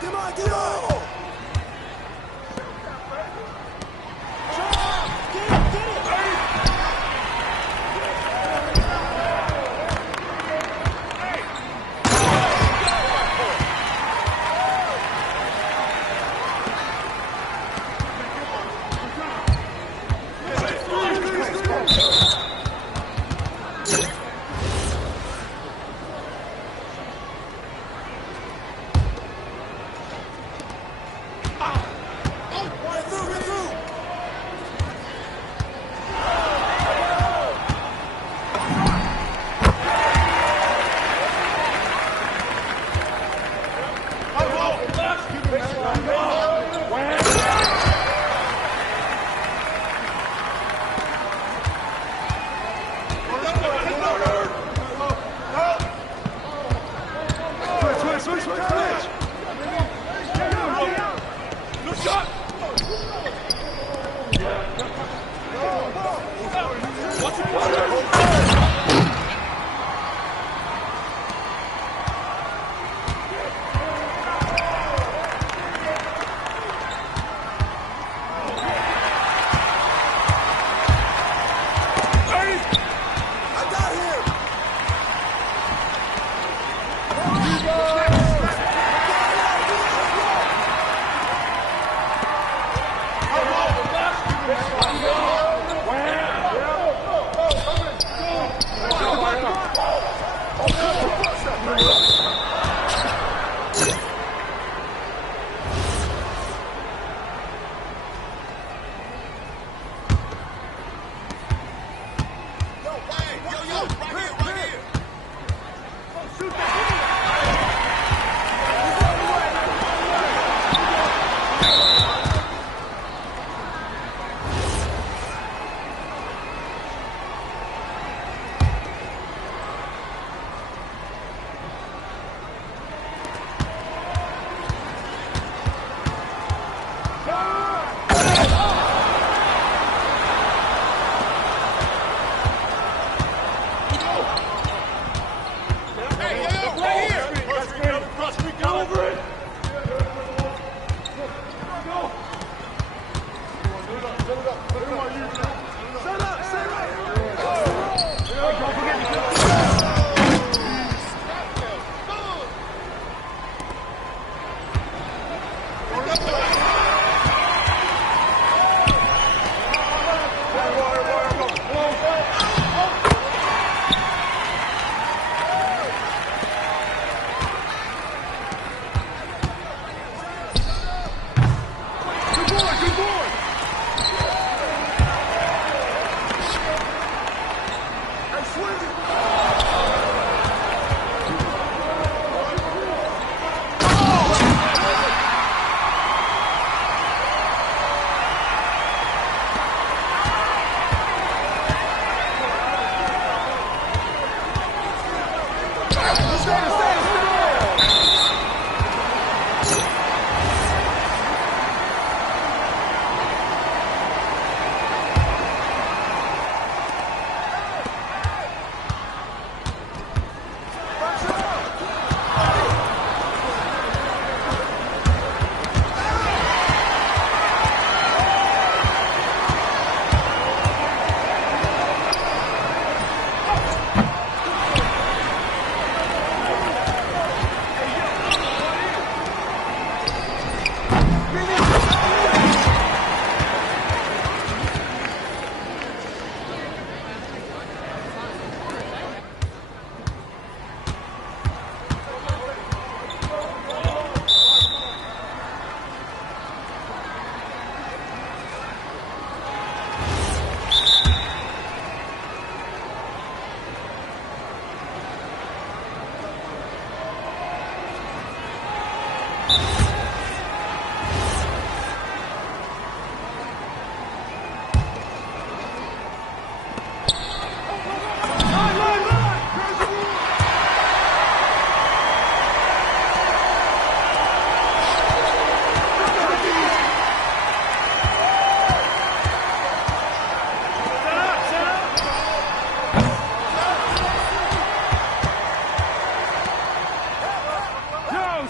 Come on, come on!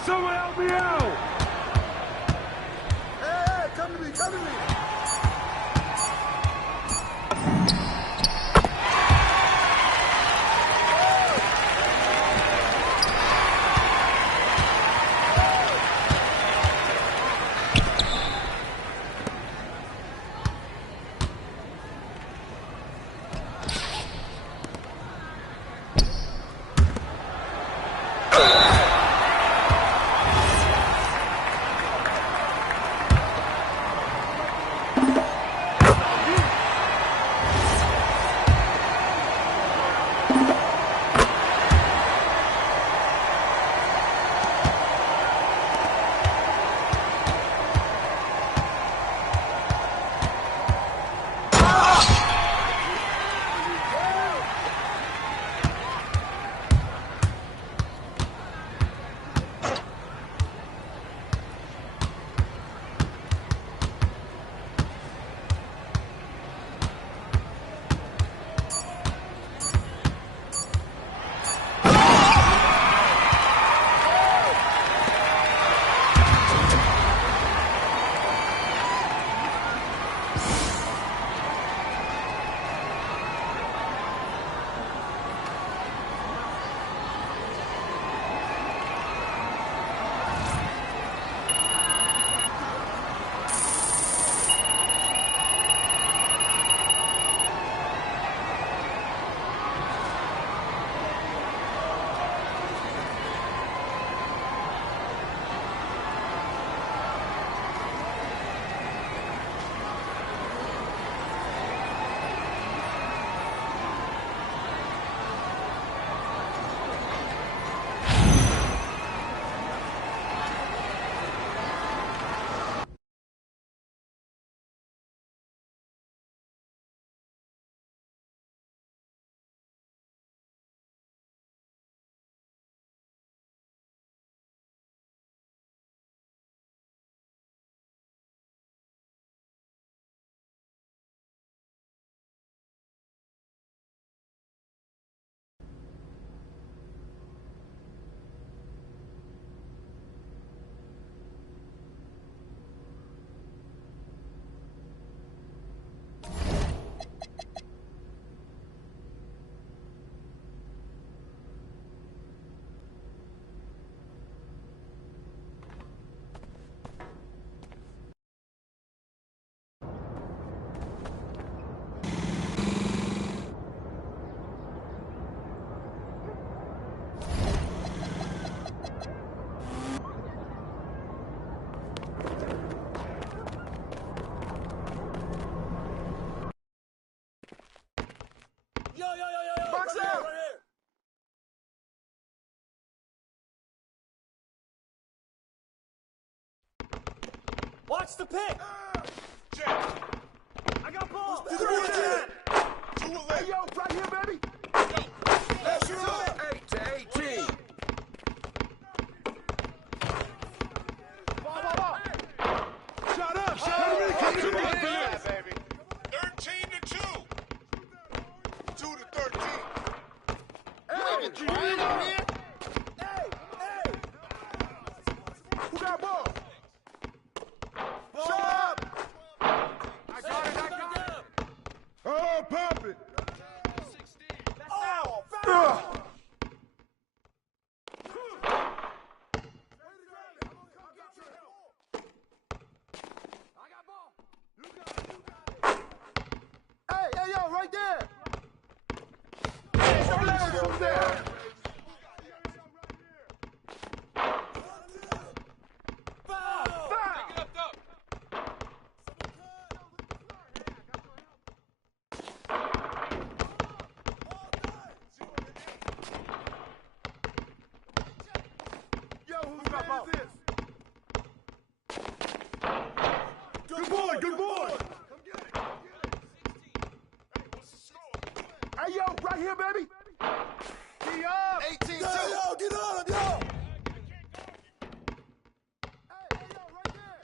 Someone help me out! Watch the pick. Check. I got ball. Two left. Hey, yo, right here, baby. Let's shoot up. 8 to 18. Ball. Shut up. Come to me, baby. 13 to 2. 2 to 13. Hey, You trying out here? Hey. Who got ball? Shut up. I got it. Oh, pump it. Oh, foul. Hey, yo, right there. Hey, there. Yo, who's got ball? Good boy. Hey, yo, right here, baby. Get up. 18 2. Yo, get on him, yo. Hey, yo, right there.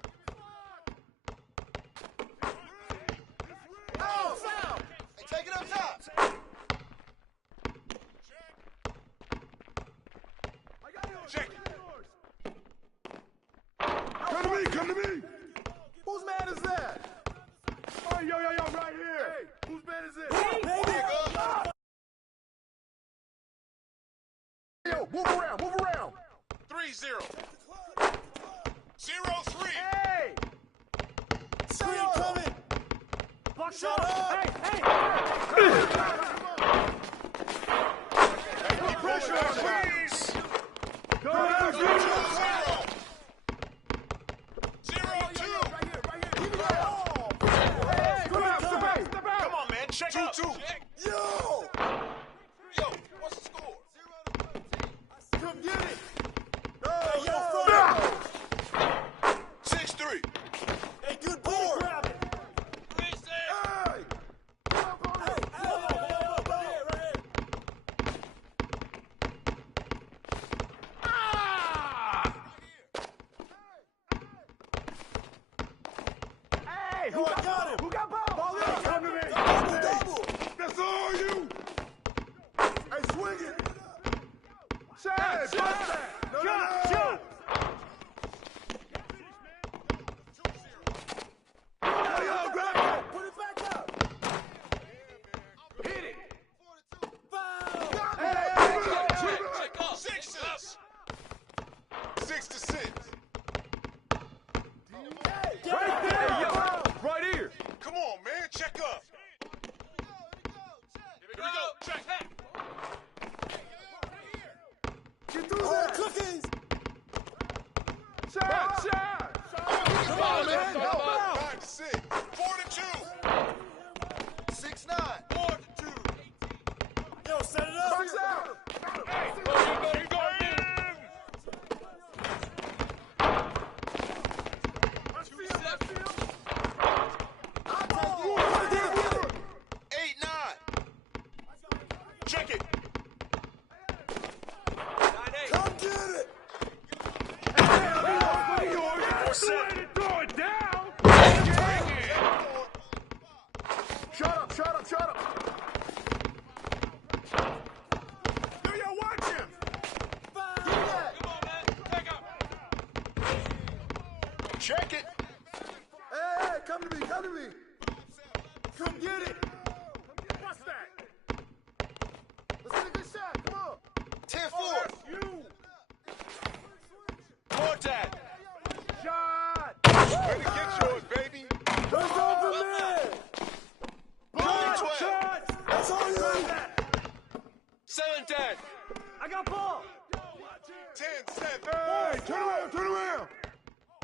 Oh, foul. Hey, take it up top. Check it. Come to me. Whose man is that? Oh, yo, right here. Hey, whose man is it? Yo, move around. 3-0. 0-3. Hey. Screen coming. Buck shot. Hey. Put pressure on him. Please. Go. 0-0. 0-2. Step out. Come on, man. Check 2-2. Yo. Yo, what's the score? Come get it. Hey, yo, 6-3. Hey, good board. Grab it. Hey. Hey, who got him? Who got ball? Ball in. Come to me. Double. That's all you. Hey, swing it. Shot. Shot. Yo, grab it. Put it back up. Hit it. Foul. Check up. 6 to 6. Right there, yo. Right here. Come on, man. Check up. Here we go. Check. Get through there. Cookies. Shot. Come on, man. Help out. 5 to 6. 4 to 2. 6-9. 4 to 2. Yo, set it up. Box out. Here you go, man. Let's feel. 8-9. Check it. Come get it. That's the way to throw it down. Shut up. Yo, watch him. Check it. Hey, come to me. Come get it. What's that? Let's get a good shot. Come on. 10-4. You. Contact. Shot. Way to get yours, baby. Let's go for me. 9-12. That's all you. 7-10. I got ball. 10-7. Hey, turn around.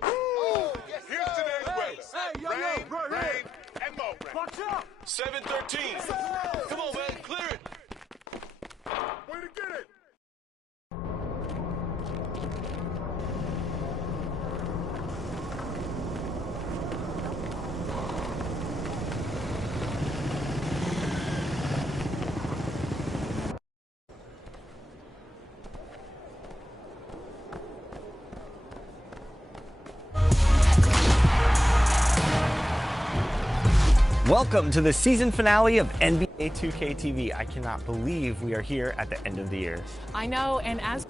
Oh, here's today's weather. Hey, yo, Rain, and more rain. Buck shot. 7-13. Come on, man. Clear it. Way to get it. Welcome to the season finale of NBA 2K TV. I cannot believe we are here at the end of the year. I know, and as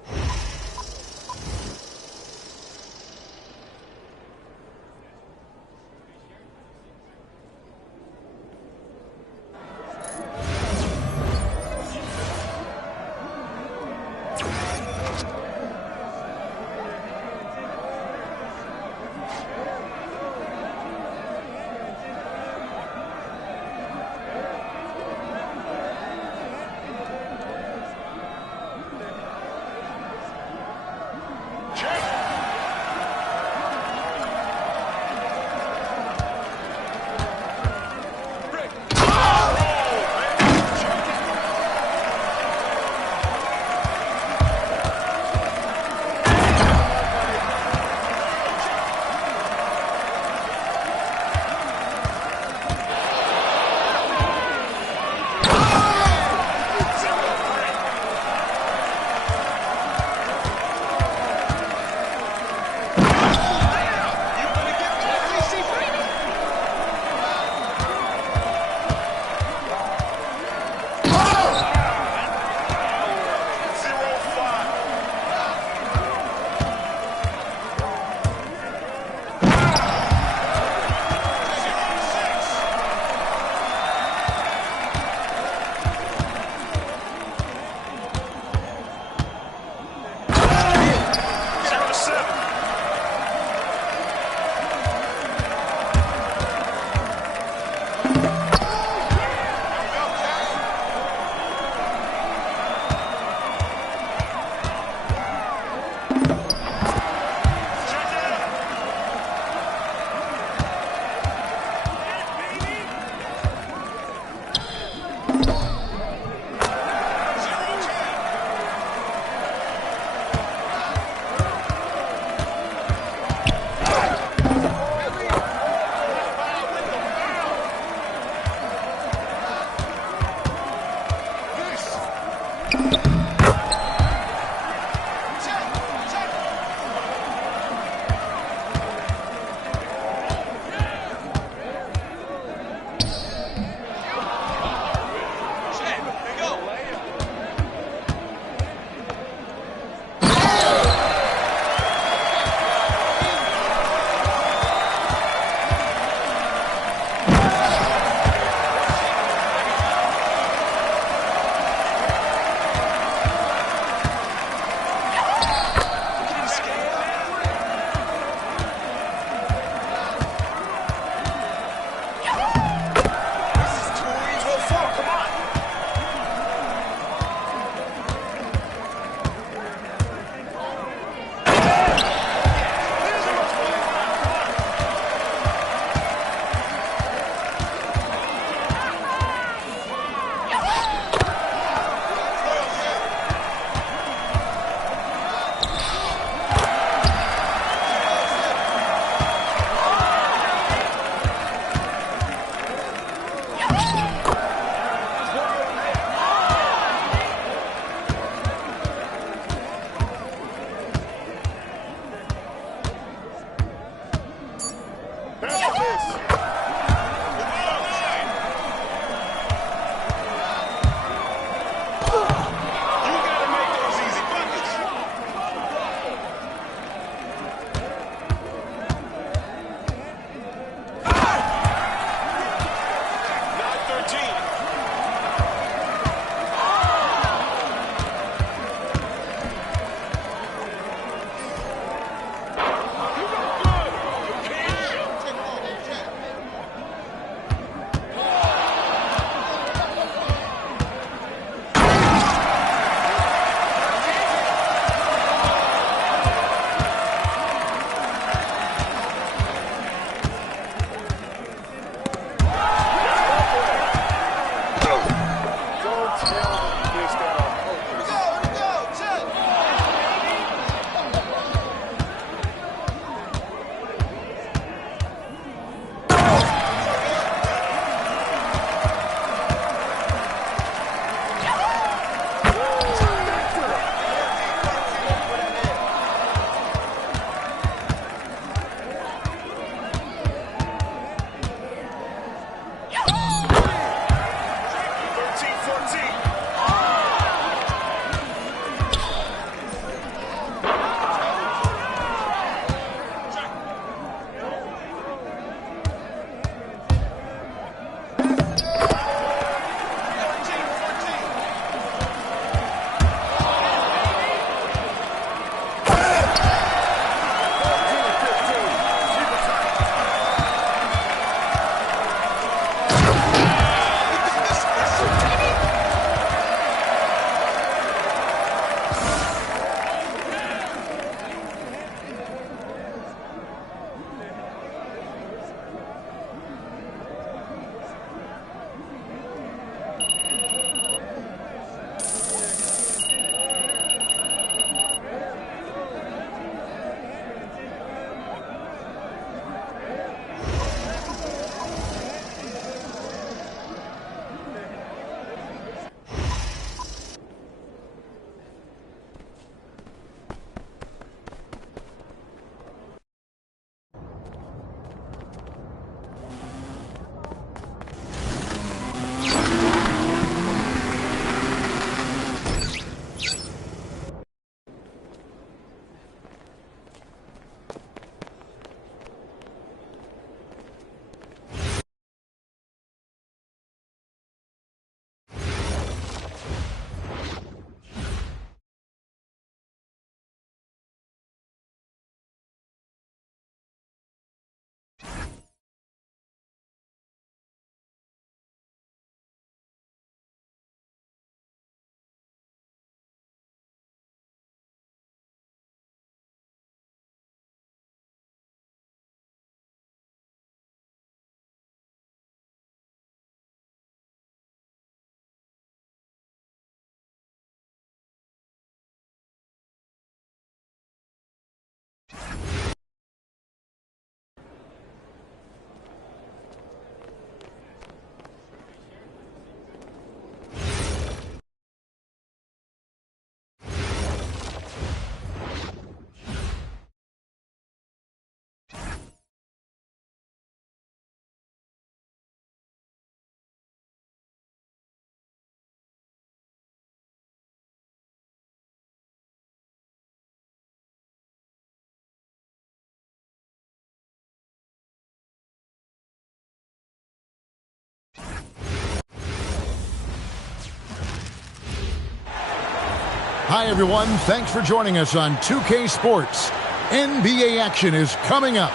Hi, everyone. Thanks for joining us on 2K Sports. NBA action is coming up.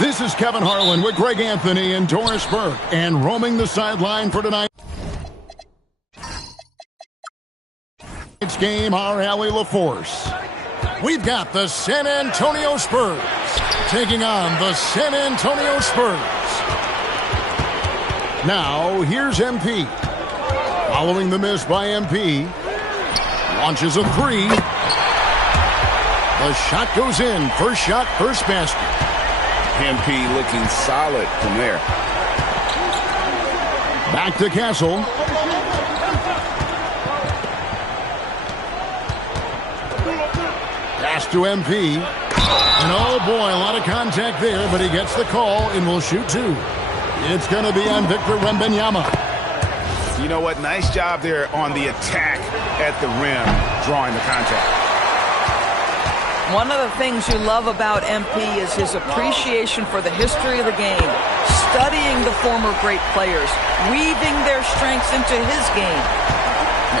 This is Kevin Harlan with Greg Anthony and Doris Burke, and roaming the sideline for tonight's game, our Allie LaForce. We've got the San Antonio Spurs taking on the San Antonio Spurs. Now, here's MP. Following the miss by MP. Launches a three. The shot goes in. First shot, first basket. MP looking solid from there. Back to Castle. Pass to MP. And oh boy, a lot of contact there, but he gets the call and will shoot two. It's going to be on Victor Wembanyama. You know what? Nice job there on the attack at the rim, drawing the contact. One of the things you love about MP is his appreciation for the history of the game, studying the former great players, weaving their strengths into his game.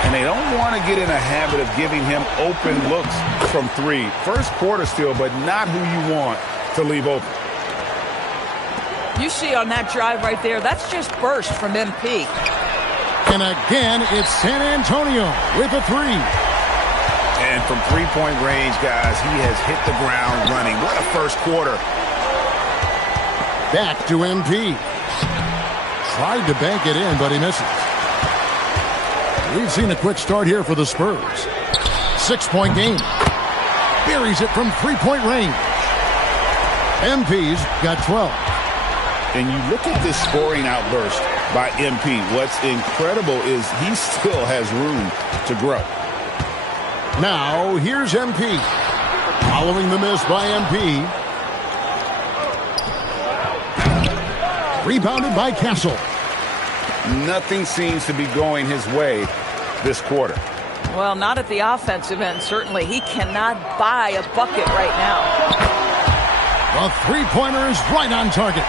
And they don't want to get in a habit of giving him open looks from three. First quarter still, but not who you want to leave open. You see on that drive right there, that's just burst from MP. And again, it's San Antonio with a three. And from three-point range, guys, he has hit the ground running. What a first quarter. Back to MP. Tried to bank it in, but he misses. We've seen a quick start here for the Spurs. 6-point game. Buries it from three-point range. MP's got 12. And you look at this scoring outburst by MP. What's incredible is he still has room to grow. Now, here's MP. Following the miss by MP. Rebounded by Castle. Nothing seems to be going his way this quarter. Well, not at the offensive end, certainly. He cannot buy a bucket right now. The three-pointer is right on target.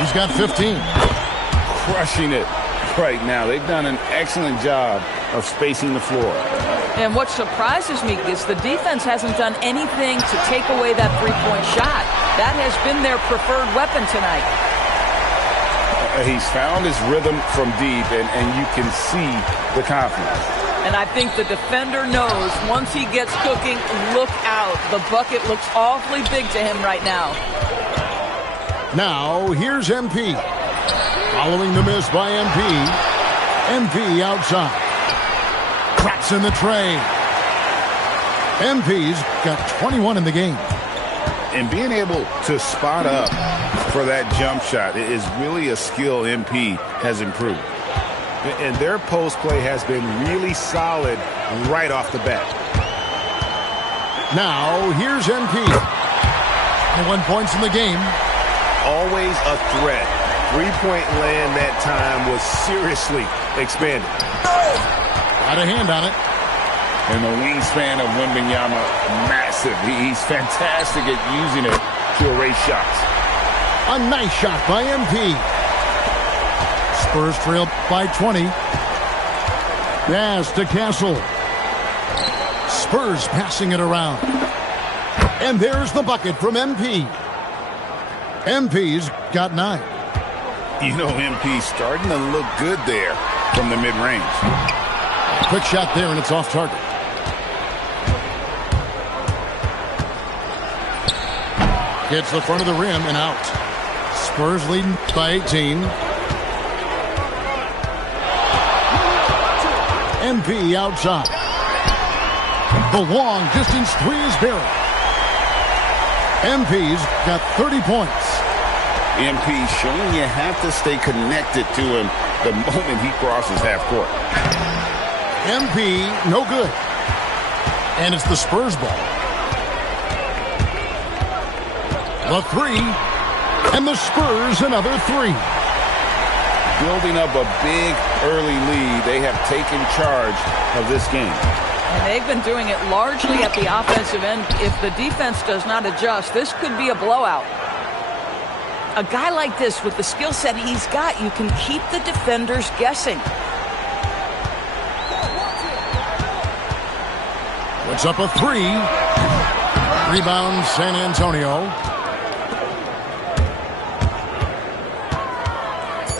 He's got 15. Crushing it right now. They've done an excellent job of spacing the floor. And what surprises me is the defense hasn't done anything to take away that three-point shot. That has been their preferred weapon tonight. He's found his rhythm from deep, and you can see the confidence. And I think the defender knows once he gets cooking, look out. The bucket looks awfully big to him right now. Now, here's MP. Following the miss by MP. MP outside. Traps in the tray. MP's got 21 in the game. And being able to spot up for that jump shot is really a skill MP has improved. And their post play has been really solid right off the bat. Now, here's MP. 21 points in the game. Always a threat. Three-point land that time was seriously expanded. Got a hand on it. And the wingspan of Wembanyama, massive. He's fantastic at using it to erase shots. A nice shot by MP. Spurs trail by 20. Pass to Castle. Spurs passing it around. And there's the bucket from MP. MP's got 9. You know, MP's starting to look good there from the mid-range. Quick shot there, and it's off target. Hits the front of the rim and out. Spurs leading by 18. MP outside. The long distance three is buried. MP's got 30 points. MP showing you have to stay connected to him the moment he crosses half court. MP, no good. And it's the Spurs ball. The three. And the Spurs another three. Building up a big early lead. They have taken charge of this game. And they've been doing it largely at the offensive end. If the defense does not adjust, this could be a blowout. A guy like this, with the skill set he's got, you can keep the defenders guessing. Puts up a three. Rebound, San Antonio.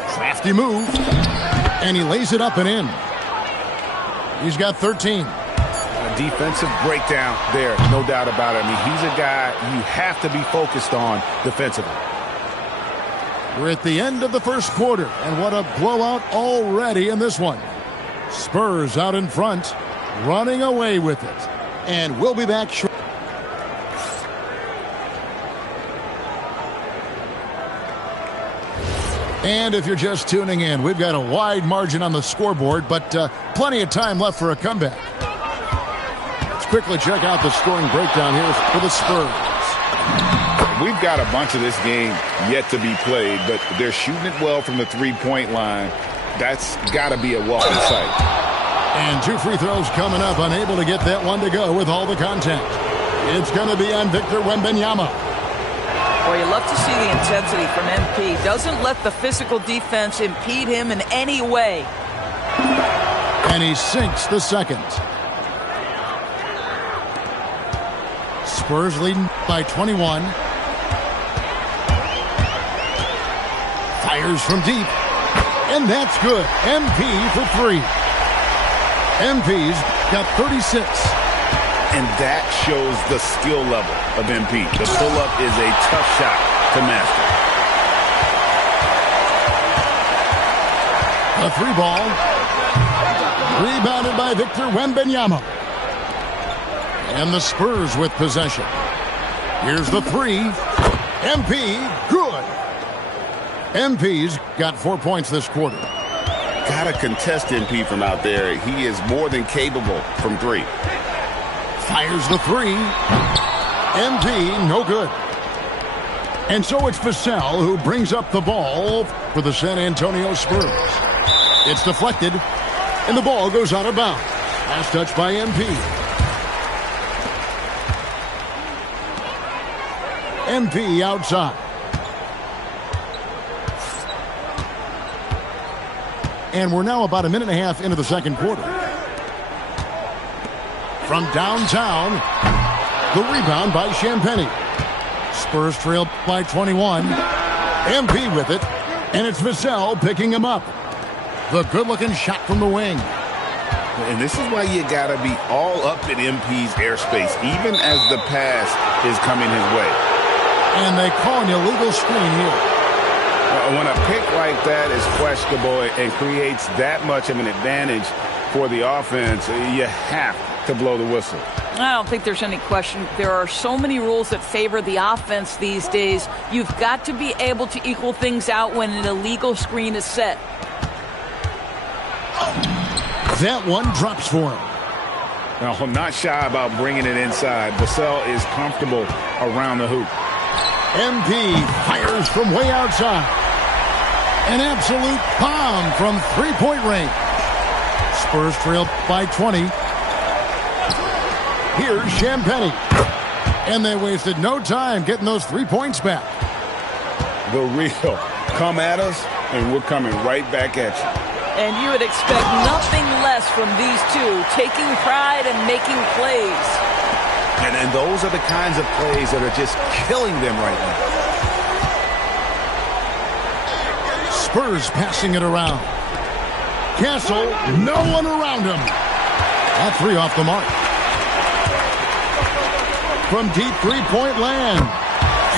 Crafty move. And he lays it up and in. He's got 13. A defensive breakdown there, no doubt about it. I mean, he's a guy you have to be focused on defensively. We're at the end of the first quarter, and what a blowout already in this one. Spurs out in front, running away with it. And we'll be back shortly. And if you're just tuning in, we've got a wide margin on the scoreboard, but plenty of time left for a comeback. Let's quickly check out the scoring breakdown here for the Spurs. We've got a bunch of this game yet to be played, but they're shooting it well from the three-point line. That's got to be a welcome sight. And 2 free throws coming up, unable to get that one to go with all the contact. It's going to be on Victor Wembanyama. Well, you love to see the intensity from MP. Doesn't let the physical defense impede him in any way. And he sinks the second. Spurs leading by 21. Fires from deep. And that's good. MP for 3. MP's got 36. And that shows the skill level of MP. The pull-up is a tough shot to master. A 3-ball. Rebounded by Victor Wembanyama. And the Spurs with possession. Here's the 3. MP, good. MP's got 4 points this quarter. Got to contest MP from out there. He is more than capable from 3. Fires the 3. MP, no good. And so it's Vassell who brings up the ball for the San Antonio Spurs. It's deflected, and the ball goes out of bounds. Last touch by MP. MP outside. And we're now about a minute and a half into the second quarter. From downtown, the rebound by Champagnie. Spurs trail by 21. MP with it, and it's Vassell picking him up. The good-looking shot from the wing. And this is why you got to be all up in MP's airspace, even as the pass is coming his way. And they call an illegal screen here. When a pick like that is questionable and creates that much of an advantage for the offense, you have to blow the whistle. I don't think there's any question. There are so many rules that favor the offense these days. You've got to be able to equal things out when an illegal screen is set. That one drops for him. Now, not shy about bringing it inside. Vassell is comfortable around the hoop. MP fires from way outside. An absolute bomb from three-point range. Spurs trail by 20. Here's Champagnie. And they wasted no time getting those 3 points back. The real. Come at us, and we're coming right back at you. And you would expect nothing less from these two, taking pride and making plays. And those are the kinds of plays that are just killing them right now. Spurs passing it around. Castle, no one around him. That 3 off the mark. From deep three-point land.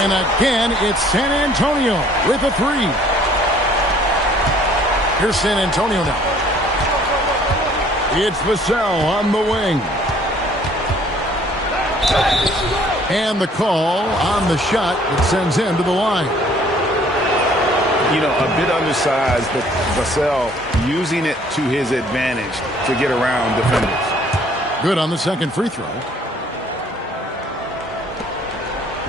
And again, it's San Antonio with a 3. Here's San Antonio now. It's Vassell on the wing. And the call on the shot that sends him to the line. You know, a bit undersized, but Vassell using it to his advantage to get around defenders. Good on the second free throw.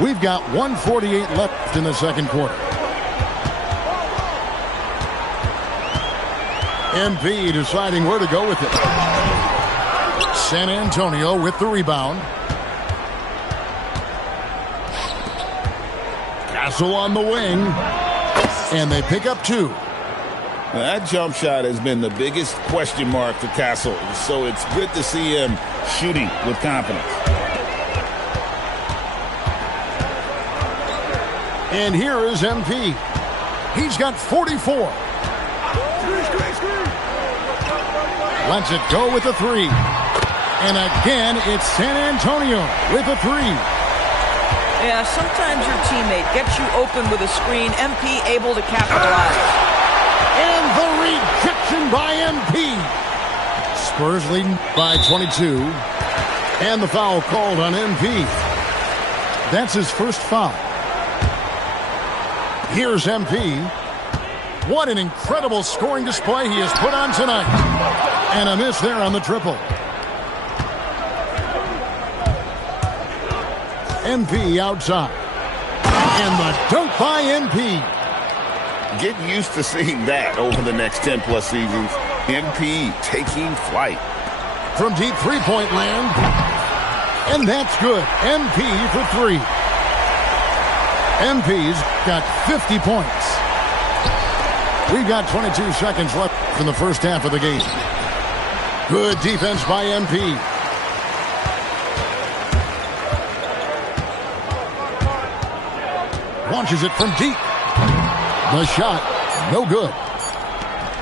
We've got 1:48 left in the second quarter. MP deciding where to go with it. San Antonio with the rebound. Castle on the wing. And they pick up 2. Now, that jump shot has been the biggest question mark for Castle, so it's good to see him shooting with confidence. And here is MP. He's got 44. Lets it go with a three. And again, it's San Antonio with a three. Yeah, sometimes your teammate gets you open with a screen. MP able to capitalize. And the rejection by MP. Spurs leading by 22. And the foul called on MP. That's his first foul. Here's MP. What an incredible scoring display he has put on tonight. And a miss there on the triple. MP outside. And the dunk by MP. Get used to seeing that over the next 10-plus seasons. MP taking flight. From deep three-point land. And that's good. MP for three. MP's got 50 points. We've got 22 seconds left in the first half of the game. Good defense by MP. Launches it from deep. The shot, no good.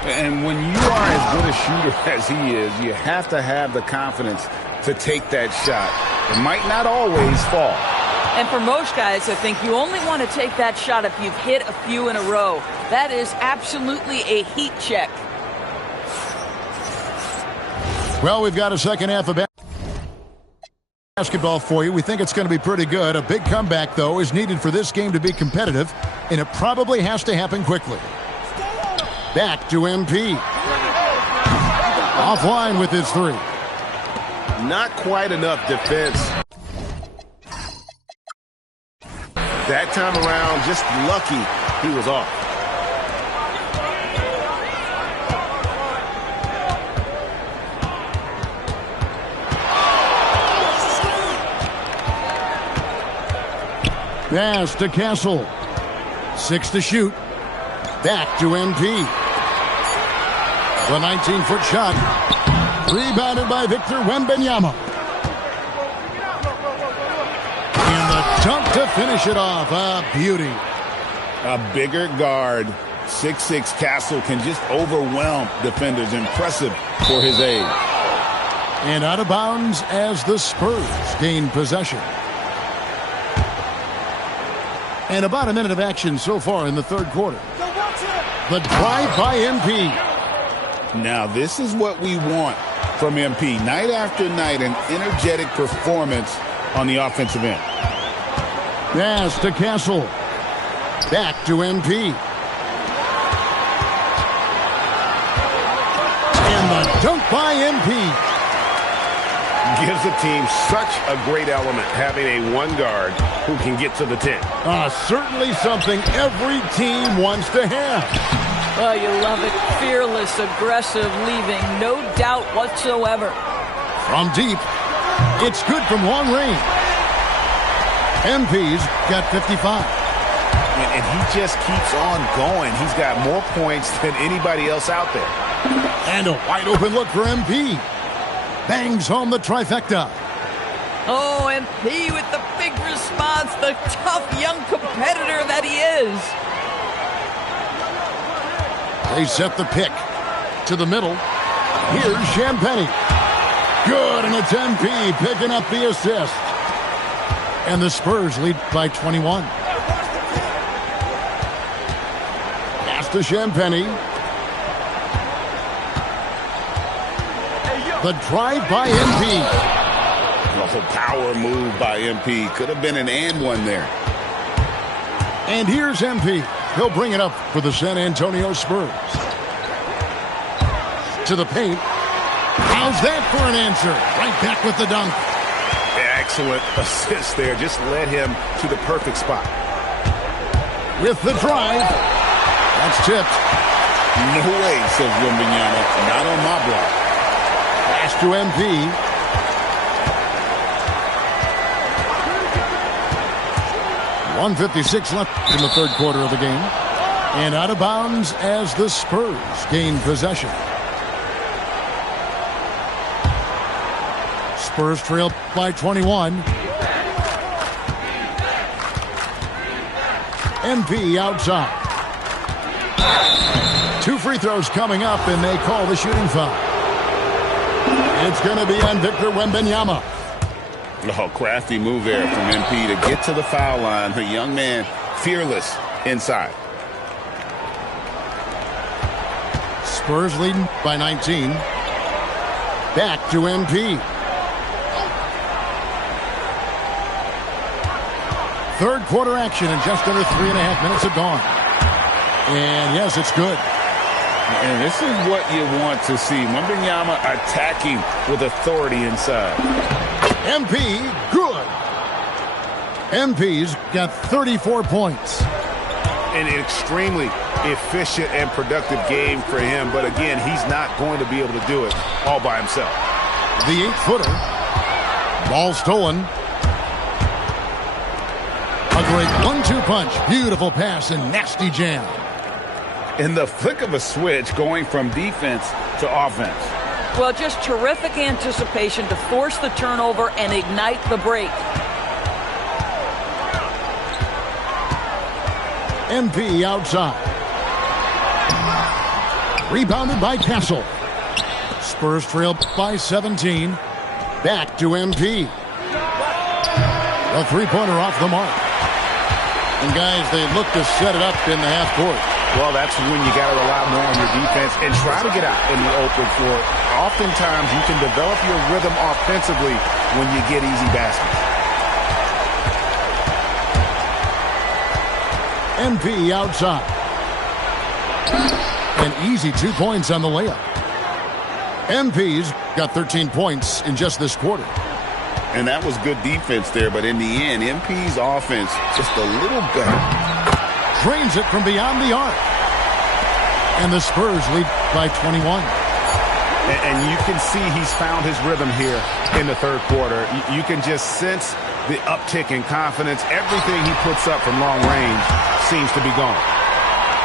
And when you are as good a shooter as he is, you have to have the confidence to take that shot. It might not always fall. And for most guys, I think you only want to take that shot if you've hit a few in a row. That is absolutely a heat check. Well, we've got a second half of basketball for you. We think it's going to be pretty good. A big comeback, though, is needed for this game to be competitive, and it probably has to happen quickly. Back to MP. Offline with his three. Not quite enough defense. That time around, just lucky he was off. Pass to Castle. 6 to shoot. Back to MP. The 19-foot shot. Rebounded by Victor Wembanyama. And the dunk to finish it off. A beauty. A bigger guard, 6'6" Castle, can just overwhelm defenders. Impressive for his age. And out of bounds as the Spurs gain possession. And about a minute of action so far in the third quarter. The drive by MP. Now, this is what we want from MP. Night after night, an energetic performance on the offensive end. Pass to Castle. Back to MP. And the dunk by MP. Gives the team such a great element having a one guard who can get to the 10. Certainly something every team wants to have. Oh, you love it. Fearless, aggressive, leaving no doubt whatsoever. From deep, it's good from long range. MP's got 55. And he just keeps on going. He's got more points than anybody else out there. And a wide open look for MP. Bangs home the trifecta. Oh, MP with the big response, the tough young competitor that he is. They set the pick to the middle. Here's Champagnie. Good, and it's MP picking up the assist. And the Spurs lead by 21. Pass to Champagnie. The drive by MP. A power move by MP. Could have been an and one there. And here's MP. He'll bring it up for the San Antonio Spurs. To the paint. How's that for an answer? Right back with the dunk. Excellent assist there. Just led him to the perfect spot. With the drive. That's tipped. No way, says Wembanyama. Not on my block. Pass to MP. .156 left in the third quarter of the game. And out of bounds as the Spurs gain possession. Spurs trail by 21. MP outside. 2 free throws coming up, and they call the shooting foul. It's going to be on Victor Wembanyama. Oh, crafty move there from MP to get to the foul line. The young man, fearless inside. Spurs leading by 19. Back to MP. Third quarter action, and just under 3.5 minutes have gone. And yes, it's good. And this is what you want to see. Wembanyama attacking with authority inside. MP, good. MP's got 34 points. An extremely efficient and productive game for him. But again, he's not going to be able to do it all by himself. The 8-footer. Ball stolen. A great 1-2 punch. Beautiful pass and nasty jam. In the flick of a switch, going from defense to offense. Well, just terrific anticipation to force the turnover and ignite the break. MP outside. Rebounded by Castle. Spurs trail by 17. Back to MP. A three-pointer off the mark. And guys, they look to set it up in the half court. Well, that's when you got to rely more on your defense and try to get out in the open floor. Oftentimes, you can develop your rhythm offensively when you get easy baskets. MP outside. An easy 2 points on the layup. MP's got 13 points in just this quarter. And that was good defense there, but in the end, MP's offense just a little better. Drains it from beyond the arc. And the Spurs lead by 21. And you can see he's found his rhythm here in the third quarter. You can just sense the uptick in confidence. Everything he puts up from long range seems to be gone.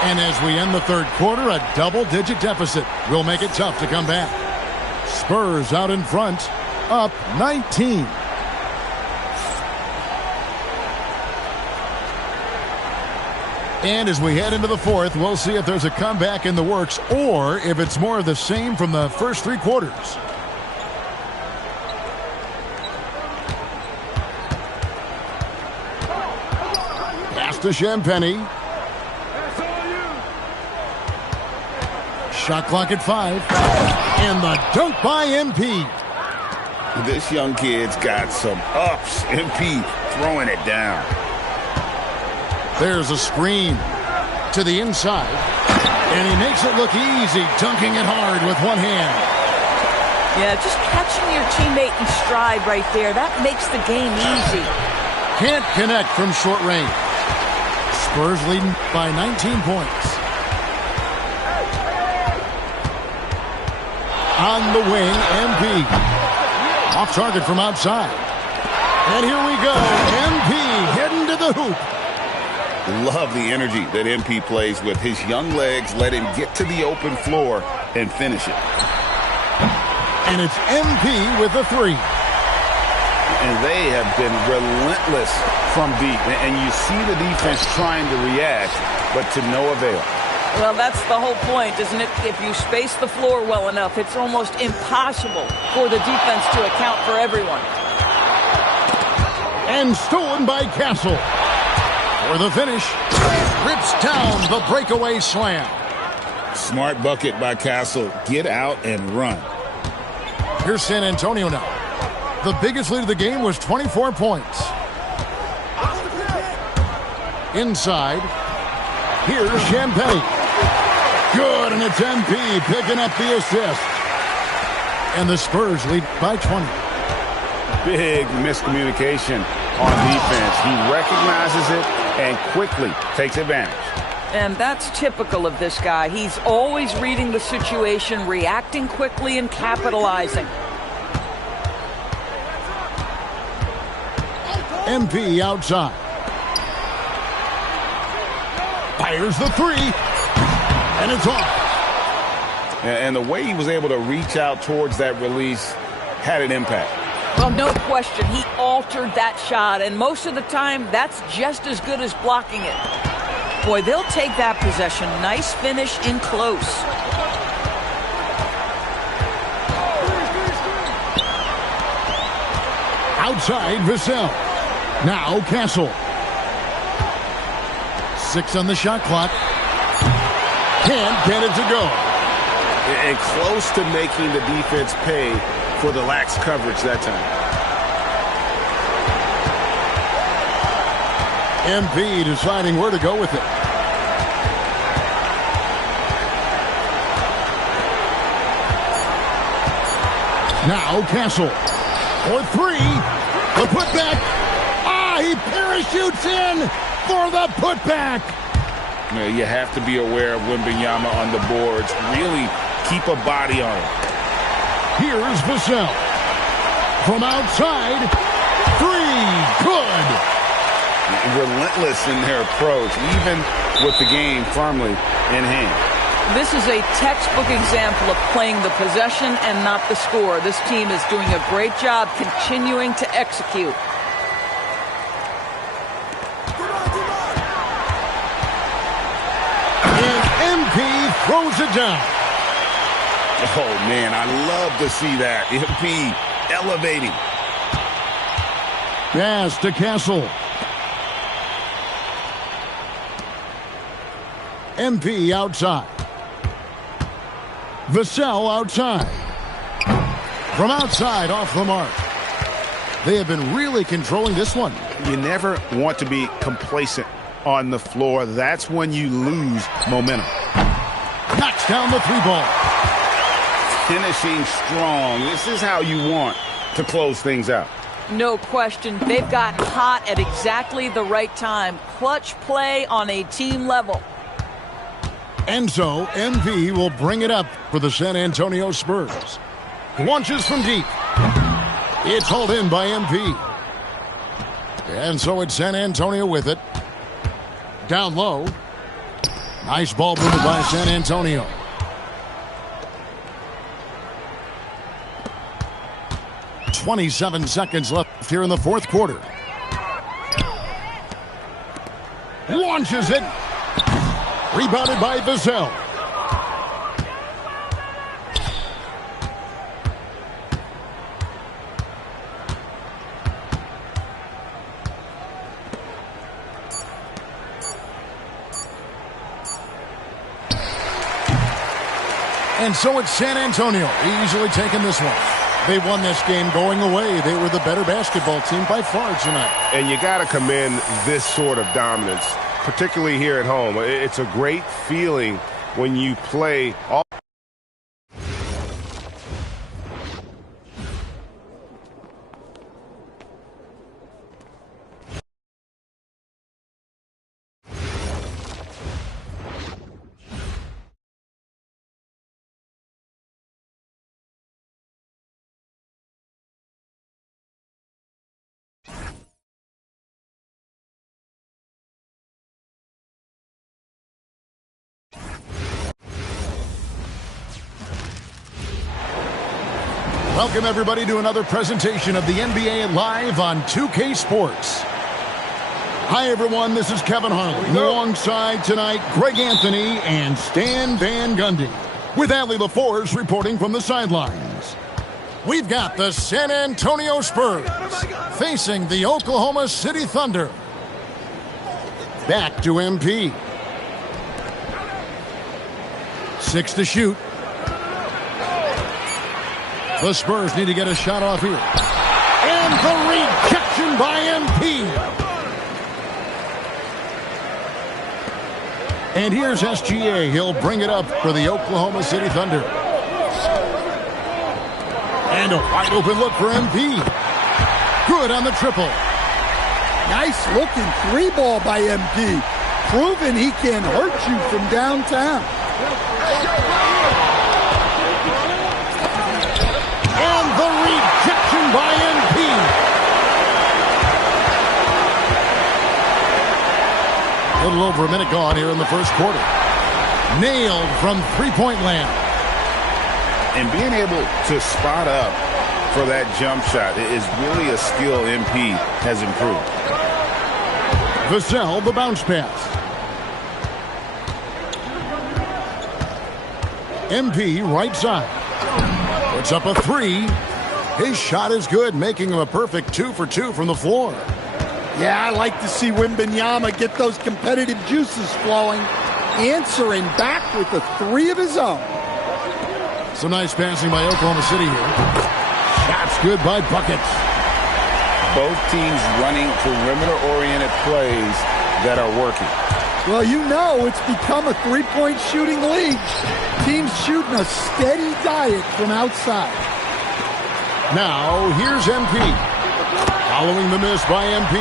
And as we end the third quarter, a double-digit deficit will make it tough to come back. Spurs out in front, up 19. And as we head into the fourth, we'll see if there's a comeback in the works or if it's more of the same from the first 3 quarters. Pass to Champagny. Shot clock at 5. And the dunk by MP. This young kid's got some ups. MP throwing it down. There's a screen to the inside. And he makes it look easy, dunking it hard with one hand. Yeah, just catching your teammate in stride right there. That makes the game easy. Can't connect from short range. Spurs leading by 19 points. On the wing, MP. Off target from outside. And here we go. MP heading to the hoop. Love the energy that MP plays with. His young legs let him get to the open floor and finish it. And it's MP with a 3. And they have been relentless from deep. And you see the defense trying to react, but to no avail. Well, that's the whole point, isn't it? If you space the floor well enough, it's almost impossible for the defense to account for everyone. And stolen by Castle. For the finish, rips down the breakaway slam. Smart bucket by Castle. Get out and run. Here's San Antonio now. The biggest lead of the game was 24 points. Inside, here's Champagny. Good, and it's MP picking up the assist. And the Spurs lead by 20. Big miscommunication on defense. He recognizes it and quickly takes advantage. And that's typical of this guy. He's always reading the situation, reacting quickly, and capitalizing. MP outside. Fires the 3. And it's off. And the way he was able to reach out towards that release had an impact. Well, no question, he altered that shot, and most of the time, that's just as good as blocking it. Boy, they'll take that possession. Nice finish in close. Outside, Vassell. Now Castle. 6 on the shot clock. Can't get it to go. And close to making the defense pay for the lax coverage that time. MP deciding where to go with it. Now Castle. For 3. The putback. He parachutes in for the putback. You have to be aware of Wembanyama on the boards. Really keep a body on him. Here's Vassell. From outside. 3. Good. Relentless in their approach, even with the game firmly in hand. This is a textbook example of playing the possession and not the score. This team is doing a great job continuing to execute. And MP throws it down. Oh, man, I love to see that. MP elevating. Pass to Castle. MP outside. Vassell outside. From outside, off the mark. They have been really controlling this one. You never want to be complacent on the floor. That's when you lose momentum. Knocks down the 3-ball. Finishing strong. This is how you want to close things out. No question. They've gotten hot at exactly the right time. Clutch play on a team level. And so, MP will bring it up for the San Antonio Spurs. Launches from deep. It's hauled in by MP. And so it's San Antonio with it. Down low. Nice ball movement by San Antonio. .27 seconds left here in the fourth quarter. Launches it. Rebounded by Vassell. And so it's San Antonio easily taking this one. They won this game going away. They were the better basketball team by far tonight. And you got to commend this sort of dominance, particularly here at home. It's a great feeling when you play all. Welcome, everybody, to another presentation of the NBA Live on 2K Sports. Hi, everyone. This is Kevin Harlan. Alongside tonight, Greg Anthony and Stan Van Gundy, with Allie LaForce reporting from the sidelines. We've got the San Antonio Spurs facing the Oklahoma City Thunder. Back to MP. 6 to shoot. The Spurs need to get a shot off here. And the rejection by MP. And here's SGA. He'll bring it up for the Oklahoma City Thunder. And a wide open look for MP. Good on the triple. Nice looking 3-ball by MP. Proving he can hurt you from downtown. And the rejection by MP. A little over a minute gone here in the first quarter. Nailed from three-point land. And being able to spot up for that jump shot. It is really a skill MP has improved. Vassell, the bounce pass. MP right side. Puts up a three. His shot is good, making him a perfect 2 for 2 from the floor. Yeah, I like to see Wembanyama get those competitive juices flowing, answering back with a 3 of his own. Some nice passing by Oklahoma City here. Shots good by Buckets. Both teams running perimeter-oriented plays that are working. Well, you know it's become a three-point shooting league. Teams shooting a steady diet from outside. Now, here's MP. Following the miss by MP.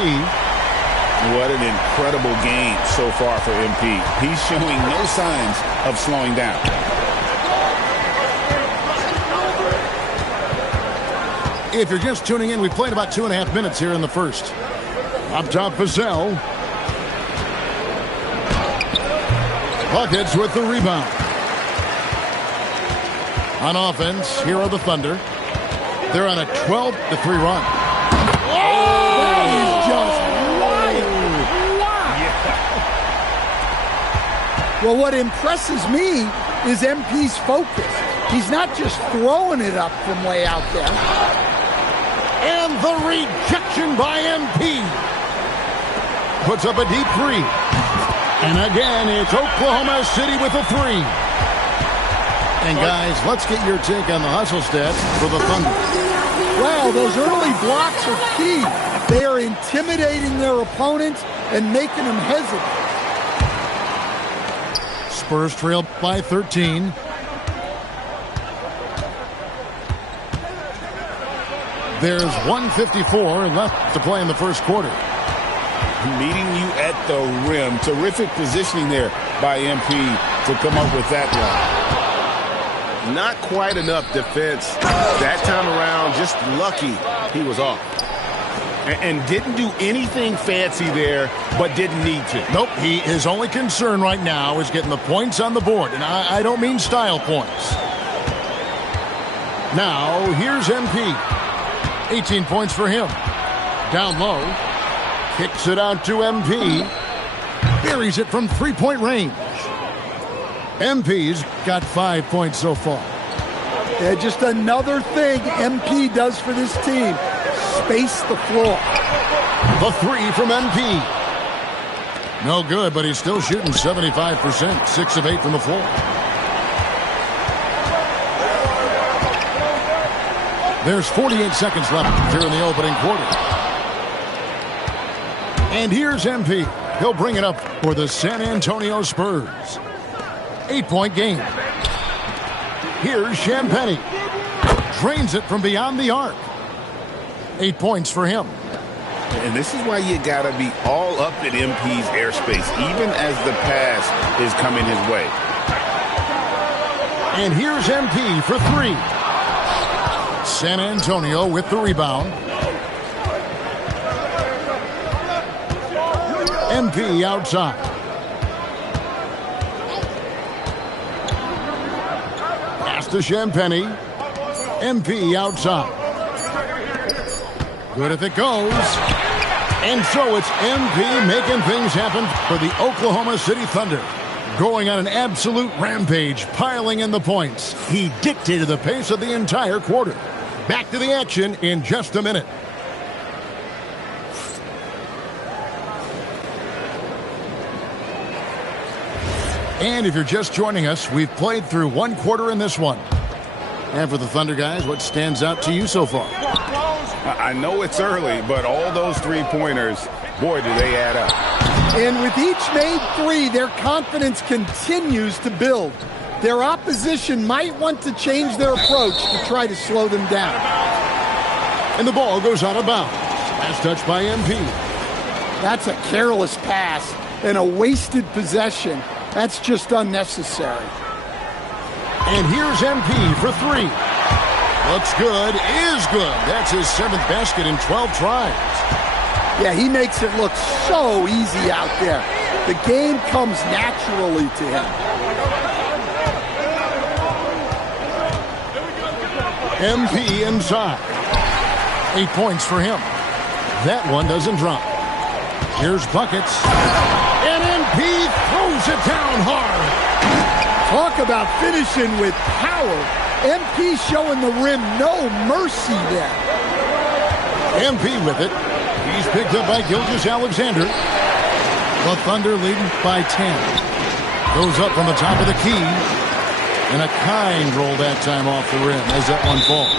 What an incredible game so far for MP. He's showing no signs of slowing down. If you're just tuning in, we've played about 2.5 minutes here in the first. Up top, Vassell. Buckets with the rebound. On offense, here are the Thunder. They're on a 12-3 run. That is just wild. Well, what impresses me is MP's focus. He's not just throwing it up from way out there. And the rejection by MP. Puts up a deep three. And again, it's Oklahoma City with a three. And guys, let's get your take on the hustle stats for the Thunder. Well, those early blocks are key. They are intimidating their opponents and making them hesitant. Spurs trail by 13. There's 1:54 left to play in the first quarter. Meeting you at the rim. Terrific positioning there by MP to come up with that one. Not quite enough defense that time around. Just lucky he was off. And didn't do anything fancy there, but didn't need to. Nope, his only concern right now is getting the points on the board. And I don't mean style points. Now, here's MP. 18 points for him. Down low. Kicks it out to MP. Buries it from three-point range. MP's got 5 points so far. Yeah, just another thing MP does for this team. Space the floor. The three from MP. No good, but he's still shooting 75%. 6 of 8 from the floor. There's 48 seconds left here in the opening quarter. And here's MP. He'll bring it up for the San Antonio Spurs. 8-point game. Here's Champagnie. Drains it from beyond the arc. 8 points for him. And this is why you got to be all up in MP's airspace, even as the pass is coming his way. And here's MP for three. San Antonio with the rebound. MP outside. Pass to Champagnie. MP outside. Good if it goes. And so it's MP making things happen for the Oklahoma City Thunder. Going on an absolute rampage, piling in the points. He dictated the pace of the entire quarter. Back to the action in just a minute. And if you're just joining us, we've played through one quarter in this one. And for the Thunder guys, what stands out to you so far? I know it's early, but all those three-pointers, boy, do they add up. And with each made three, their confidence continues to build. Their opposition might want to change their approach to try to slow them down. And the ball goes out of bounds. Last touch by MP. That's a careless pass and a wasted possession. That's just unnecessary. And here's MP for three. Looks good, is good. That's his 7th basket in 12 tries. Yeah, he makes it look so easy out there. The game comes naturally to him. MP inside. 8 points for him. That one doesn't drop. Here's buckets. And MP throws it down hard. Talk about finishing with power. MP showing the rim no mercy there. MP with it. He's picked up by Gilgeous-Alexander. The Thunder leading by 10. Goes up from the top of the key. And a kind roll that time off the rim as that one falls.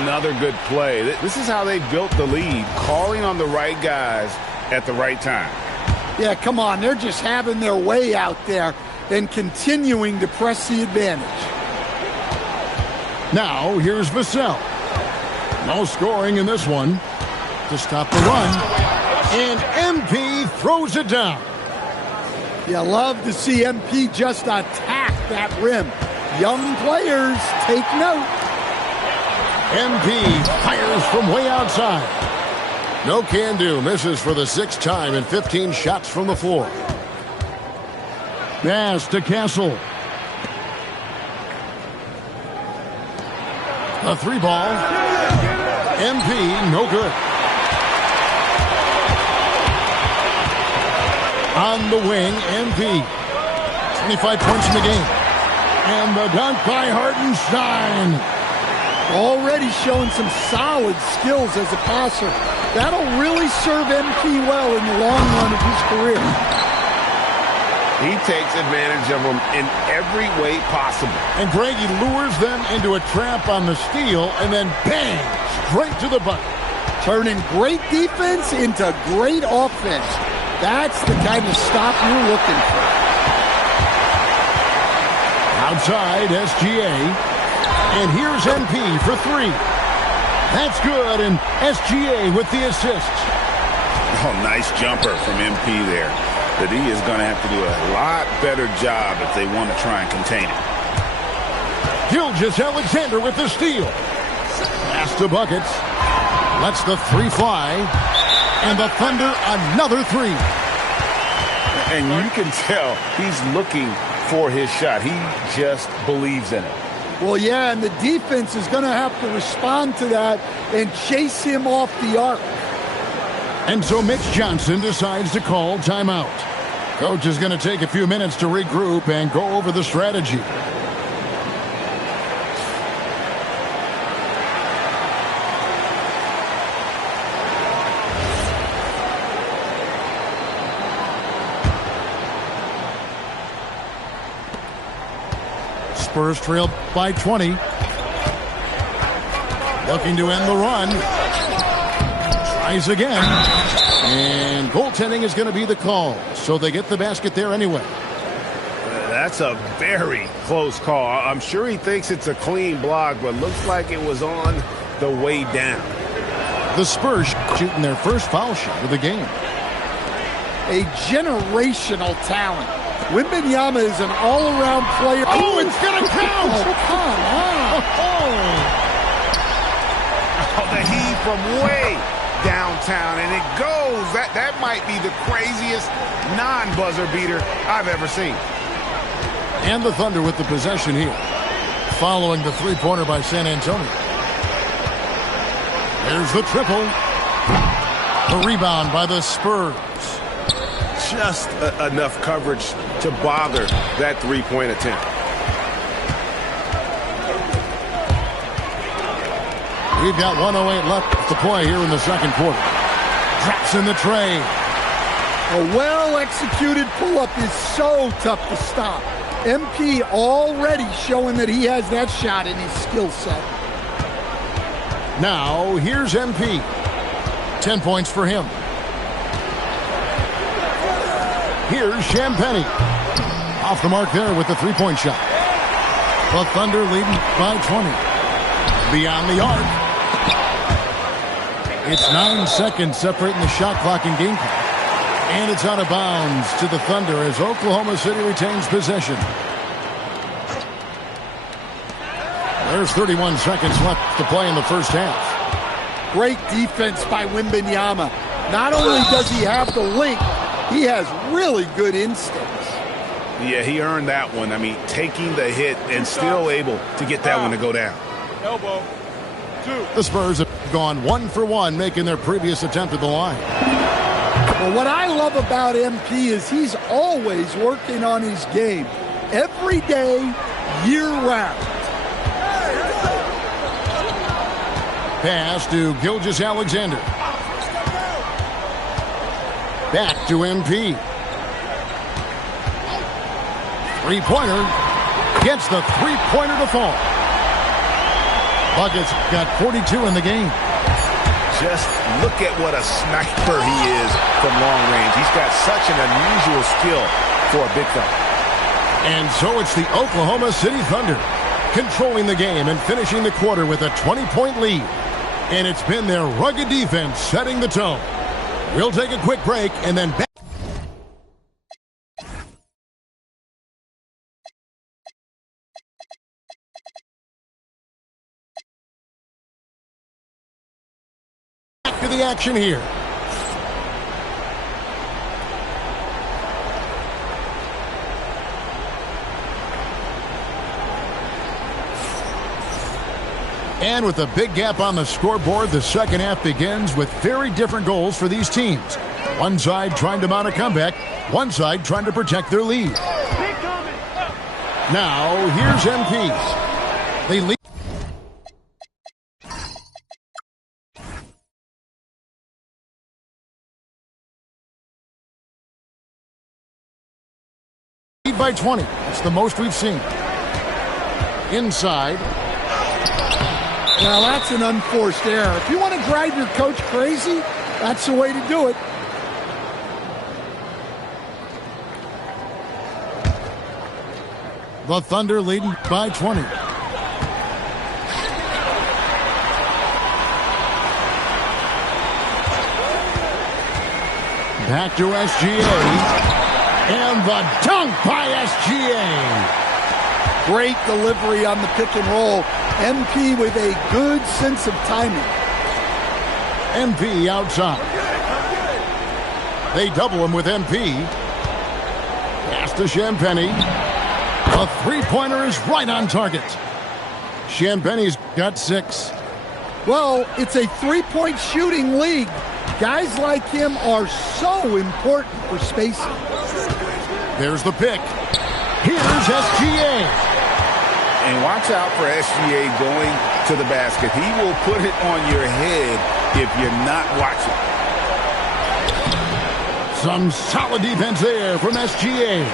Another good play. This is how they built the lead, calling on the right guys at the right time. Yeah, come on. They're just having their way out there and continuing to press the advantage. Now, here's Vassell. No scoring in this one to stop the run. And MP throws it down. You love to see MP just attack that rim. Young players, take note. MP fires from way outside. No can do. Misses for the 6th time and 15 shots from the floor. Pass to Castle. A 3-ball. MP, no good. On the wing, MP. 25 points in the game. And the dunk by Hartenstein. Already showing some solid skills as a passer. That'll really serve MP well in the long run of his career. He takes advantage of them in every way possible. And Greg, he lures them into a trap on the steal, and then bang, straight to the bucket. Turning great defense into great offense. That's the kind of stop you're looking for. Outside, SGA. And here's MP for 3. That's good, and SGA with the assist. Oh, nice jumper from MP there. But he is going to have to do a lot better job if they want to try and contain it. Gilgeous-Alexander with the steal. Pass to buckets. Lets the 3 fly. And the Thunder another 3. And you can tell he's looking for his shot. He just believes in it. Well, yeah, and the defense is going to have to respond to that and chase him off the arc. And so Mitch Johnson decides to call timeout. Coach is going to take a few minutes to regroup and go over the strategy. Spurs trail by 20. Looking to end the run. Tries again. And goaltending is going to be the call. So they get the basket there anyway. That's a very close call. I'm sure he thinks it's a clean block, but looks like it was on the way down. The Spurs shooting their first foul shot of the game. A generational talent. Wembanyama is an all-around player. Oh, it's going to count! Oh, come on! Oh, the heave from way downtown, and it goes. That might be the craziest non-buzzer beater I've ever seen. And the Thunder with the possession here, following the 3-pointer by San Antonio. There's the triple. The rebound by the Spurs. Just enough coverage to bother that 3-point attempt. We've got 1:08 left to play here in the second quarter. Drops in the tray. A well-executed pull-up is so tough to stop. MP already showing that he has that shot in his skill set. Now, here's MP. 10 points for him. Here's Champagnie. Off the mark there with the 3-point shot. The Thunder leading by 20. Beyond the arc. It's 9 seconds separating the shot clock and game clock. And it's out of bounds to the Thunder as Oklahoma City retains possession. There's 31 seconds left to play in the first half. Great defense by Wembanyama. Not only does he have the length, he has really good instincts. Yeah, he earned that one. I mean, taking the hit and still able to get that one to go down. Elbow. The Spurs have gone 1 for 1, making their previous attempt at the line. Well, what I love about MP is he's always working on his game. Every day, year-round. Pass to Gilgeous-Alexander. Back to MP. Three-pointer. Gets the three-pointer to fall. Buckets got 42 in the game. Just look at what a sniper he is from long range. He's got such an unusual skill for a big fella. And so it's the Oklahoma City Thunder controlling the game and finishing the quarter with a 20-point lead. And it's been their rugged defense setting the tone. We'll take a quick break and then back to the action here. And with a big gap on the scoreboard, the second half begins with very different goals for these teams. One side trying to mount a comeback, one side trying to protect their lead. Now, here's MPs. They lead by 20. That's the most we've seen. Inside. Well, that's an unforced error. If you want to drive your coach crazy, that's the way to do it. The Thunder leading by 20. Back to SGA. And the dunk by SGA. Great delivery on the pick and roll. MP with a good sense of timing. MP outside. They double him with MP. Pass to Champagny. A three-pointer is right on target. Champagny's got 6. Well, it's a three-point shooting league. Guys like him are so important for spacing. There's the pick. Here's SGA. And watch out for SGA going to the basket. He will put it on your head if you're not watching. Some solid defense there from SGA.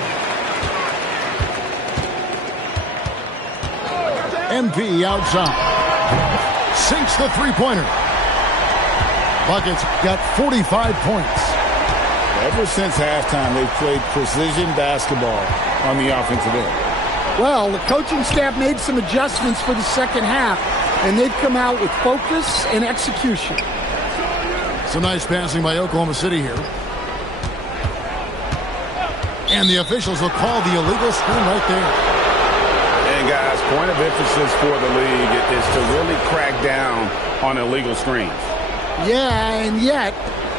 MP outside. Sinks the three-pointer. Buckets got 45 points. Ever since halftime, they've played precision basketball on the offensive end. Well, the coaching staff made some adjustments for the second half, and they've come out with focus and execution. Some nice passing by Oklahoma City here. And the officials will call the illegal screen right there. And guys, point of emphasis for the league is to really crack down on illegal screens. Yeah, and yet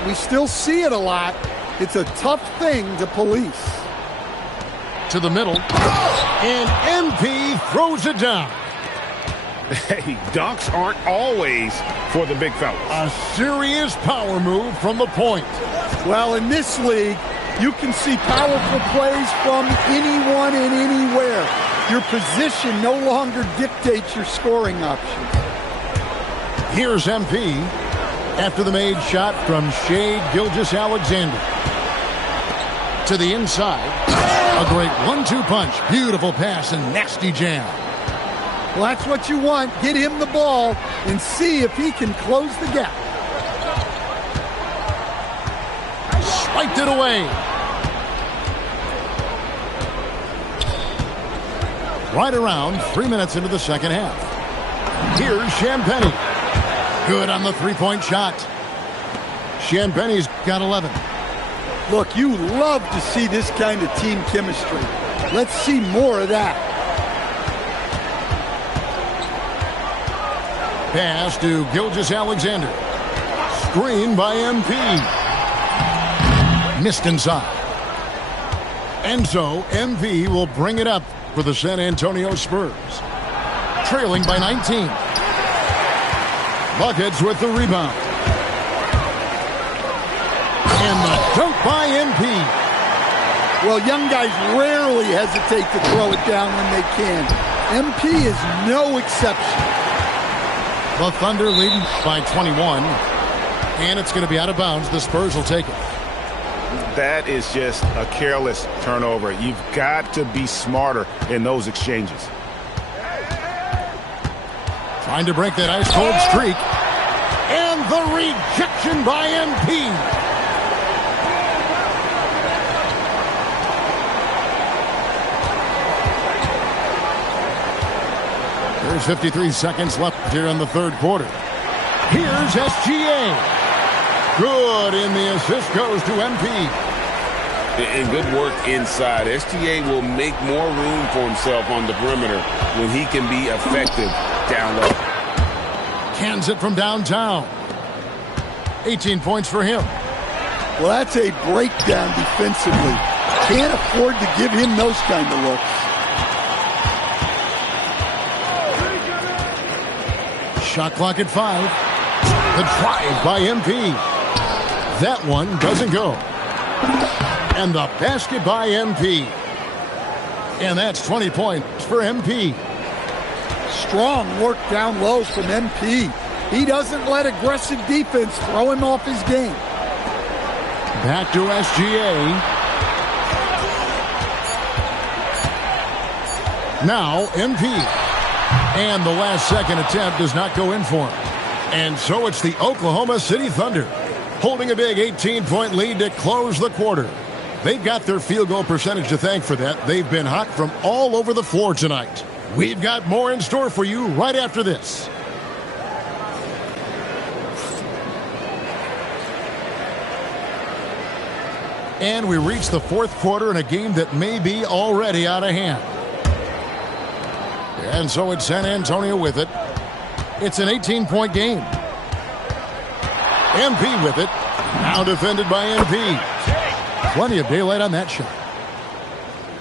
we still see it a lot. It's a tough thing to police. To the middle. And MP throws it down. Hey, dunks aren't always for the big fellas. A serious power move from the point. Well, in this league, you can see powerful plays from anyone and anywhere. Your position no longer dictates your scoring option. Here's MP after the made shot from Shai Gilgeous-Alexander. To the inside. A great 1-2 punch. Beautiful pass and nasty jam. Well, that's what you want. Get him the ball and see if he can close the gap. Swiped it away. Right around 3 minutes into the second half. Here's Champagny. Good on the three-point shot. Champagny's got 11. Look, you love to see this kind of team chemistry. Let's see more of that. Pass to Gilgeous-Alexander. Screen by MP. Missed inside. And so MP will bring it up for the San Antonio Spurs. Trailing by 19. Buckets with the rebound. And the dunk by MP. Well, young guys rarely hesitate to throw it down when they can. MP is no exception. The Thunder leading by 21. And it's going to be out of bounds. The Spurs will take it. That is just a careless turnover. You've got to be smarter in those exchanges. Trying to break that ice-cold streak. And the rejection by MP. There's 53 seconds left here in the third quarter. Here's SGA. Good, and the assist goes to MP. And good work inside. SGA will make more room for himself on the perimeter when he can be effective down low. Cans it from downtown. 18 points for him. Well, that's a breakdown defensively. Can't afford to give him those kind of looks. Shot clock at 5. The drive by MP. That one doesn't go. And the basket by MP. And that's 20 points for MP. Strong work down low from MP. He doesn't let aggressive defense throw him off his game. Back to SGA. Now MP. And the last second attempt does not go in for him. And so it's the Oklahoma City Thunder holding a big 18-point lead to close the quarter. They've got their field goal percentage to thank for that. They've been hot from all over the floor tonight. We've got more in store for you right after this. And we reach the fourth quarter in a game that may be already out of hand. And so it's San Antonio with it. It's an 18-point game. MP with it. Now defended by MP. Plenty of daylight on that shot.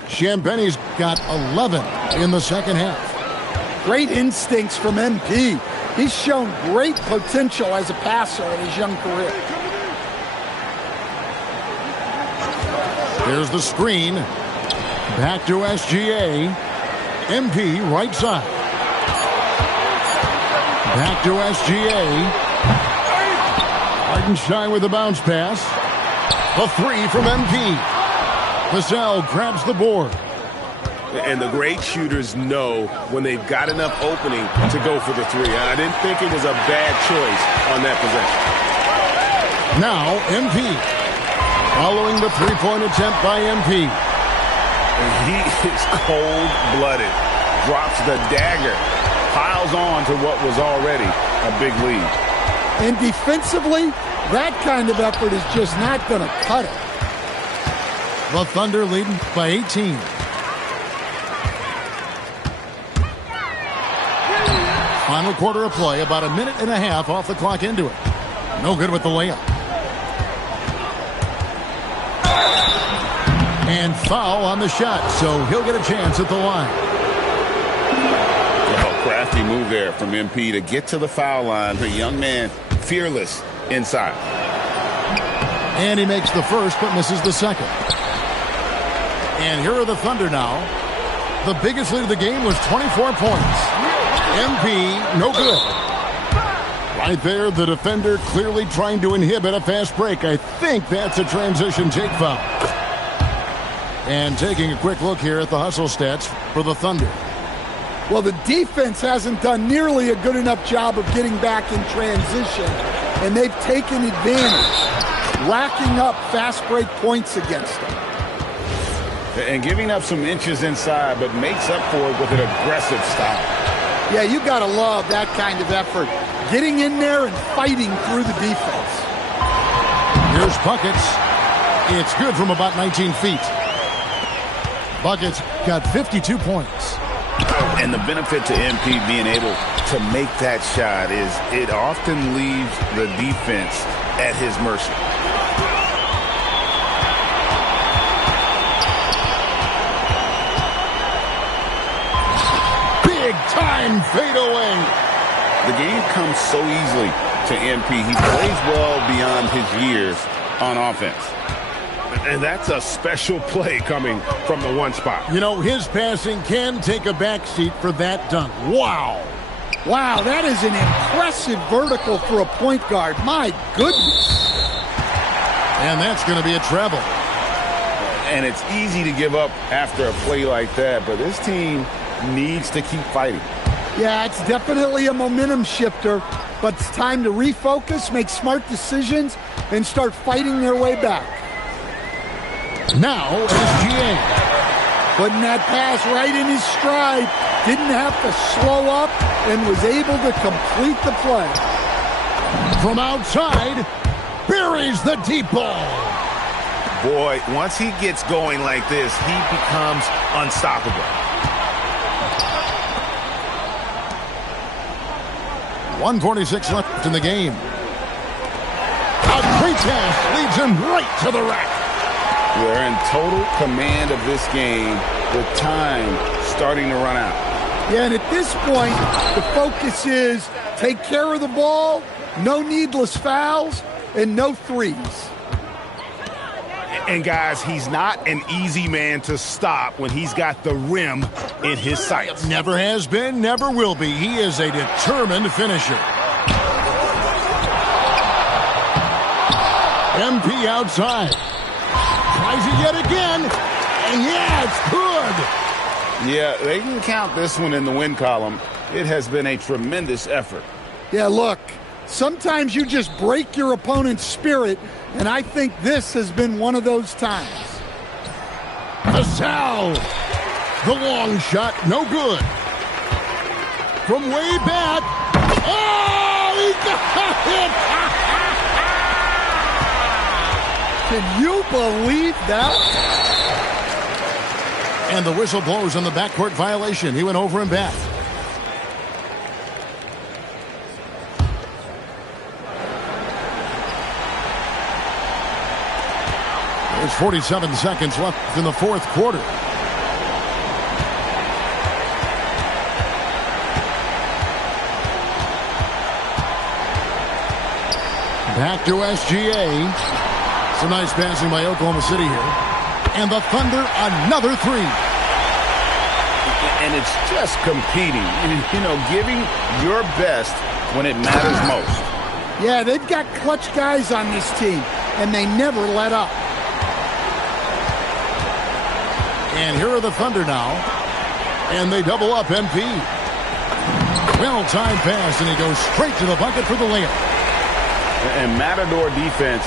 Champagne's got 11 in the second half. Great instincts from MP. He's shown great potential as a passer in his young career. There's the screen. Back to SGA. MP right side. Back to SGA. Hartenstein with the bounce pass. A three from MP. Vassell grabs the board. And the great shooters know when they've got enough opening to go for the three. I didn't think it was a bad choice on that possession. Now MP. Following the three-point attempt by MP. And he is cold-blooded. Drops the dagger. Piles on to what was already a big lead. And defensively, that kind of effort is just not going to cut it. The Thunder leading by 18. Final quarter of play, about a minute and a half off the clock into it. No good with the layup. And foul on the shot, so he'll get a chance at the line. Well, crafty move there from MP to get to the foul line. The young man, fearless inside. And he makes the first, but misses the second. And here are the Thunder now. The biggest lead of the game was 24 points. MP, no good. Right there, the defender clearly trying to inhibit a fast break. I think that's a transition take foul. And taking a quick look here at the hustle stats for the Thunder. Well, the defense hasn't done nearly a good enough job of getting back in transition, and they've taken advantage, racking up fast break points against them. And giving up some inches inside, but makes up for it with an aggressive style. Yeah, you got to love that kind of effort, getting in there and fighting through the defense. Here's Buckets. It's good from about 19 feet. Buckets got 52 points. And the benefit to MP being able to make that shot is it often leaves the defense at his mercy. Big time fadeaway. The game comes so easily to MP. He plays well beyond his years on offense. And that's a special play coming from the one spot. You know, his passing can take a backseat for that dunk. Wow. Wow, that is an impressive vertical for a point guard. My goodness. And that's going to be a treble. And it's easy to give up after a play like that, but this team needs to keep fighting. Yeah, it's definitely a momentum shifter, but it's time to refocus, make smart decisions, and start fighting their way back. Now, SGA. Putting that pass right in his stride. Didn't have to slow up and was able to complete the play. From outside, buries the deep ball. Boy, once he gets going like this, he becomes unstoppable. 1:46 left in the game. A great pass leads him right to the rack. They're in total command of this game with time starting to run out. Yeah, and at this point, the focus is take care of the ball, no needless fouls, and no threes. And guys, he's not an easy man to stop when he's got the rim in his sights. Never has been, never will be. He is a determined finisher. MP outside. Tries it yet again. And yeah, it's good. Yeah, they can count this one in the win column. It has been a tremendous effort. Yeah, look, sometimes you just break your opponent's spirit, and I think this has been one of those times. Vassell. The long shot, no good. From way back. Oh, he got it! Can you believe that? And the whistle blows on the backcourt violation. He went over and back. There's 47 seconds left in the fourth quarter. Back to SGA. Some nice passing by Oklahoma City here. And the Thunder, another three. And it's just competing, you know, giving your best when it matters most. Yeah, they've got clutch guys on this team, and they never let up. And here are the Thunder now. And they double up MP. Well-timed pass, and he goes straight to the bucket for the layup. And Matador defense,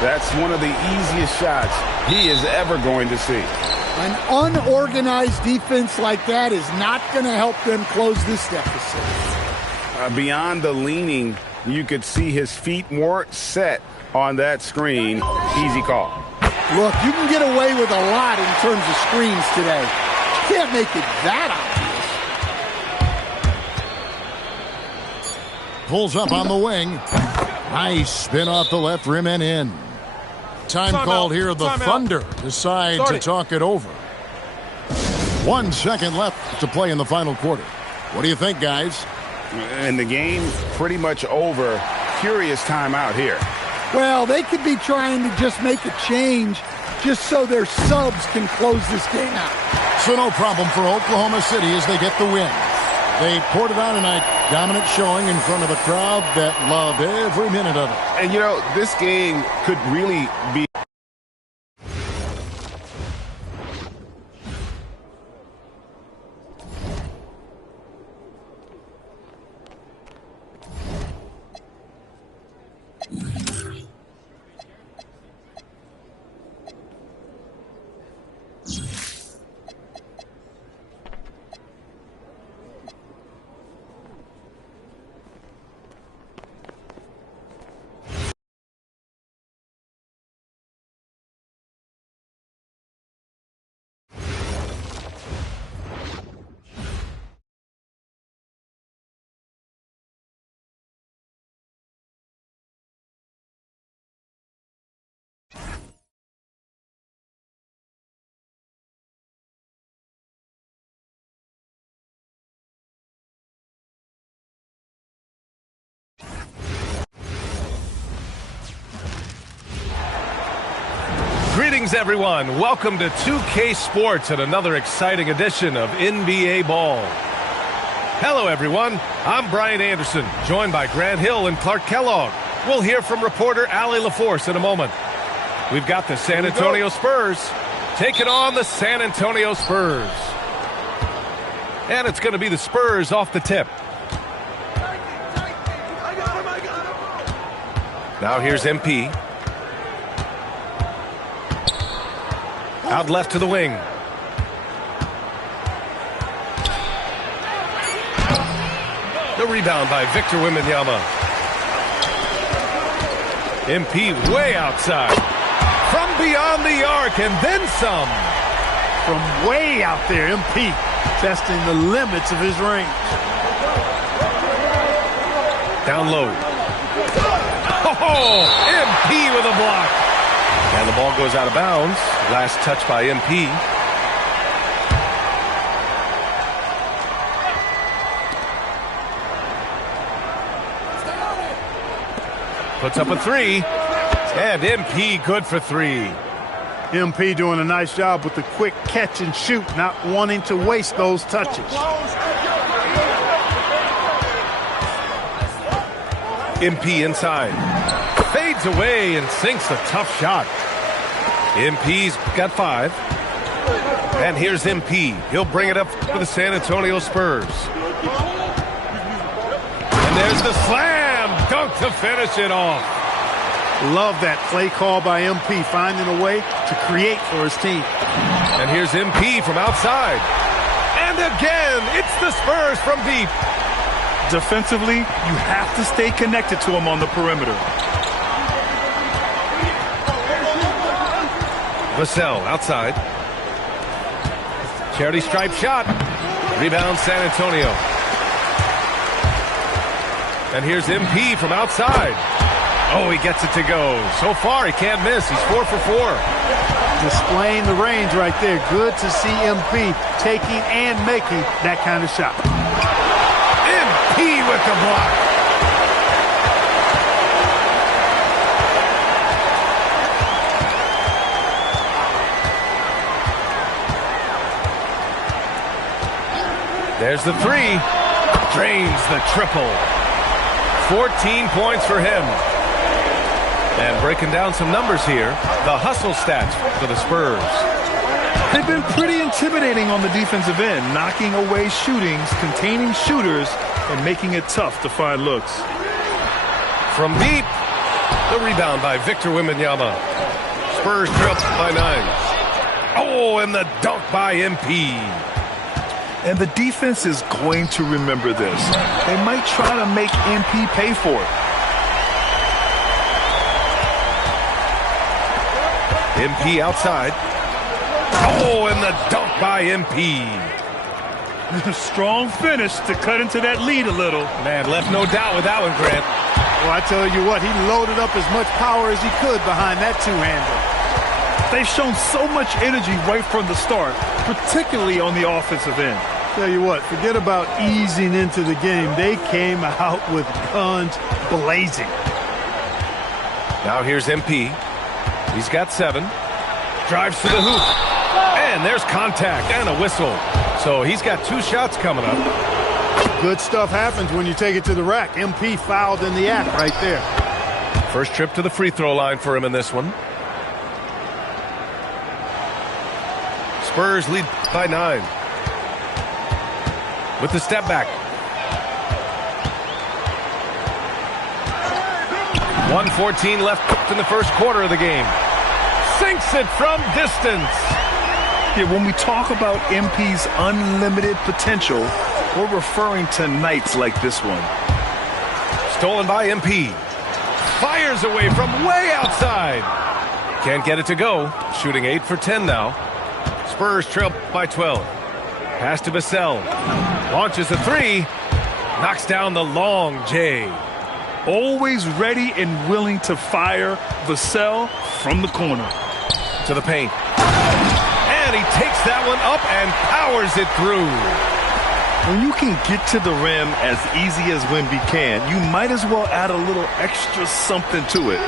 that's one of the easiest shots he is ever going to see. An unorganized defense like that is not going to help them close this deficit. Beyond the leaning, you could see his feet more set on that screen. Easy call. Look, you can get away with a lot in terms of screens today. You can't make it that obvious. Pulls up on the wing. Nice spin off the left rim and in. Time called here. The Thunder decide to talk it over. 1 second left to play in the final quarter. What do you think, guys? And the game pretty much over. Curious timeout here. Well, they could be trying to just make a change just so their subs can close this game out. So no problem for Oklahoma City as they get the win. They poured it on tonight. Dominant showing in front of a crowd that loved every minute of it. And, you know, this game could really be Greetings, everyone. Welcome to 2K Sports and another exciting edition of NBA Ball. Hello, everyone. I'm Brian Anderson, joined by Grant Hill and Clark Kellogg. We'll hear from reporter Allie LaForce in a moment. We've got the San Antonio Spurs taking on the San Antonio Spurs. And it's going to be the Spurs off the tip. Now here's MP. Out left to the wing. The rebound by Victor Wembanyama. MP way outside. From beyond the arc and then some. From way out there, MP testing the limits of his range. Down low. Oh, MP with a block. And the ball goes out of bounds. Last touch by MP. Puts up a three. And MP good for three. MP doing a nice job with the quick catch and shoot, not wanting to waste those touches. MP inside. Fades away and sinks a tough shot. MP's got 5. And here's MP. He'll bring it up for the San Antonio Spurs. And there's the slam dunk to finish it off. Love that play call by MP, finding a way to create for his team. And here's MP from outside. And again, it's the Spurs from deep. Defensively, you have to stay connected to him on the perimeter. Vassell outside. Charity stripe shot. Rebound San Antonio. And here's MP from outside. Oh, he gets it to go. So far, he can't miss. He's 4 for 4. Displaying the range right there. Good to see MP taking and making that kind of shot. MP with the block. There's the three. Drains the triple. 14 points for him. And breaking down some numbers here, the hustle stats for the Spurs. They've been pretty intimidating on the defensive end, knocking away shootings, containing shooters, and making it tough to find looks. From deep, the rebound by Victor Wembanyama. Spurs trail by 9. Oh, and the dunk by MP. And the defense is going to remember this. They might try to make MP pay for it. MP outside. Oh, and the dunk by MP. Strong finish to cut into that lead a little. Man, left no doubt with that one, Grant. Well, I tell you what, he loaded up as much power as he could behind that two-hander. They've shown so much energy right from the start, particularly on the offensive end. Tell you what, forget about easing into the game. They came out with guns blazing. Now here's MP. He's got 7. Drives to the hoop. And there's contact and a whistle. So he's got 2 shots coming up. Good stuff happens when you take it to the rack. MP fouled in the act right there. First trip to the free throw line for him in this one. Spurs lead by 9. With the step back. 1:14 left in the first quarter of the game. Sinks it from distance. Yeah, when we talk about MP's unlimited potential, we're referring to nights like this one. Stolen by MP. Fires away from way outside. Can't get it to go. Shooting 8 for 10 now. Spurs trail by 12. Pass to Vassell. Launches a 3. Knocks down the long J. Always ready and willing to fire. Vassell from the corner. To the paint. And he takes that one up and powers it through. When you can get to the rim as easy as Wemby can, you might as well add a little extra something to it.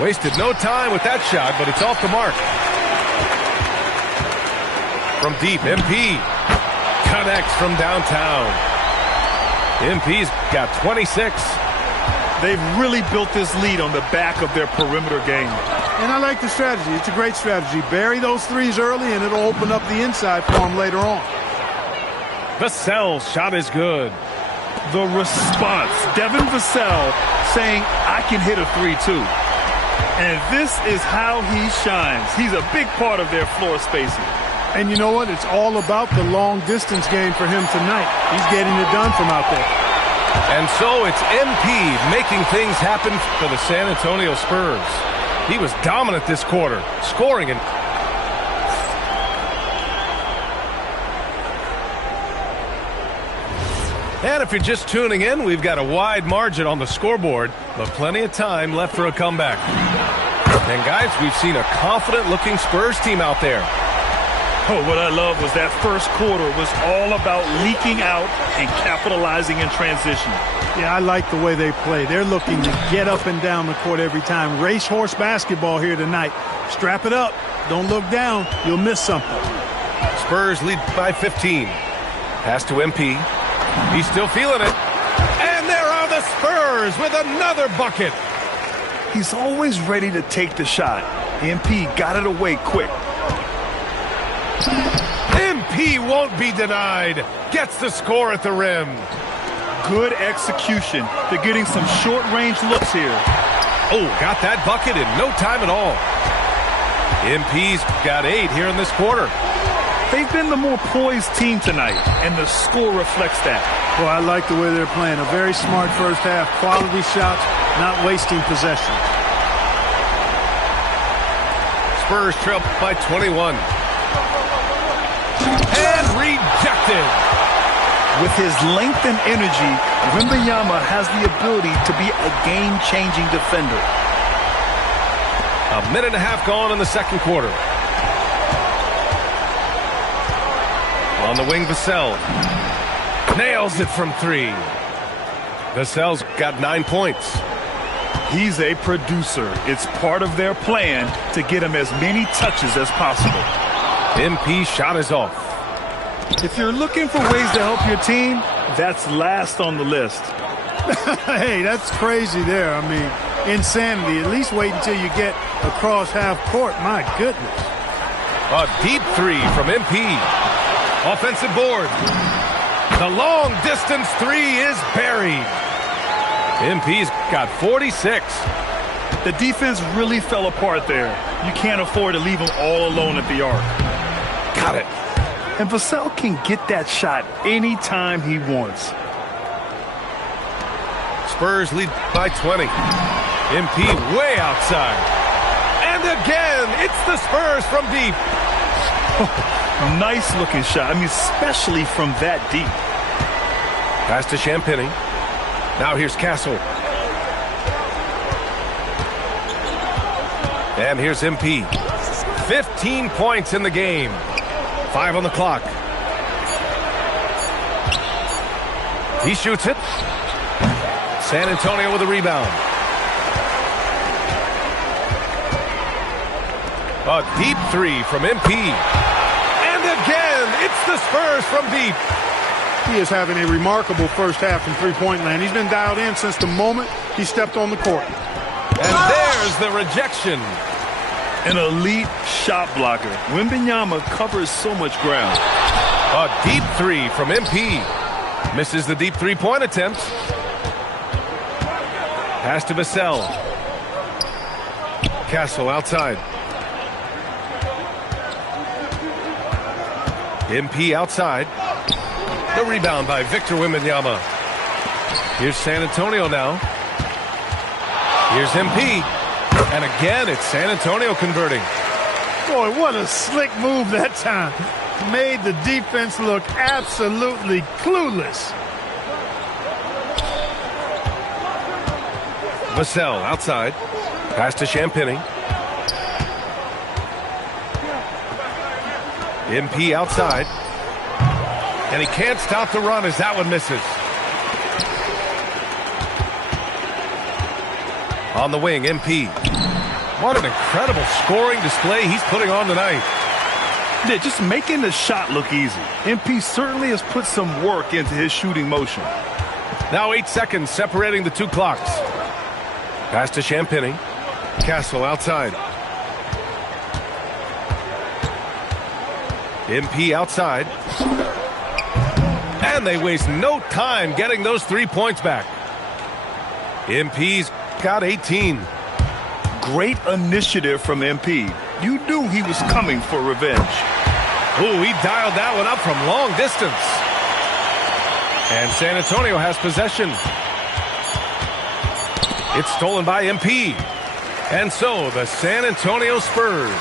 Wasted no time with that shot, but it's off the mark. From deep, MP connects from downtown. MP's got 26. They've really built this lead on the back of their perimeter game. And I like the strategy. It's a great strategy. Bury those threes early, and it'll open up the inside for them later on. Vassell's shot is good. The response, Devin Vassell saying, I can hit a 3 too. And this is how he shines. He's a big part of their floor spacing. And you know what? It's all about the long distance game for him tonight. He's getting it done from out there. And so it's MP making things happen for the San Antonio Spurs. He was dominant this quarter, scoring and if you're just tuning in, we've got a wide margin on the scoreboard, but plenty of time left for a comeback. And guys, we've seen a confident-looking Spurs team out there. Oh, what I love was that first quarter was all about leaking out and capitalizing in transition. Yeah, I like the way they play. They're looking to get up and down the court every time. Racehorse basketball here tonight. Strap it up. Don't look down. You'll miss something. Spurs lead by 15. Pass to MP. He's still feeling it. And there are the Spurs with another bucket. He's always ready to take the shot. MP got it away quick. MP won't be denied. Gets the score at the rim. Good execution. They're getting some short-range looks here. Oh, got that bucket in no time at all. MP's got 8 here in this quarter. They've been the more poised team tonight, and the score reflects that. Well, I like the way they're playing. A very smart first half. Quality shots, not wasting possession. Spurs trail by 21. And rejected. With his length and energy, Wembanyama has the ability to be a game-changing defender. A minute and a half gone in the second quarter. On the wing, Vassell. Nails it from 3. Vassell's got 9 points. He's a producer. It's part of their plan to get him as many touches as possible. MP's shot is off. If you're looking for ways to help your team, that's last on the list. Hey, that's crazy there. I mean, insanity. At least wait until you get across half court. My goodness. A deep 3 from MP. Offensive board. The long distance 3 is buried. MP's got 46. The defense really fell apart there. You can't afford to leave them all alone at the arc. Got it. And Vassell can get that shot anytime he wants. Spurs lead by 20. MP way outside. And again, it's the Spurs from deep. Nice looking shot. I mean, especially from that deep. Pass to Champagny. Now here's Castle. And here's MP. 15 points in the game. 5 on the clock. He shoots it. San Antonio with a rebound. A deep 3 from MP. And again, it's the Spurs from deep. He is having a remarkable first half from three-point land. He's been dialed in since the moment he stepped on the court. And there's the rejection. An elite shot blocker. Wembanyama covers so much ground. A deep 3 from MP. Misses the deep three-point attempt. Pass to Vassell. Castle outside. MP outside. The rebound by Victor Wembanyama. Here's San Antonio now. Here's MP. And again, it's San Antonio converting. Boy, what a slick move that time. Made the defense look absolutely clueless. Vassell outside. Pass to Champagny. MP outside. And he can't stop the run as that one misses. On the wing, MP. What an incredible scoring display he's putting on tonight. Yeah, just making the shot look easy. MP certainly has put some work into his shooting motion. Now 8 seconds separating the two clocks. Pass to Champagny. Castle outside. MP outside. And they waste no time getting those 3 points back. MP's got 18. Great initiative from MP. You knew he was coming for revenge. Ooh, he dialed that one up from long distance. And San Antonio has possession. It's stolen by MP. And so the San Antonio Spurs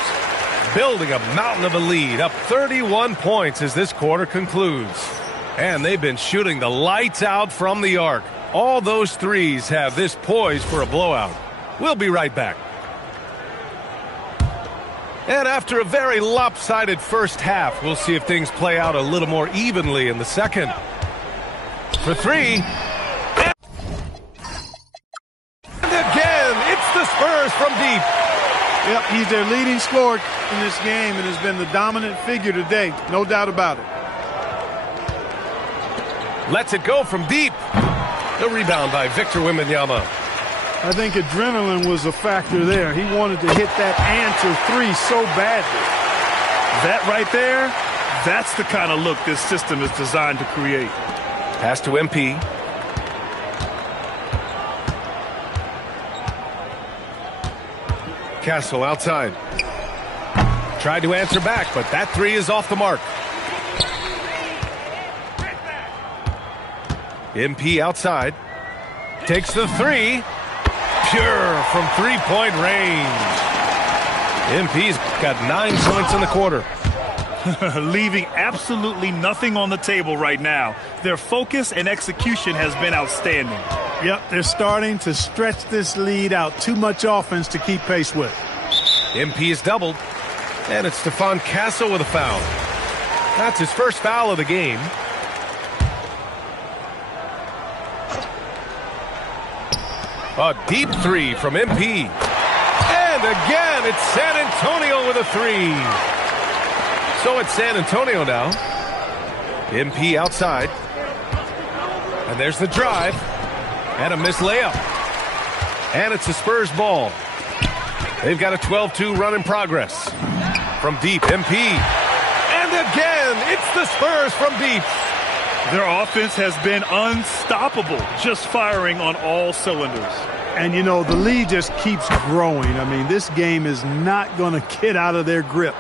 building a mountain of a lead, up 31 points as this quarter concludes. And they've been shooting the lights out from the arc. All those threes have this poised for a blowout. We'll be right back. And after a very lopsided first half, we'll see if things play out a little more evenly in the second. For three. And again, it's the Spurs from deep. Yep, he's their leading scorer in this game and has been the dominant figure today. No doubt about it. Lets it go from deep. The rebound by Victor Wembanyama. I think adrenaline was a factor there. He wanted to hit that answer three so badly. That right there, that's the kind of look this system is designed to create. Pass to MP. Castle outside. Tried to answer back, but that three is off the mark. MP outside. Takes the three. Pure from three-point range. MP's got 9 points in the quarter. Leaving absolutely nothing on the table right now. Their focus and execution has been outstanding. Yep, they're starting to stretch this lead out. Too much offense to keep pace with. MP is doubled. And it's Stephon Castle with a foul. That's his first foul of the game. A deep three from MP. And again, it's San Antonio with a three. So it's San Antonio now. MP outside. And there's the drive. And a missed layup. And it's the Spurs ball. They've got a 12-2 run in progress. From deep, MP. And again, it's the Spurs from deep. Their offense has been unstoppable, just firing on all cylinders. And, you know, the lead just keeps growing. I mean, this game is not going to get out of their grip.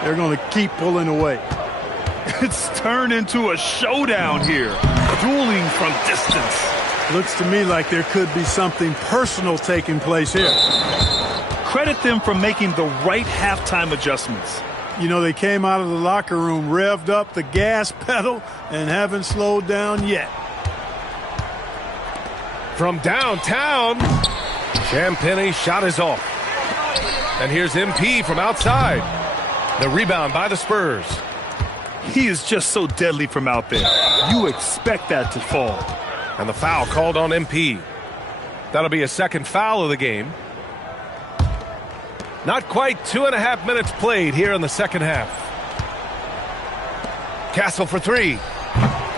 They're going to keep pulling away. It's turned into a showdown here, dueling from distance. Looks to me like there could be something personal taking place here. Credit them for making the right halftime adjustments. You know, they came out of the locker room, revved up the gas pedal, and haven't slowed down yet. From downtown, Champagny shot is off. And here's MP from outside. The rebound by the Spurs. He is just so deadly from out there. You expect that to fall. And the foul called on MP. That'll be a second foul of the game. Not quite 2.5 minutes played here in the second half. Castle for three.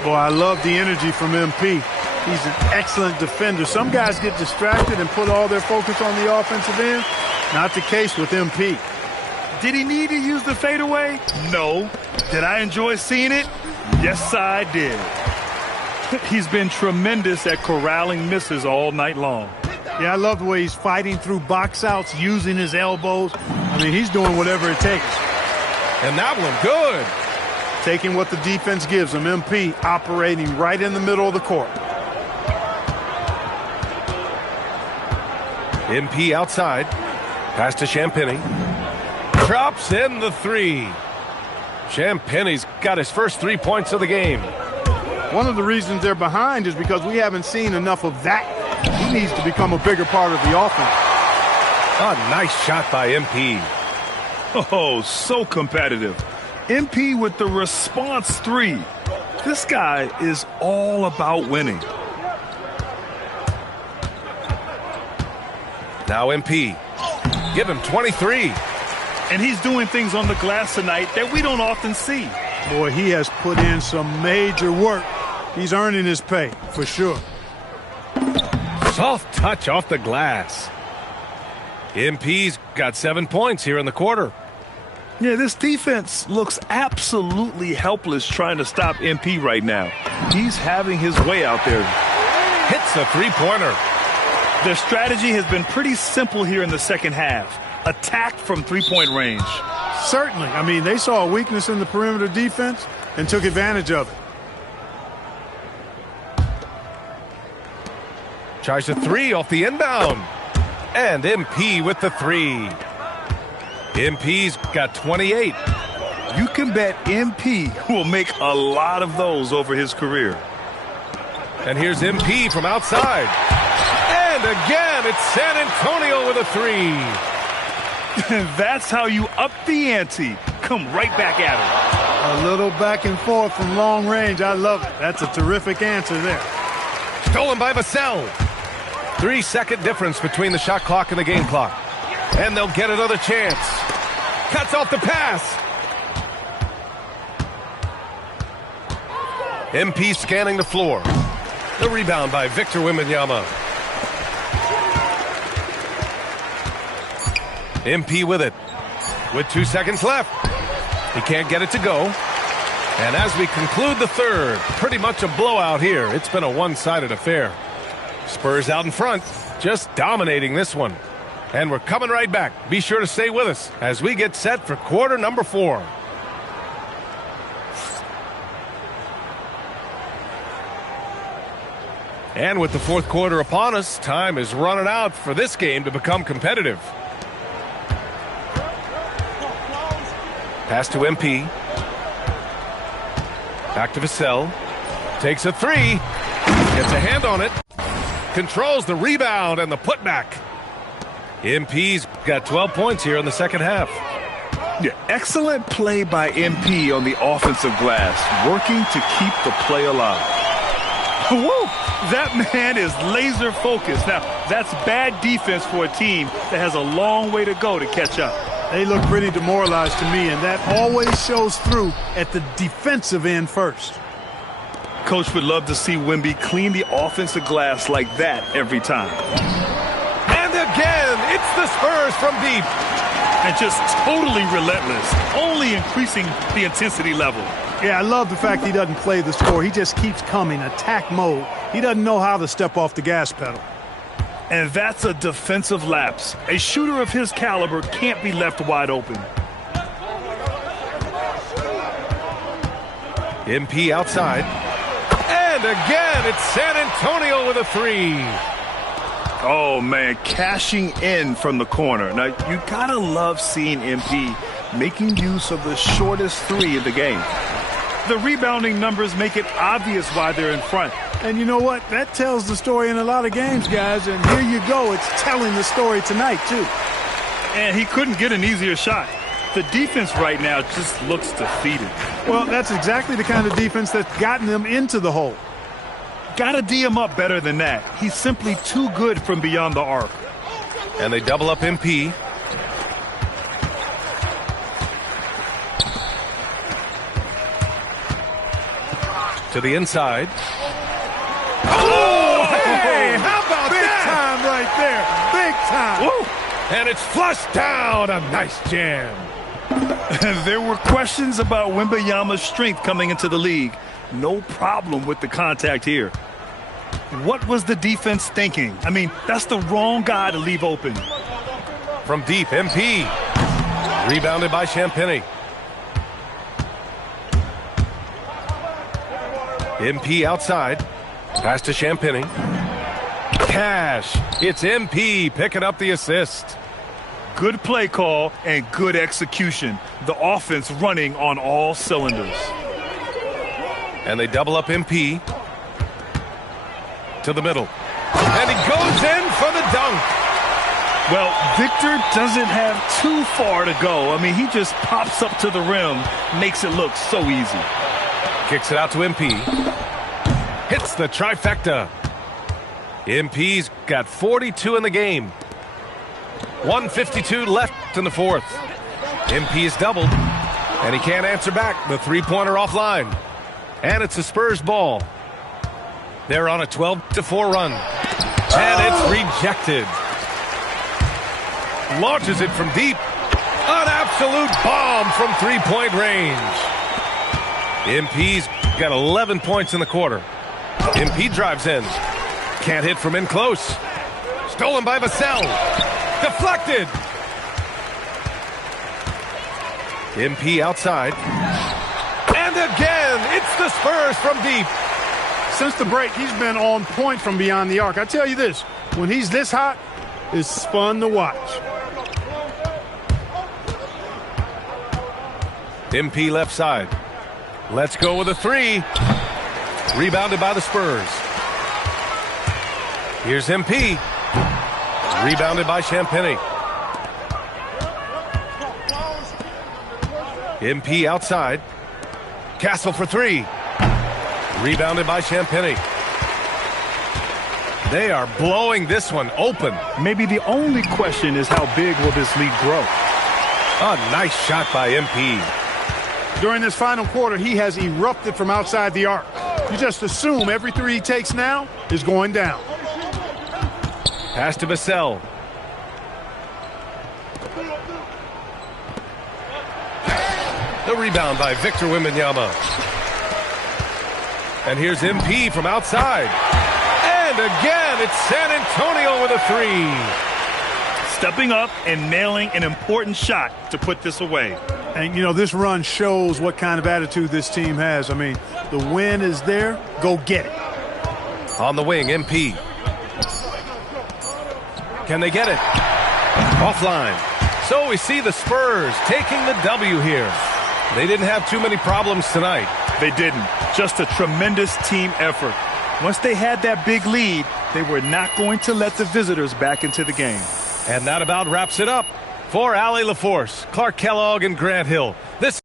Boy, I love the energy from MP. He's an excellent defender. Some guys get distracted and put all their focus on the offensive end. Not the case with MP. Did he need to use the fadeaway? No. Did I enjoy seeing it? Yes, I did. He's been tremendous at corralling misses all night long. Yeah, I love the way he's fighting through box outs, using his elbows. I mean, he's doing whatever it takes. And that one good. Taking what the defense gives him. MP operating right in the middle of the court. MP outside. Pass to Champagny. Drops in the three. Champagny's got his first 3 points of the game. One of the reasons they're behind is because we haven't seen enough of that. He needs to become a bigger part of the offense. A nice shot by MP. Oh, so competitive. MP with the response three. This guy is all about winning. Now MP. Give him 23. And he's doing things on the glass tonight that we don't often see. Boy, he has put in some major work. He's earning his pay, for sure. Soft touch off the glass. MP's got 7 points here in the quarter. Yeah, this defense looks absolutely helpless trying to stop MP right now. He's having his way out there. Hits a three-pointer. Their strategy has been pretty simple here in the second half. Attack from three-point range. Certainly. I mean, they saw a weakness in the perimeter defense and took advantage of it. Tries a three off the inbound. And MP with the three. MP's got 28. You can bet MP will make a lot of those over his career. And here's MP from outside. And again, it's San Antonio with a three. That's how you up the ante. Come right back at him. A little back and forth from long range. I love it. That's a terrific answer there. Stolen by Vassell. 3-second difference between the shot clock and the game clock. And they'll get another chance. Cuts off the pass. MP scanning the floor. The rebound by Victor Wembanyama. MP with it. With 2 seconds left. He can't get it to go. And as we conclude the third, pretty much a blowout here. It's been a one-sided affair. Spurs out in front, just dominating this one. And we're coming right back. Be sure to stay with us as we get set for quarter number 4. And with the fourth quarter upon us, time is running out for this game to become competitive. Pass to MP. Back to Vassell. Takes a three. Gets a hand on it. Controls the rebound and the putback. MP's got 12 points here in the second half. Yeah, excellent play by MP on the offensive glass, working to keep the play alive. Whoa, that man is laser focused. Now, that's bad defense for a team that has a long way to go to catch up. They look pretty demoralized to me, and that always shows through at the defensive end first. Coach would love to see Wemby clean the offensive glass like that every time. And again, it's the Spurs from deep. And just totally relentless, only increasing the intensity level. Yeah, I love the fact he doesn't play the score. He just keeps coming, attack mode. He doesn't know how to step off the gas pedal. And that's a defensive lapse. A shooter of his caliber can't be left wide open. MP outside. And again, it's San Antonio with a three. Oh, man, cashing in from the corner. Now, you gotta love seeing MP making use of the shortest three in the game. The rebounding numbers make it obvious why they're in front. And you know what? That tells the story in a lot of games, guys. And here you go. It's telling the story tonight, too. And he couldn't get an easier shot. The defense right now just looks defeated. Well, that's exactly the kind of defense that's gotten them into the hole. Gotta D him up better than that. He's simply too good from beyond the arc. And they double up MP. To the inside. Oh, hey, how about big that? Time right there. Big time. Woo. And it's flushed down. A nice jam. There were questions about Wembanyama's strength coming into the league. No problem with the contact here. What was the defense thinking? I mean, that's the wrong guy to leave open. From deep, MP. Rebounded by Champagny. MP outside. Pass to Champagny. Cash. It's MP picking up the assist. Good play call and good execution. The offense running on all cylinders. And they double up MP. To the middle. And he goes in for the dunk. Well, Victor doesn't have too far to go. I mean, he just pops up to the rim, makes it look so easy. Kicks it out to MP. Hits the trifecta. MP's got 42 in the game. 1:52 left in the fourth. MP is doubled, and he can't answer back. The three-pointer offline. And it's a Spurs ball. They're on a 12-4 run. And it's rejected. Launches it from deep. An absolute bomb from three-point range. MP's got 11 points in the quarter. MP drives in. Can't hit from in close. Stolen by Vassell. Deflected. MP outside. And again, it's the Spurs from deep. Since the break, he's been on point from beyond the arc. I tell you this, when he's this hot, it's fun to watch. MP left side. Let's go with a three. Rebounded by the Spurs. Here's MP. Rebounded by Champagny. MP outside. Castle for three. Rebounded by Champagny. They are blowing this one open. Maybe the only question is how big will this lead grow? A nice shot by MP. During this final quarter, he has erupted from outside the arc. You just assume every three he takes now is going down. Pass to Vassell. The rebound by Victor Wembanyama. And here's MP from outside. And again, it's San Antonio with a three. Stepping up and nailing an important shot to put this away. And, you know, this run shows what kind of attitude this team has. I mean, the win is there. Go get it. On the wing, MP. Can they get it? Offline. So we see the Spurs taking the W here. They didn't have too many problems tonight. They didn't. Just a tremendous team effort. Once they had that big lead, they were not going to let the visitors back into the game. And that about wraps it up. For Allie LaForce, Clark Kellogg, and Grant Hill, this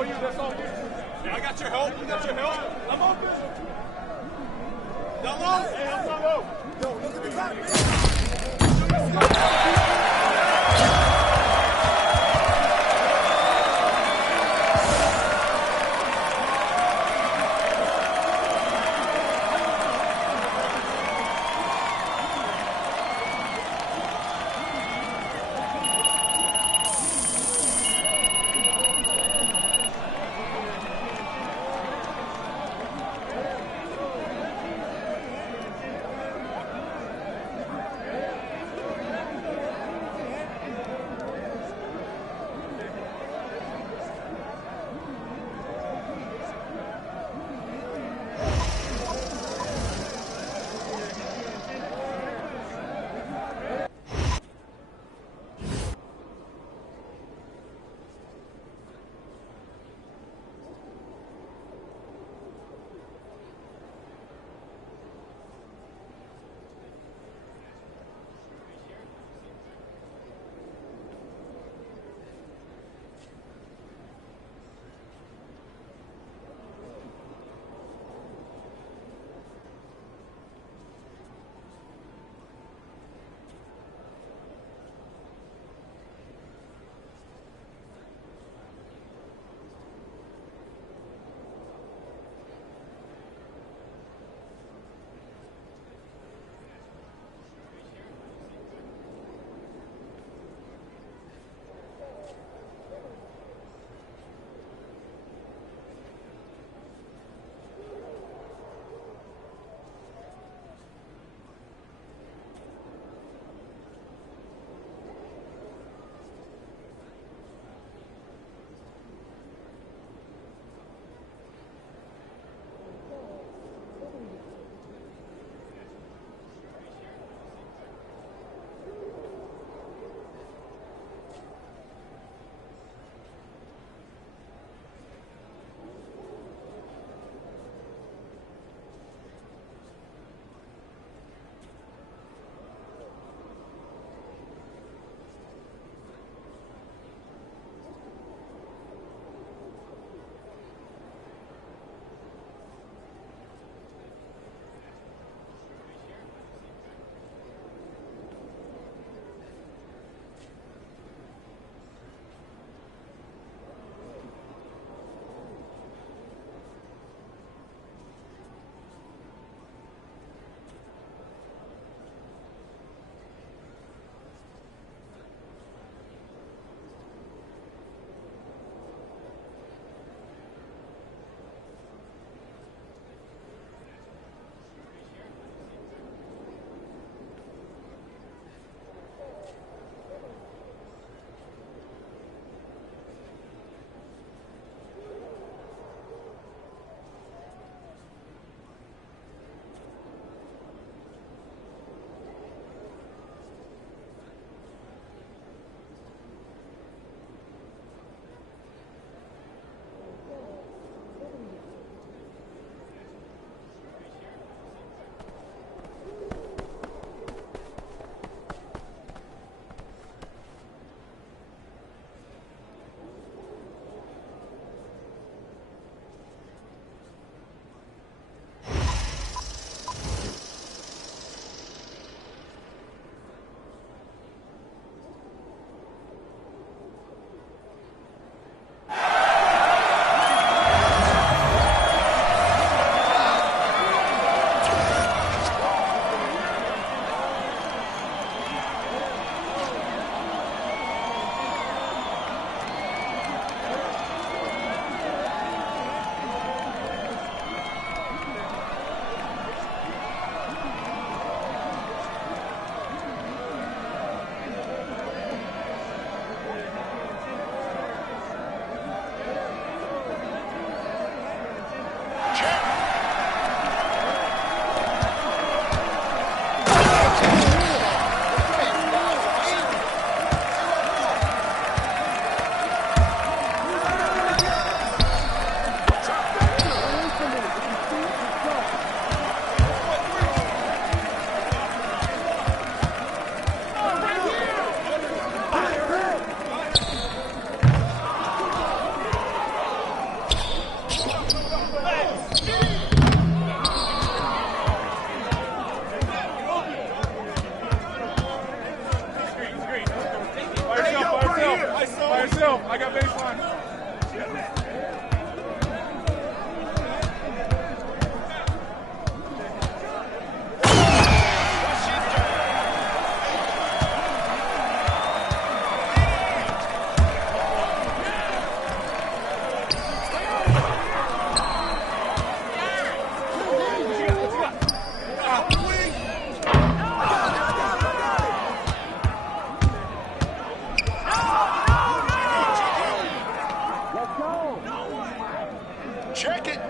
all you. That's all you. Yeah, I got your help. I got your help. I'm open. Down low. Hey, I'm down low. Yo, look at the clock, man. got baseline. Check it.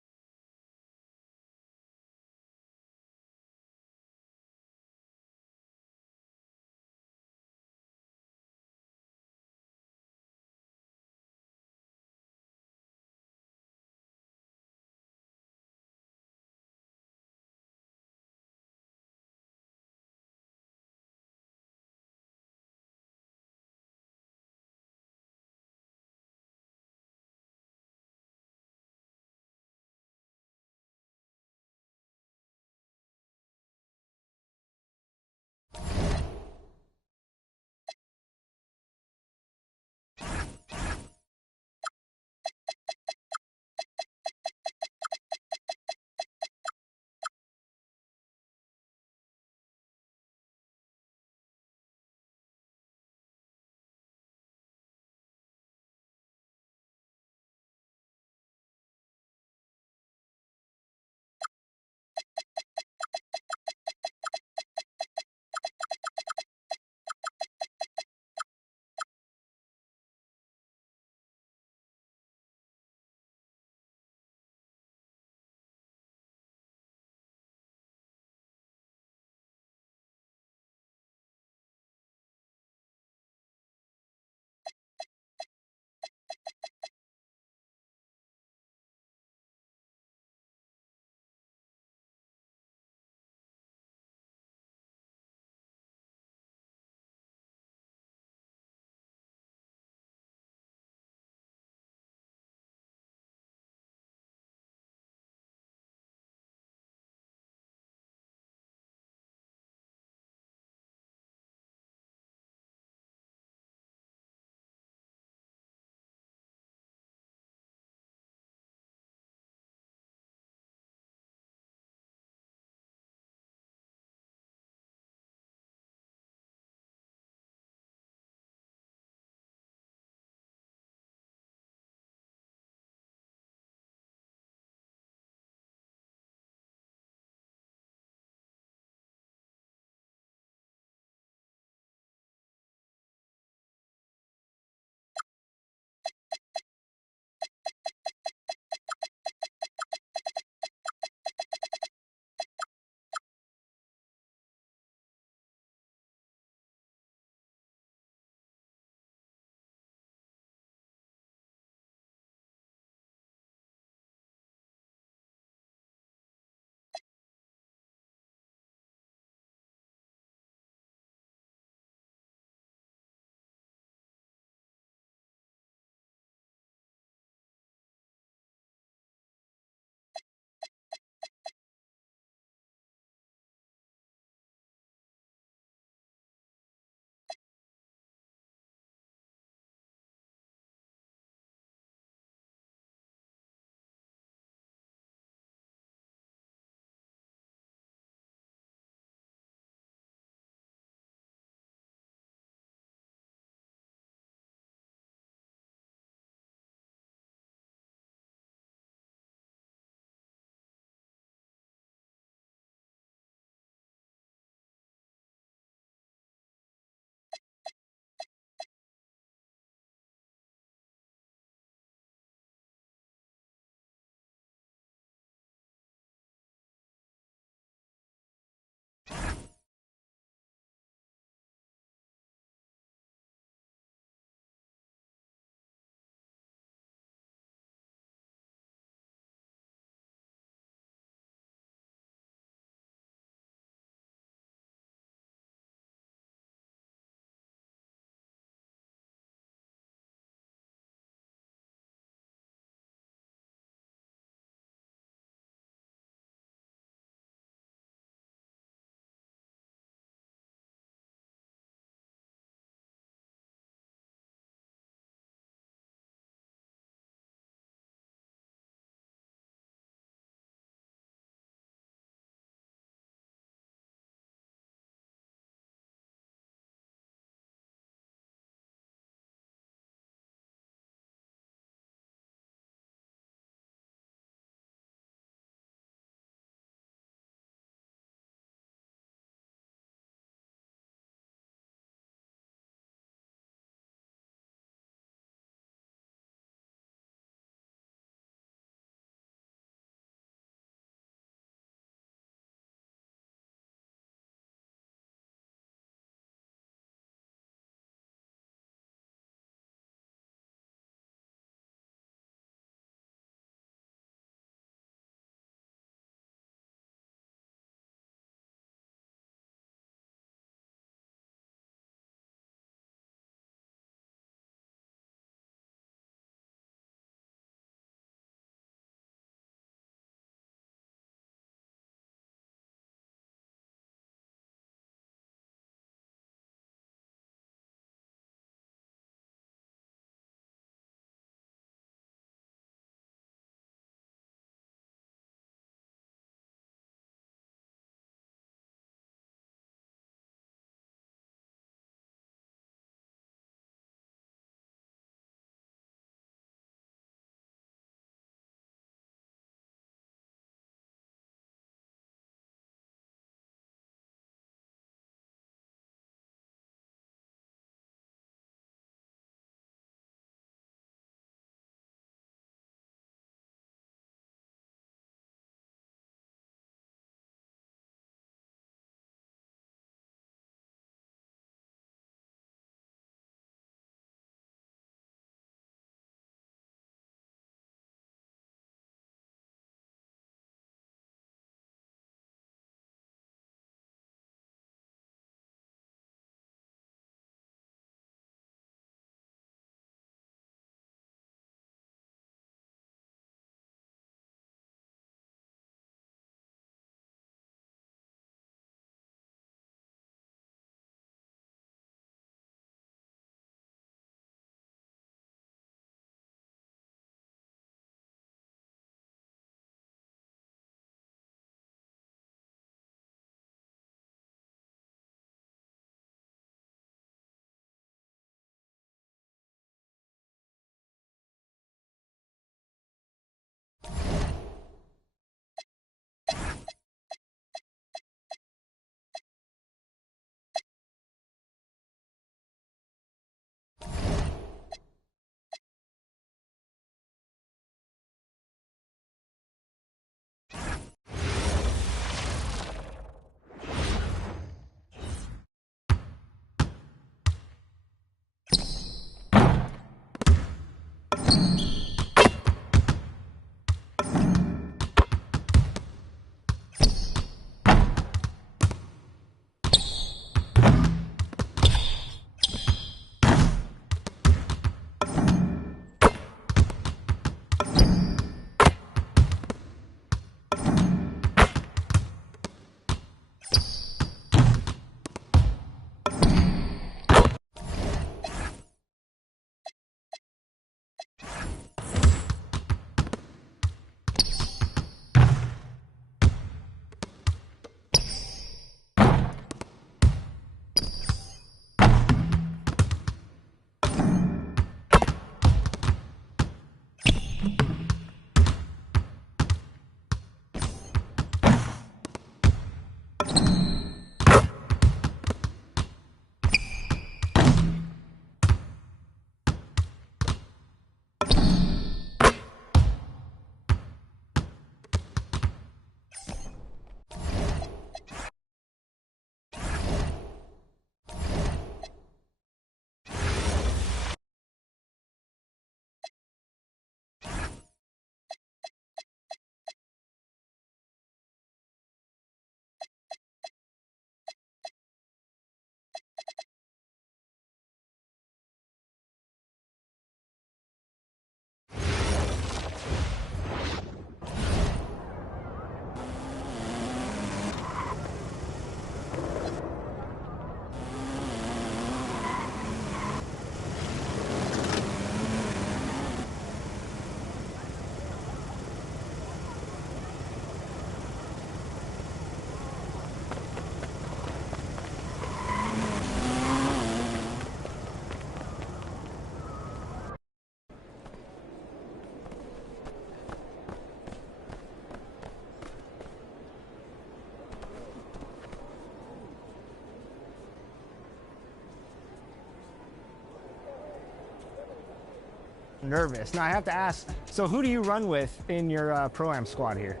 Nervous. Now I have to ask, so who do you run with in your Pro-Am squad here?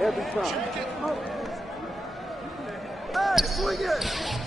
every time. Hey, swing it!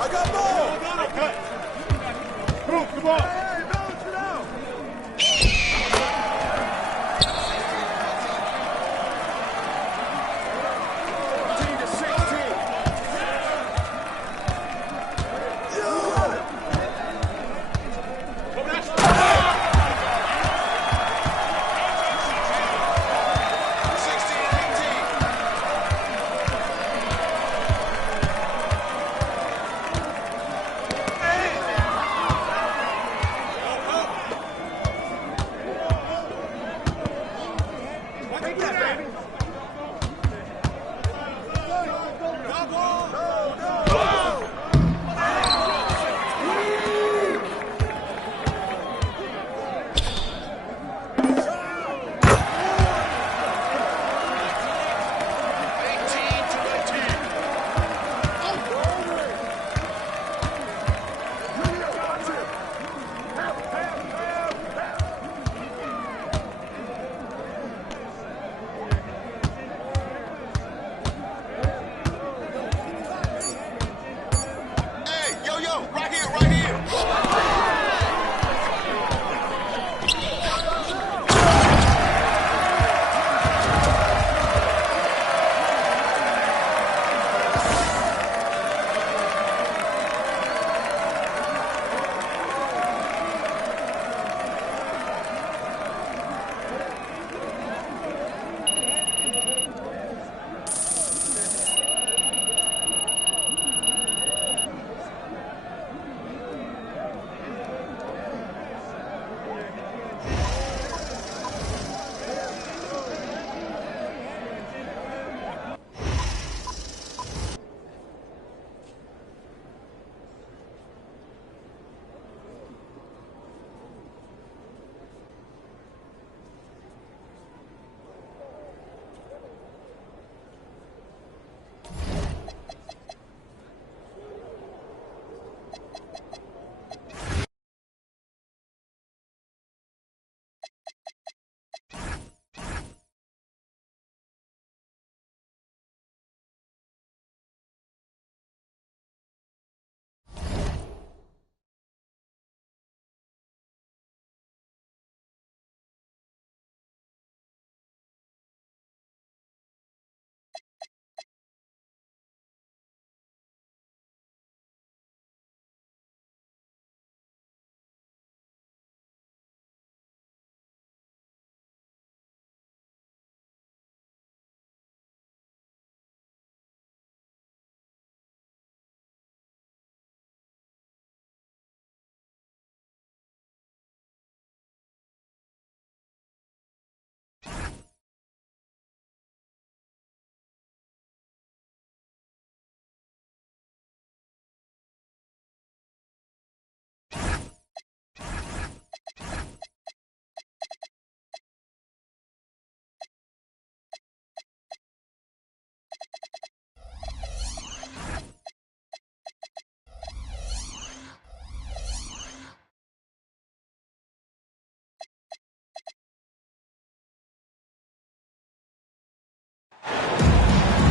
I got ball. Come on.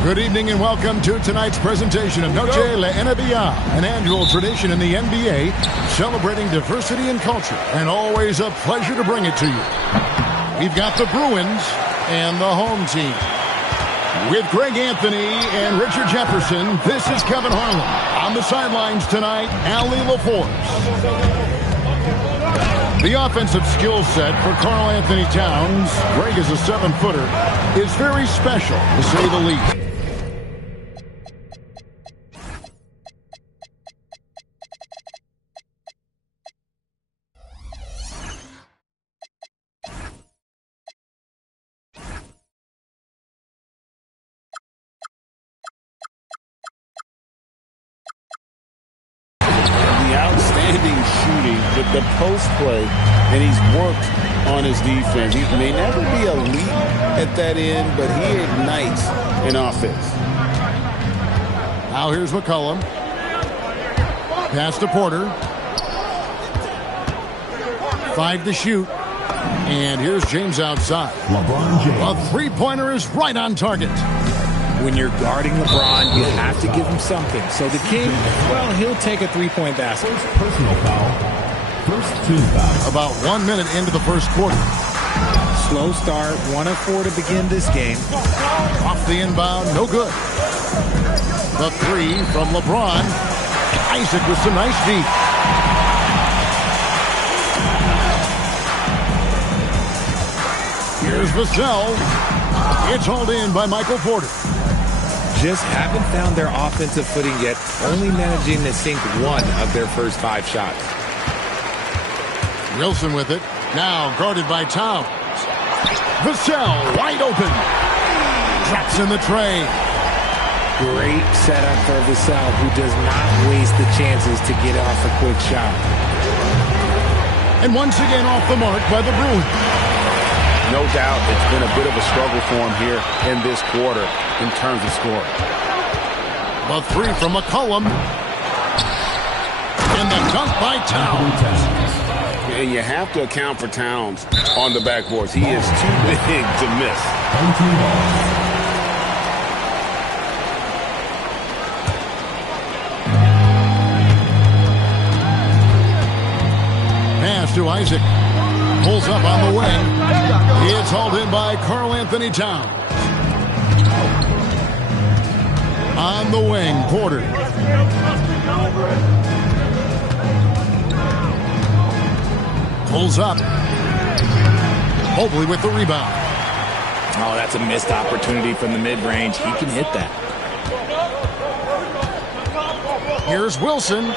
Good evening and welcome to tonight's presentation of Noche la NBA, an annual tradition in the NBA celebrating diversity and culture, and always a pleasure to bring it to you. We've got the Bruins and the home team. With Greg Anthony and Richard Jefferson, this is Kevin Harlan. On the sidelines tonight, Allie LaForce. The offensive skill set for Karl Anthony Towns, Greg is a 7-footer, is very special, to say the least. Outstanding shooting, the post play, and he's worked on his defense. He may never be elite at that end, but he ignites an offense. Now here's McCollum. Pass to Porter. 5 to shoot. And here's James outside. LeBron James. A three-pointer is right on target. When you're guarding LeBron, you have to give him something. So the King, well, he'll take a three-point basket. First personal foul. First team foul. About 1 minute into the first quarter. Slow start, 1 of 4 to begin this game. Off the inbound, no good. The three from LeBron. Isaac with some nice deep. Here's Vassell. It's hauled in by Michael Porter. Just haven't found their offensive footing yet, only managing to sink 1 of their first 5 shots. Wilson with it. Now guarded by Towns. Vassell wide open. Drops in the tray. Great setup for Vassell, who does not waste the chances to get off a quick shot. And once again off the mark by the Bruins. No doubt it's been a bit of a struggle for him here in this quarter in terms of scoring. The three from McCollum. And the dunk by Towns. And you have to account for Towns on the backboards. He is too big to miss. Pass to Isaac. Pulls up on the wing. It's hauled in by Karl Anthony Towns. On the wing, Porter. Pulls up. Mobley with the rebound. Oh, that's a missed opportunity from the mid-range. He can hit that. Here's Wilson.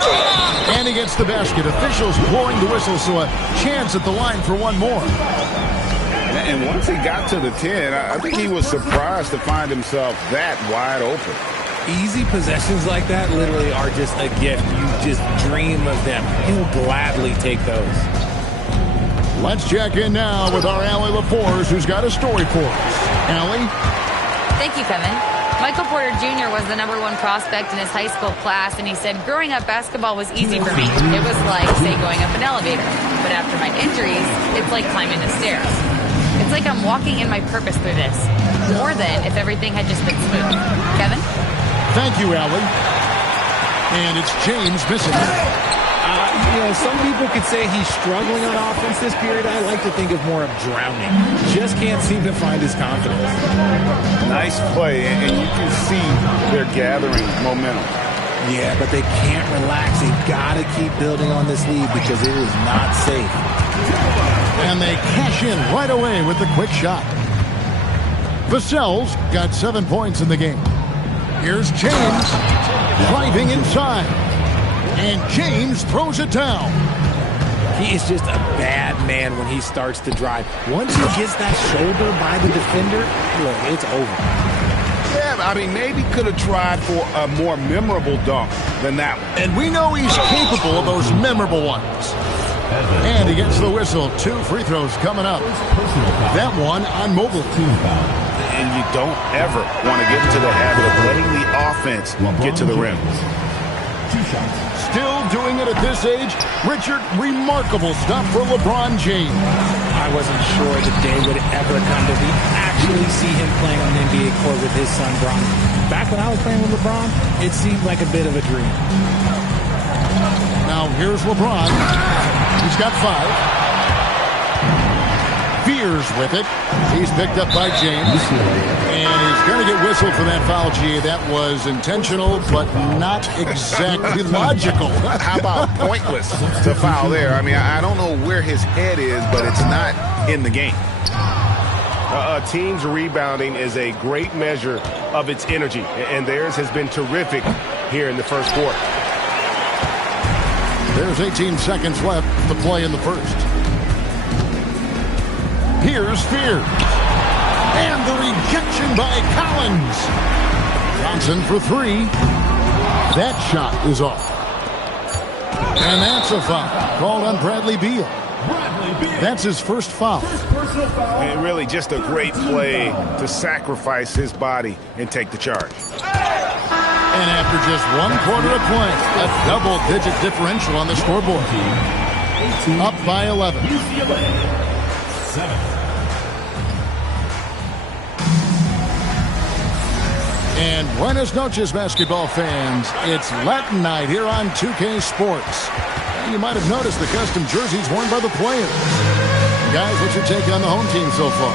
And he gets the basket. Officials blowing the whistle, so a chance at the line for one more. And once he got to the 10, I think he was surprised to find himself that wide open. Easy possessions like that literally are just a gift. You just dream of them. He'll gladly take those. Let's check in now with our Allie LaForce, who's got a story for us. Allie? Thank you, Kevin. Michael Porter Jr. was the #1 prospect in his high school class, and he said, growing up, basketball was easy for me. It was like, say, going up an elevator. But after my injuries, it's like climbing the stairs. It's like I'm walking in my purpose through this, more than if everything had just been smooth. Kevin? Thank you, Allie. And it's James missing. Some people could say he's struggling on offense this period. I like to think of more of drowning. Just can't seem to find his confidence. Nice play, and you can see they're gathering momentum. Yeah, but they can't relax. They've got to keep building on this lead because it is not safe. And they cash in right away with the quick shot. Vassell's got 7 points in the game. Here's James driving inside. And James throws it down. He is just a bad man when he starts to drive. Once he gets that shoulder by the defender, look, it's over. Yeah, I mean, maybe could have tried for a more memorable dunk than that one. And we know he's capable of those memorable ones. And he gets the whistle. 2 free throws coming up. That one on Mobley. And you don't ever want to get into the habit of letting the offense get to the rim. Still doing it at this age. Richard, remarkable stuff for LeBron James. I wasn't sure the day would ever come to actually see him playing on the NBA court with his son, Bron. Back when I was playing with LeBron, it seemed like a bit of a dream. Now here's LeBron. He's got 5. Fears with it. He's picked up by James. And he's going to get whistled for that foul, G. That was intentional, but not exactly logical. How about pointless to foul there? I mean, I don't know where his head is, but it's not in the game. A team's rebounding is a great measure of its energy, and theirs has been terrific here in the first quarter. There's 18 seconds left to play in the first. Here's Fear. And the rejection by Collins. Johnson for 3. That shot is off. And that's a foul called on Bradley Beal. That's his first foul. And really just a great play to sacrifice his body and take the charge. And after just 1 quarter of play, a double-digit differential on the scoreboard. Up by 11. 7. And buenas noches, basketball fans. It's Latin night here on 2K Sports. And you might have noticed the custom jerseys worn by the players. Guys, what's your take on the home team so far?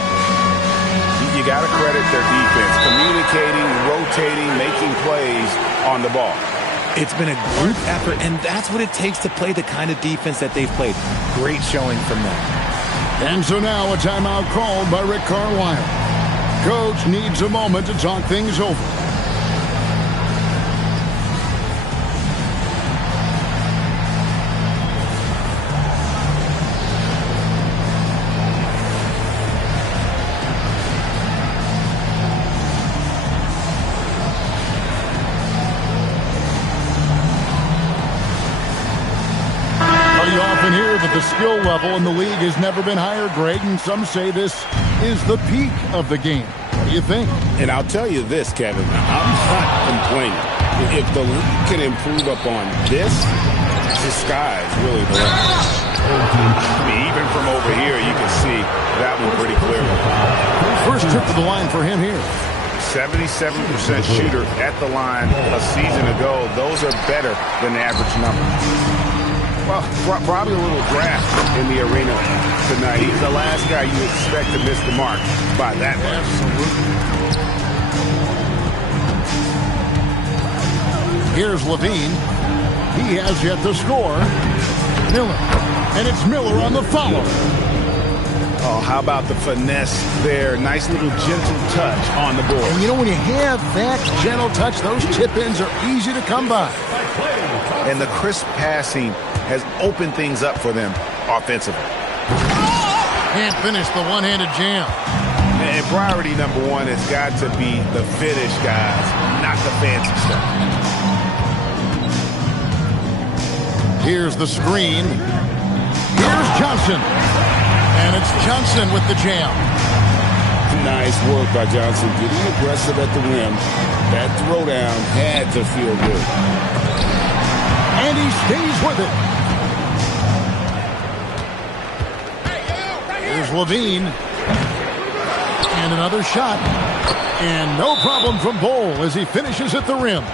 You got to credit their defense, communicating, rotating, making plays on the ball. It's been a group effort, and that's what it takes to play the kind of defense that they've played. Great showing from them. And so now a timeout called by Rick Carlisle. Coach needs a moment to talk things over. The skill level in the league has never been higher, Greg, and some say this is the peak of the game. What do you think? And I'll tell you this, Kevin, I'm not complaining. If the league can improve upon this, the sky is really the limit. I mean, even from over here, you can see that one pretty clearly. First trip to the line for him here. 77% shooter at the line a season ago. Those are better than the average number. Well, probably a little draft in the arena tonight. He's the last guy you expect to miss the mark by that much. Absolutely. Here's Levine. He has yet to score. Miller. And it's Miller on the follow. Oh, how about the finesse there? Nice little gentle touch on the board. And you know, when you have that gentle touch, those chip-ins are easy to come by. And the crisp passing has opened things up for them offensively. Can't finish the one-handed jam. And priority number one has got to be the finish, guys, not the fancy stuff. Here's the screen. Here's Johnson. And it's Johnson with the jam. Nice work by Johnson. Getting aggressive at the rim. That throwdown had to feel good. And he stays with it. Here's Levine. And another shot. And no problem from Bull as he finishes at the rim.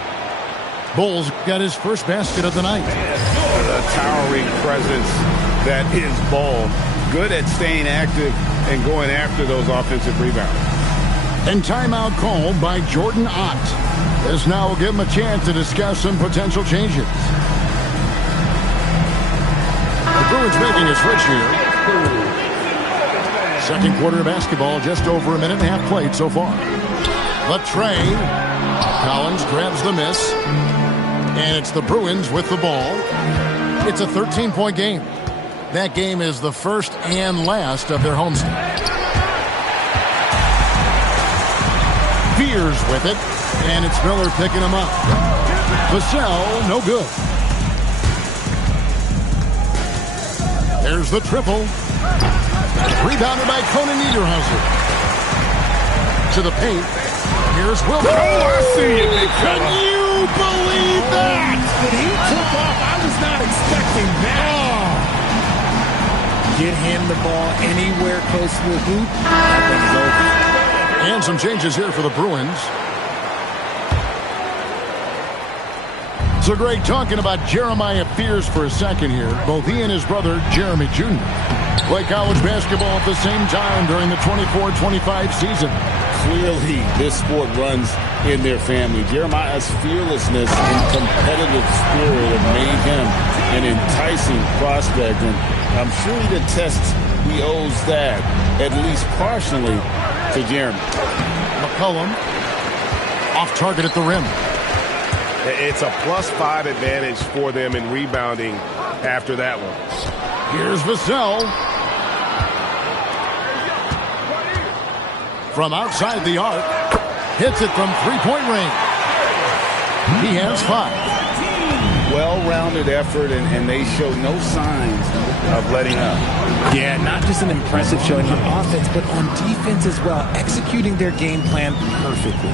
Bull's got his first basket of the night. The towering presence that is Bull. Good at staying active and going after those offensive rebounds. And timeout called by Jordan Ott. This now will give him a chance to discuss some potential changes. The Bruins making a switch here. Second quarter of basketball, just over a minute and a half played so far. Latrey. Collins grabs the miss. And it's the Bruins with the ball. It's a 13-point game. That game is the first and last of their homestand. Fears with it. And it's Miller picking him up. Vassell, no good. There's the triple. Rebounded by Conan Niederhauser. To the paint. Here's Wilson. Oh, I see you, big fella. Can you believe that? When he took off, I was not expecting that. Get him the ball anywhere close to the hoop. That thing's over. And some changes here for the Bruins. So Greg, talking about Jeremiah Fears for a second here. Both he and his brother, Jeremy Jr., play college basketball at the same time during the 24-25 season. Clearly, this sport runs in their family. Jeremiah's fearlessness and competitive spirit have made him an enticing prospect, and I'm sure he owes that, at least partially, to Jeremy. McCollum, off target at the rim. It's a +5 advantage for them in rebounding after that one. Here's Vassell. From outside the arc. Hits it from three-point range. He has 5. Well-rounded effort, and they show no signs of letting up. Yeah, not just an impressive showing on offense, but on defense as well, executing their game plan perfectly.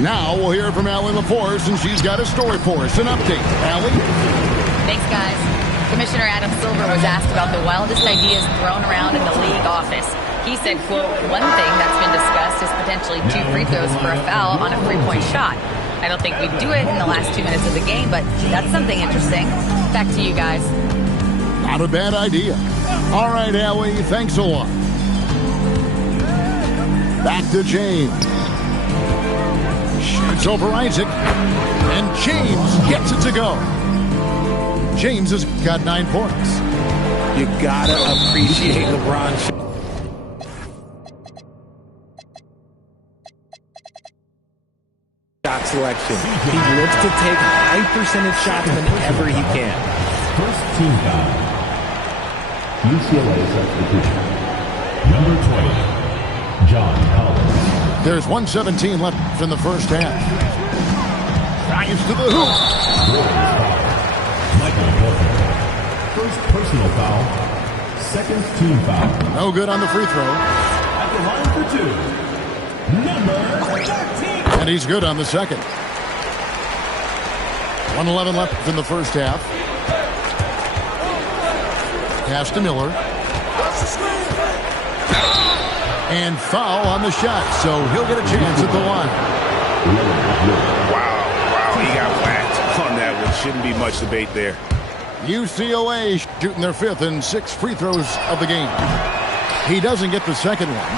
Now we'll hear from Allie LaForce, and she's got a story for us. An update. Allie? Thanks, guys. Commissioner Adam Silver was asked about the wildest ideas thrown around in the league office. He said, quote, one thing that's been discussed is potentially 2 free throws for a foul on a 3-point shot. I don't think we'd do it in the last 2 minutes of the game, but that's something interesting. Back to you guys. Not a bad idea. All right, Allie, thanks a lot. Back to James. Shoots over Isaac. And James gets it to go. James has got 9 points. You gotta appreciate LeBron's shot selection. He looks to take high percentage shots whenever he can. First team foul. UCLA substitution. Number 20, John Collins. There's 1:17 left in the first half. Drives to the hoop. Michael Porter. First personal foul. Second team foul. No good on the free throw. At the line for 2, number 13. And he's good on the second. 1:11 left in the first half. Pass to Miller. And foul on the shot, so he'll get a chance at the line. Wow, he got whacked on that one. Shouldn't be much debate there. UCLA shooting their 5th and 6th free throws of the game. He doesn't get the second one.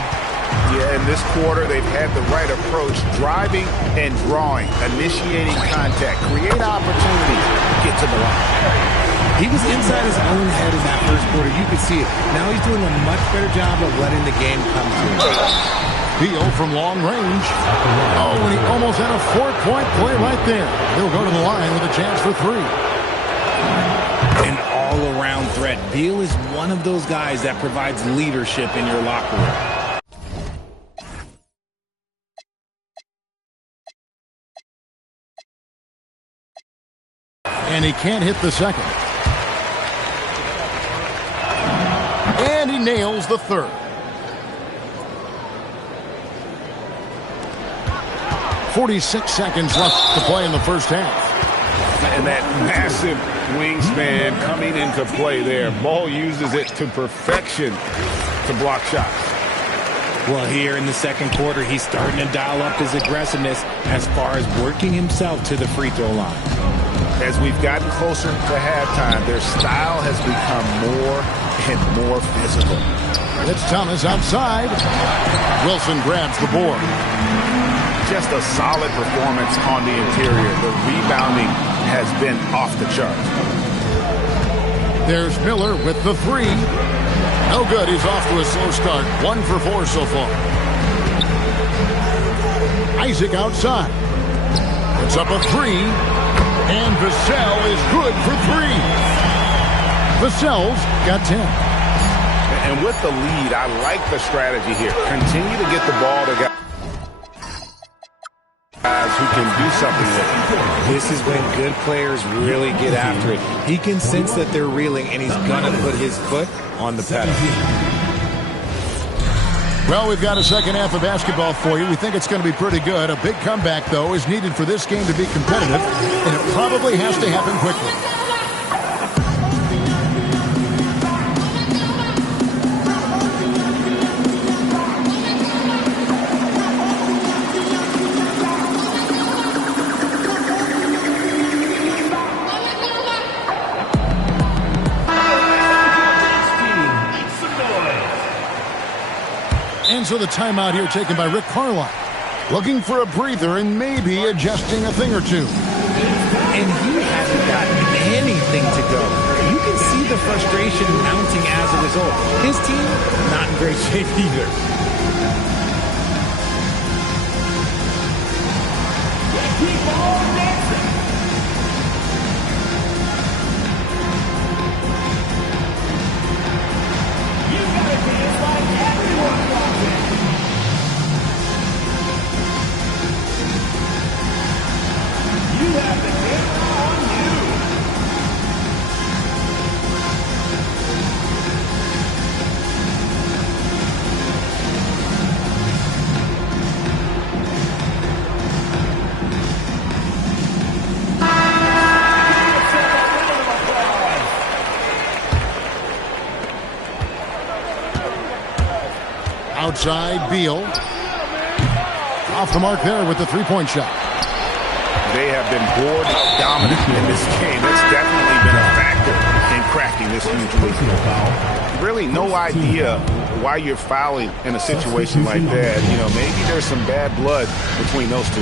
Yeah, in this quarter, they've had the right approach, driving and drawing, initiating contact, create opportunities, get to the line. He was inside his own head in that first quarter. You could see it. Now he's doing a much better job of letting the game come to him. Beal from long range. Oh, and he almost had a 4-point play right there. He'll go to the line with a chance for 3. An all-around threat. Beal is one of those guys that provides leadership in your locker room. And he can't hit the second. And he nails the third. .46 seconds left to play in the first half. And that massive wingspan coming into play there. Ball uses it to perfection to block shots. Well, here in the second quarter, he's starting to dial up his aggressiveness as far as working himself to the free throw line. As we've gotten closer to halftime, their style has become more and more physical. It's Thomas outside. Wilson grabs the board. Just a solid performance on the interior. The rebounding has been off the charts. There's Miller with the 3. No good. He's off to a slow start. 1 for 4 so far. Isaac outside. It's up a 3. And Vassell is good for 3. Vassell's got 10. And with the lead, I like the strategy here. Continue to get the ball to guys who can do something with it. This is when good players really get after it. He can sense that they're reeling, and he's going to put his foot on the pedal. Well, we've got a second half of basketball for you. We think it's going to be pretty good. A big comeback, though, is needed for this game to be competitive, and it probably has to happen quickly. And so the timeout here taken by Rick Carlisle. Looking for a breather and maybe adjusting a thing or two. And he hasn't gotten anything to go. You can see the frustration mounting as a result. His team, not in great shape either. Keep on dancing. You gotta dance like everyone watching. You have the camera on you. Outside, Beal. Off the mark there with the three-point shot. They have been board dominant in this game. That's definitely been a factor in cracking this huge lead. Really no idea why you're fouling in a situation like that. You know, maybe there's some bad blood between those two.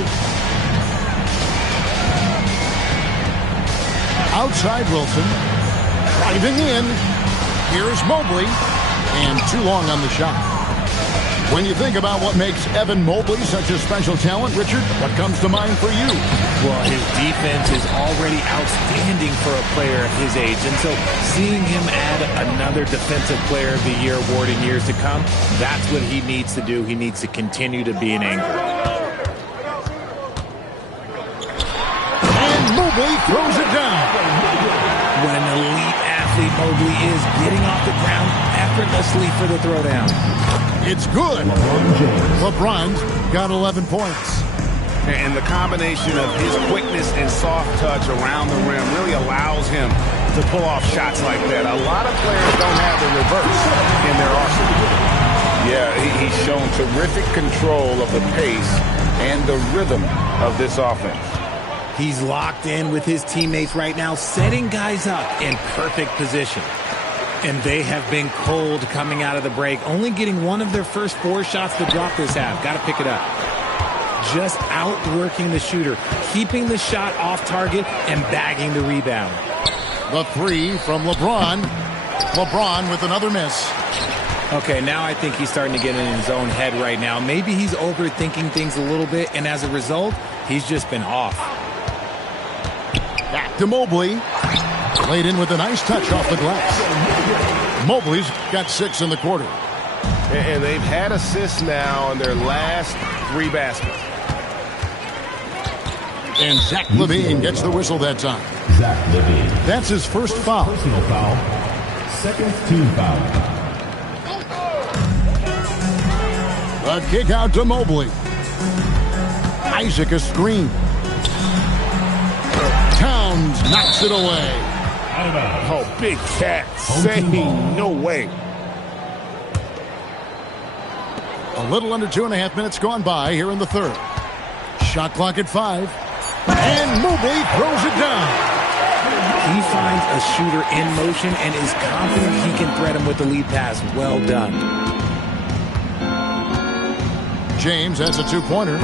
Outside Wilson. Driving in. Here's Mobley. And too long on the shot. When you think about what makes Evan Mobley such a special talent, Richard, what comes to mind for you? Well, his defense is already outstanding for a player of his age. And so seeing him add another Defensive Player of the Year award in years to come, that's what he needs to do. He needs to continue to be an anchor. And Mobley throws it down. What an elite athlete Mobley is, getting off the ground effortlessly for the throwdown. It's good. LeBron's got 11 points. And the combination of his quickness and soft touch around the rim really allows him to pull off shots like that. A lot of players don't have the reverse in their arsenal. Yeah, he's shown terrific control of the pace and the rhythm of this offense. He's locked in with his teammates right now, setting guys up in perfect position. And they have been cold coming out of the break, only getting one of their first 4 shots to drop this half. Got to pick it up. Just outworking the shooter, keeping the shot off target and bagging the rebound. The three from LeBron. LeBron with another miss. Okay, now I think he's starting to get in his own head right now. Maybe he's overthinking things a little bit, and as a result, he's just been off. Back to Mobley. Played in with a nice touch off the glass. Mobley's got 6 in the quarter. And they've had assists now in their last 3 baskets. And Zach LaVine gets the whistle that time. Zach LaVine. That's his first foul. Personal foul. Second team foul. A kick out to Mobley. Isaac a screen. Towns knocks it away. Oh, big cat saying no way. A little under 2.5 minutes gone by here in the third. Shot clock at 5. And Mobley throws it down. He finds a shooter in motion and is confident he can thread him with the lead pass. Well done. James has a 2-pointer.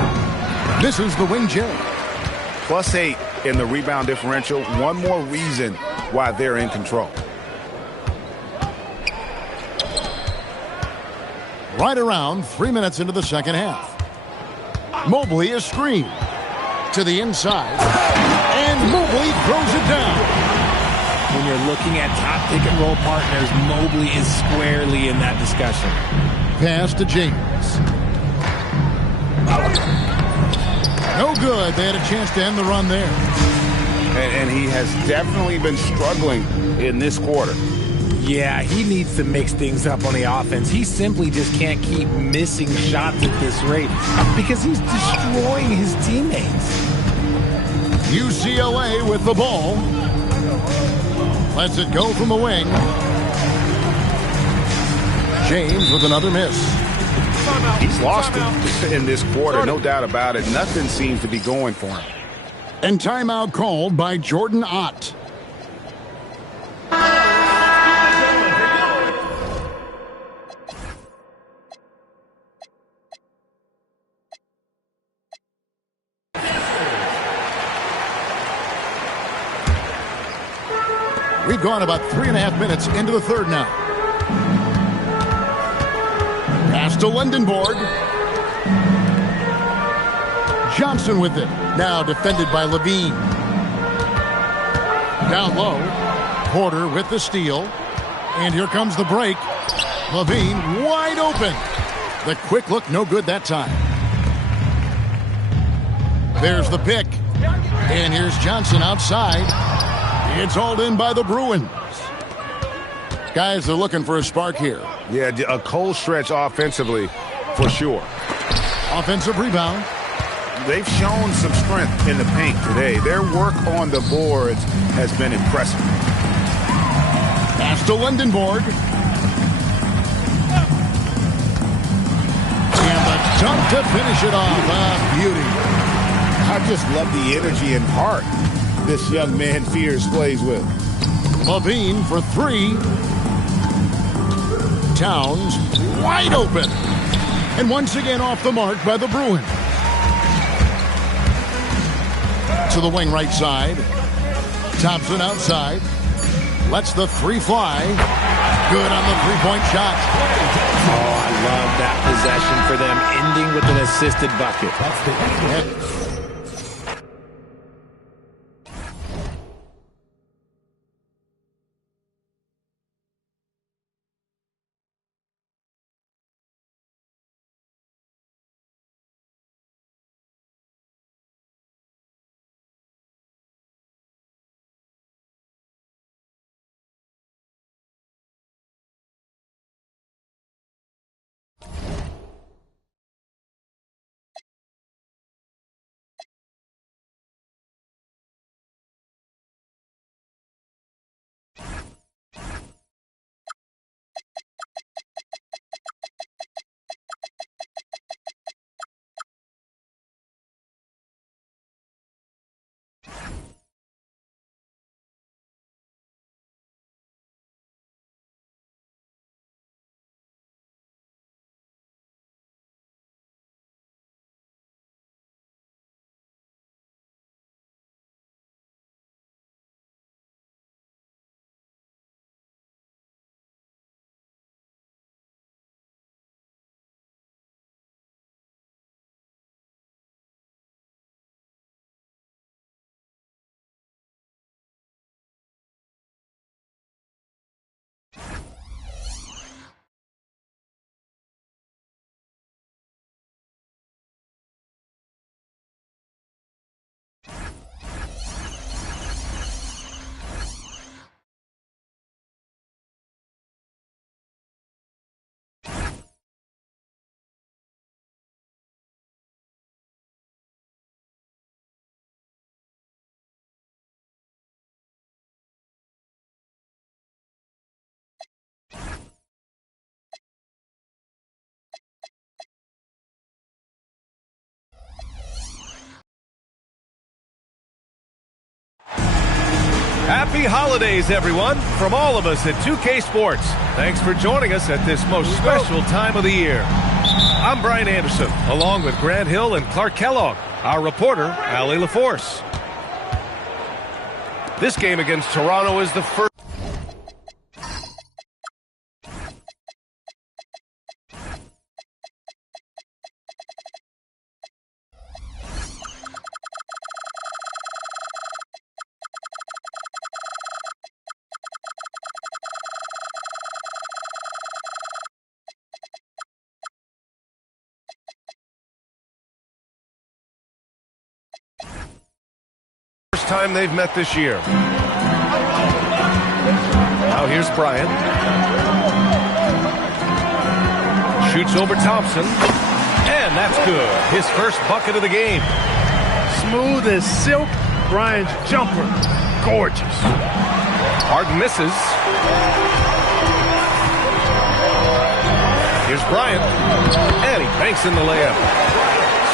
This is the wing J. +8 in the rebound differential. One more reason why they're in control. Right around 3 minutes into the second half. Mobley is screened to the inside. And Mobley throws it down. When you're looking at top pick and roll partners, Mobley is squarely in that discussion. Pass to James. No good. They had a chance to end the run there. And he has definitely been struggling in this quarter. Yeah, he needs to mix things up on the offense. He simply just can't keep missing shots at this rate because he's destroying his teammates. UCLA with the ball. Lets it go from the wing. James with another miss. He's lost it in this quarter, no doubt about it. Nothing seems to be going for him. And timeout called by Jordan Ott. We've gone about 3.5 minutes into the third now. Pass to Lindenborg. Johnson with it. Now defended by LaVine. Down low. Porter with the steal. And here comes the break. LaVine wide open. The quick look, no good that time. There's the pick. And here's Johnson outside. It's hauled in by the Bruins. Guys are looking for a spark here. Yeah, a cold stretch offensively for sure. Offensive rebound. They've shown some strength in the paint today. Their work on the boards has been impressive. Pass to Lindenborg. to finish it off. Beauty. I just love the energy and heart this young man Fears plays with. Levine for three. Towns wide open. And once again off the mark by the Bruins. To the wing right side. Thompson outside. Lets the three fly. Good on the three-point shot. Oh, I love that possession for them, ending with an assisted bucket. Happy holidays, everyone, from all of us at 2K Sports. Thanks for joining us at this most special time of the year. I'm Brian Anderson, along with Grant Hill and Clark Kellogg, our reporter, Allie LaForce. This game against Toronto is the first. Time they've met this year. Now here's Bryant. Shoots over Thompson. And that's good. His first bucket of the game. Smooth as silk. Bryant's jumper. Gorgeous. Harden misses. Here's Bryant. And he banks in the layup.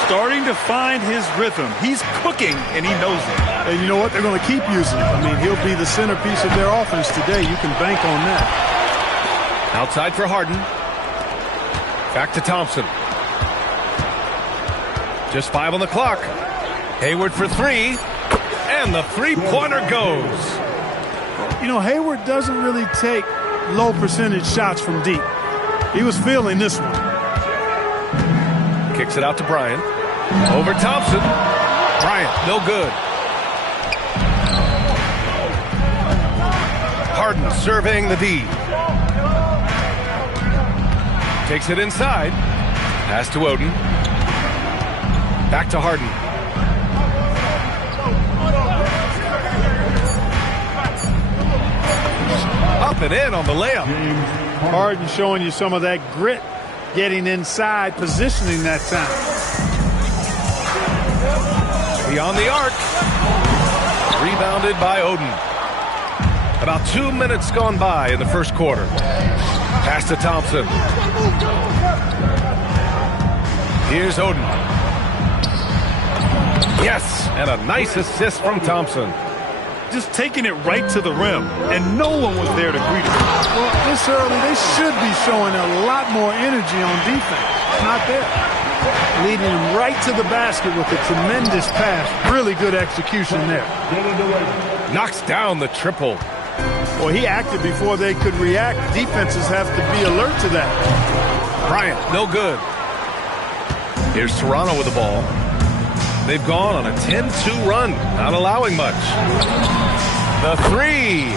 Starting to find his rhythm. He's cooking, and he knows it. And you know what? They're going to keep using him. I mean, he'll be the centerpiece of their offense today. You can bank on that. Outside for Harden. Back to Thompson. Just 5 on the clock. Hayward for three. And the three-pointer goes. You know, Hayward doesn't really take low percentage shots from deep. He was feeling this one. Kicks it out to Bryant. Over Thompson. Bryant, no good. Harden surveying the D. Takes it inside. Pass to Oden. Back to Harden. Up and in on the layup. Harden showing you some of that grit, getting inside, positioning that time. Beyond the arc. Rebounded by Oden. About 2 minutes gone by in the first quarter. Pass to Thompson. Here's Oden. Yes, and a nice assist from Thompson. Just taking it right to the rim, and no one was there to greet him. Well, this early, they should be showing a lot more energy on defense. Not there. Leading him right to the basket with a tremendous pass. Really good execution there. Knocks down the triple. Well, he acted before they could react. Defenses have to be alert to that. Bryant, no good. Here's Toronto with the ball. They've gone on a 10-2 run, not allowing much. The three.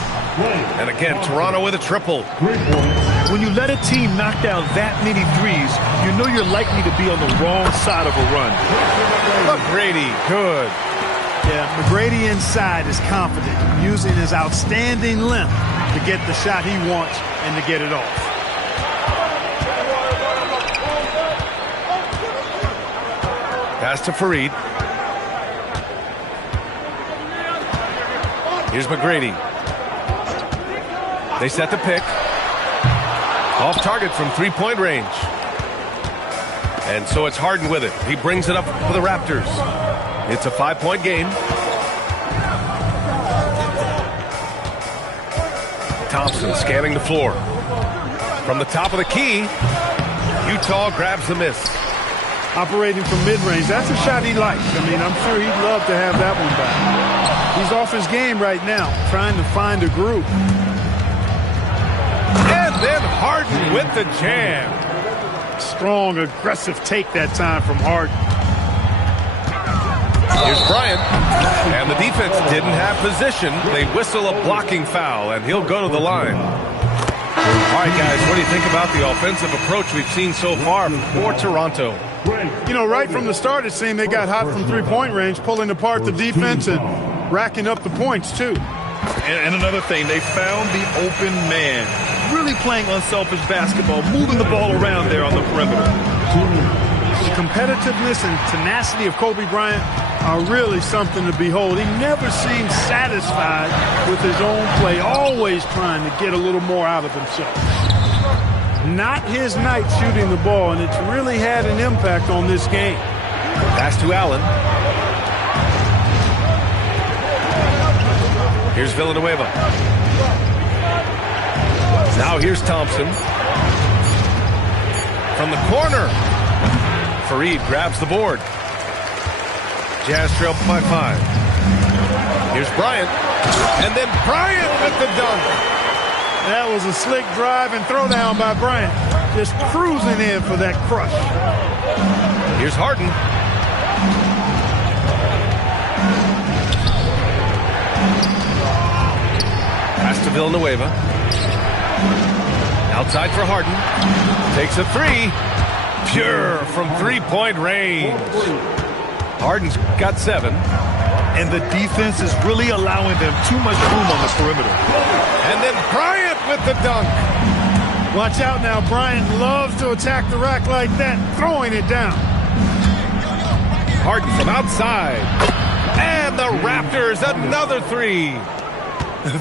And again, Toronto with a triple. When you let a team knock down that many threes, you know you're likely to be on the wrong side of a run. McGrady, good. Yeah, McGrady inside is confident, using his outstanding length to get the shot he wants and to get it off. Pass to Fareed. Here's McGrady. They set the pick. Off target from three-point range. And so it's Harden with it. He brings it up for the Raptors. It's a 5-point game. Thompson scanning the floor. From the top of the key, Utah grabs the miss. Operating from mid-range, that's a shot he likes. I mean, I'm sure he'd love to have that one back. He's off his game right now, trying to find a groove. And then Harden with the jam. Strong, aggressive take that time from Harden. Here's Bryant. And the defense didn't have position. They whistle a blocking foul, and he'll go to the line. All right, guys, what do you think about the offensive approach we've seen so far for Toronto? You know, right from the start, it seemed they got hot from three-point range, pulling apart the defense and racking up the points, too. And another thing, they found the open man. Really playing unselfish basketball, moving the ball around there on the perimeter. The competitiveness and tenacity of Kobe Bryant are really something to behold. He never seems satisfied with his own play, always trying to get a little more out of himself. Not his night shooting the ball, and it's really had an impact on this game. Pass to Allen. Here's Villanueva. Now here's Thompson. From the corner. Fareed grabs the board. Jazz trail by 5. Here's Bryant. And then Bryant with the dunk. That was a slick drive and throwdown by Bryant. Just cruising in for that crush. Here's Harden. Pass to Villanueva. Outside for Harden. Takes a three. Pure from three-point range. Harden's got 7. And the defense is really allowing them too much room on the perimeter. And then Bryant with the dunk. Watch out now. Bryant loves to attack the rack like that, throwing it down. Harden from outside. And the Raptors, another 3.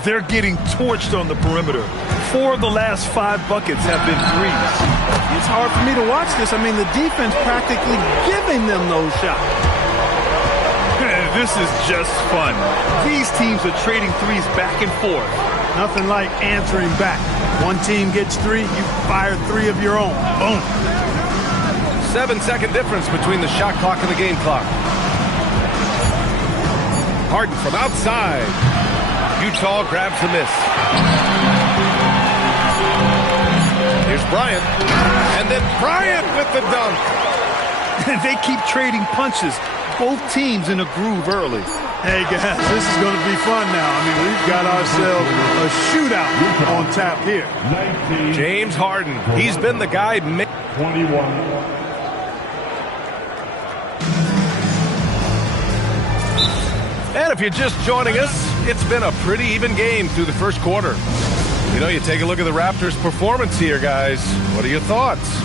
They're getting torched on the perimeter. 4 of the last 5 buckets have been threes. It's hard for me to watch this. I mean, the defense practically giving them those shots. This is just fun. These teams are trading threes back and forth. Nothing like answering back. One team gets 3, you fire 3 of your own. Boom. 7-second difference between the shot clock and the game clock. Harden from outside. Utah grabs the miss. Here's Bryant. And then Bryant with the dunk. And they keep trading punches. Both teams in a groove early. Hey, guys, this is going to be fun now. I mean, we've got ourselves a shootout on tap here. James Harden. He's been the guy. 21. And if you're just joining us, it's been a pretty even game through the first quarter. You know, you take a look at the Raptors' performance here, guys. What are your thoughts?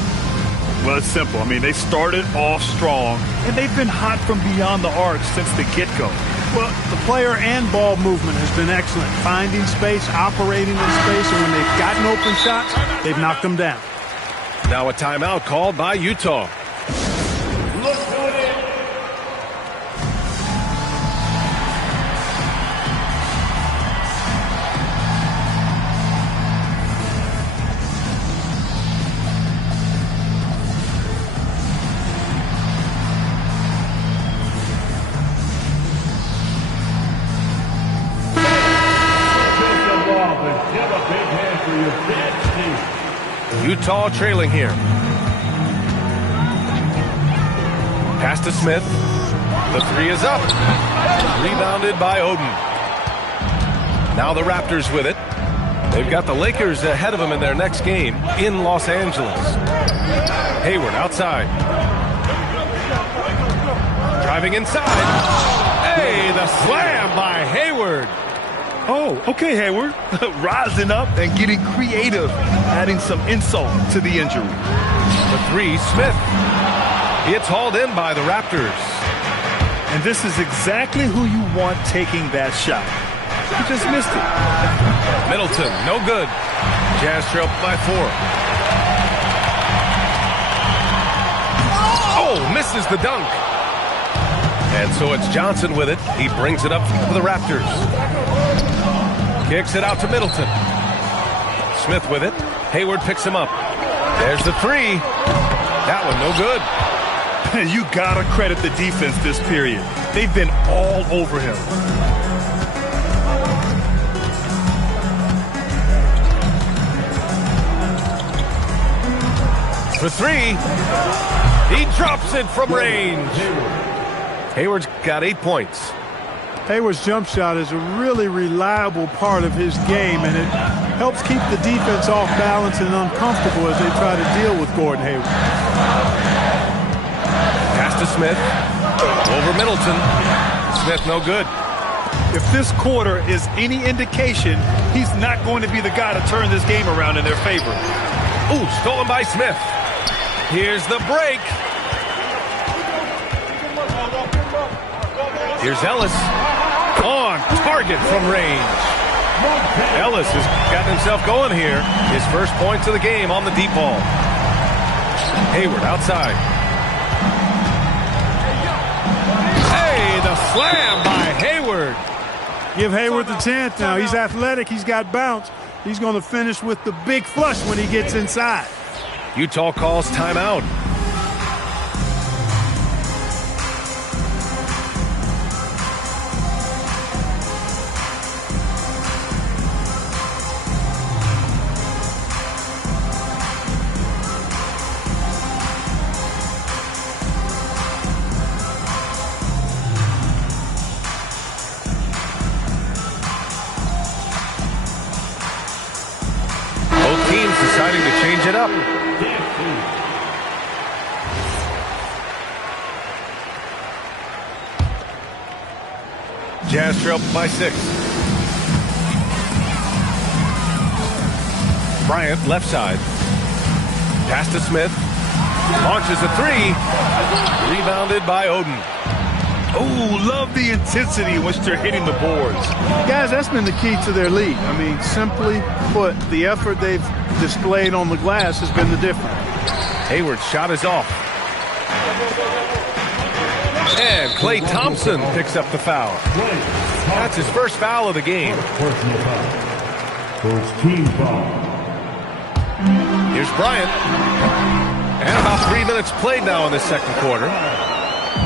Well, it's simple. I mean, they started off strong, and they've been hot from beyond the arc since the get-go. Well, the player and ball movement has been excellent. Finding space, operating in space, and when they've gotten open shots, they've knocked them down. Now a timeout called by Utah. Utah trailing here. Pass to Smith. The three is up. Rebounded by Oden. Now the Raptors with it. They've got the Lakers ahead of them in their next game in Los Angeles. Hayward outside. Driving inside. Hey, the slam by Hayward. Oh, okay, Hayward. Rising up and getting creative, adding some insult to the injury. The three, Smith. It's hauled in by the Raptors. And this is exactly who you want taking that shot. He just missed it. Middleton, no good. Jazz trail by 4. Oh, misses the dunk. And so it's Johnson with it. He brings it up for the Raptors. Kicks it out to Middleton. Smith with it. Hayward picks him up. There's the three. That one no good. You gotta credit the defense this period. They've been all over him. For three. He drops it from range. Hayward's got 8 points. Hayward's jump shot is a really reliable part of his game, and it helps keep the defense off balance and uncomfortable as they try to deal with Gordon Hayward. Pass to Smith. Over Middleton. Smith no good. If this quarter is any indication, he's not going to be the guy to turn this game around in their favor. Ooh, stolen by Smith. Here's the break. Here's Ellis. On target from range. Ellis has gotten himself going here. His first points of the game on the deep ball. Hayward outside. Hey, the slam by Hayward. Give Hayward the chance now. He's athletic. He's got bounce. He's going to finish with the big flush when he gets inside. Utah calls timeout. Both teams deciding to change it up. Jazz trail by 6. Bryant left side. Pass to Smith. Launches a three. Rebounded by Oden. Oh, love the intensity in which they're hitting the boards. Guys, that's been the key to their lead. I mean, simply put, the effort they've displayed on the glass has been the difference. Hayward's shot is off. And Klay Thompson picks up the foul. That's his first foul of the game. Personal foul. First team foul. Here's Bryant. And about 3 minutes played now in the second quarter.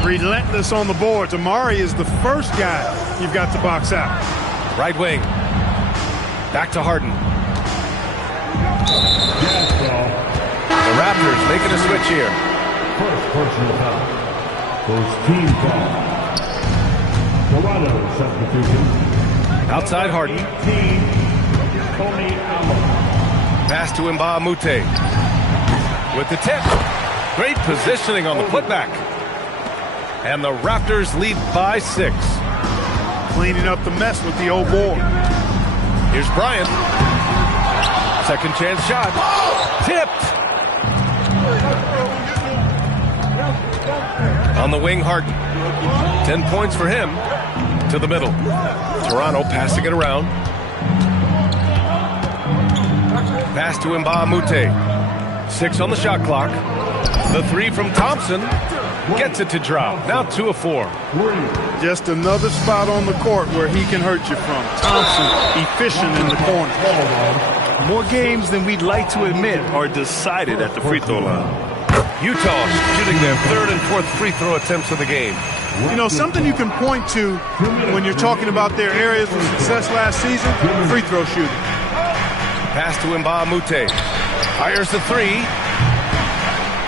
Relentless on the boards. Amari is the first guy you've got to box out. Right wing. Back to Harden. The Raptors making a switch here. First personal foul. First team foul. Toronto substitution. Outside Harden. Pass to Mbah Moute. With the tip. Great positioning on the putback. And the Raptors lead by 6. Cleaning up the mess with the old board. Here's Bryant. Second chance shot. Tipped. On the wing, Harden. 10 points for him. To the middle. Toronto passing it around. Pass to Mbah Moute. 6 on the shot clock. The three from Thompson gets it to drop. Now 2 of 4. Just another spot on the court where he can hurt you from. Thompson, efficient in the corner. More games than we'd like to admit are decided at the free throw line. Utah shooting their third and fourth free throw attempts of the game. You know, something you can point to when you're talking about their areas of success last season, free throw shooting. Pass to Mbah Moute. Fires the three.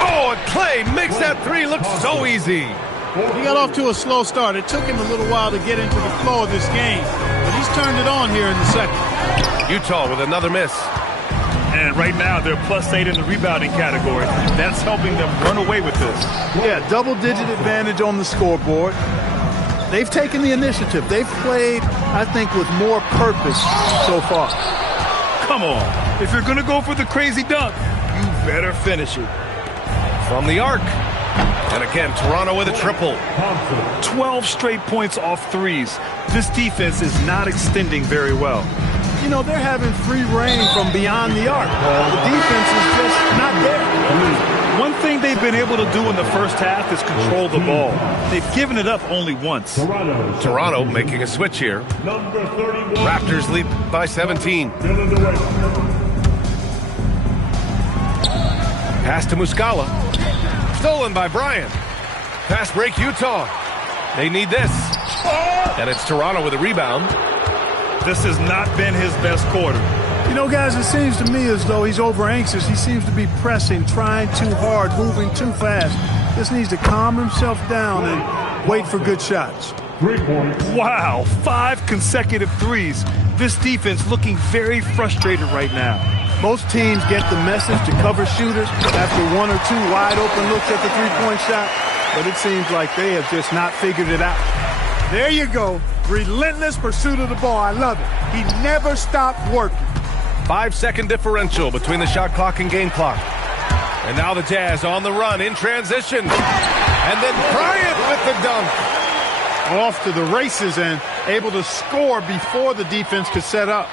Oh, and Clay makes that three look so easy. He got off to a slow start. It took him a little while to get into the flow of this game, but he's turned it on here in the second. Utah with another miss. And right now, they're +8 in the rebounding category. That's helping them run away with this. Yeah, double-digit advantage on the scoreboard. They've taken the initiative. They've played, I think, with more purpose so far. Come on. If you're going to go for the crazy dunk, you better finish it. From the arc. And again, Toronto with a triple. 12 straight points off threes. This defense is not extending very well. You know, they're having free reign from beyond the arc. The defense is just not there. One thing they've been able to do in the first half is control the ball. They've given it up only once. Toronto making a switch here. Raptors lead by 17. Pass to Muscala. Stolen by Bryant. Fast break Utah. They need this. And it's Toronto with a rebound. This has not been his best quarter. You know, guys, it seems to me as though he's over-anxious. He seems to be pressing, trying too hard, moving too fast. Just needs to calm himself down and wait for good shots. 3 points. Wow, 5 consecutive threes. This defense looking very frustrated right now. Most teams get the message to cover shooters after 1 or 2 wide-open looks at the three-point shot, but it seems like they have just not figured it out. There you go. Relentless pursuit of the ball. I love it. He never stopped working. 5-second differential between the shot clock and game clock. And now the Jazz on the run in transition. And then Bryant with the dunk. Off to the races and able to score before the defense could set up.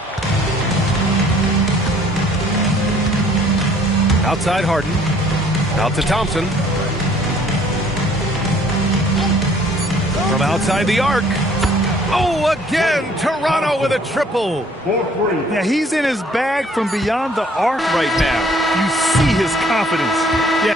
Outside Harden. Out to Thompson. From outside the arc. Oh, again, Toronto with a triple. Yeah, he's in his bag from beyond the arc right now. You see his confidence. Yeah.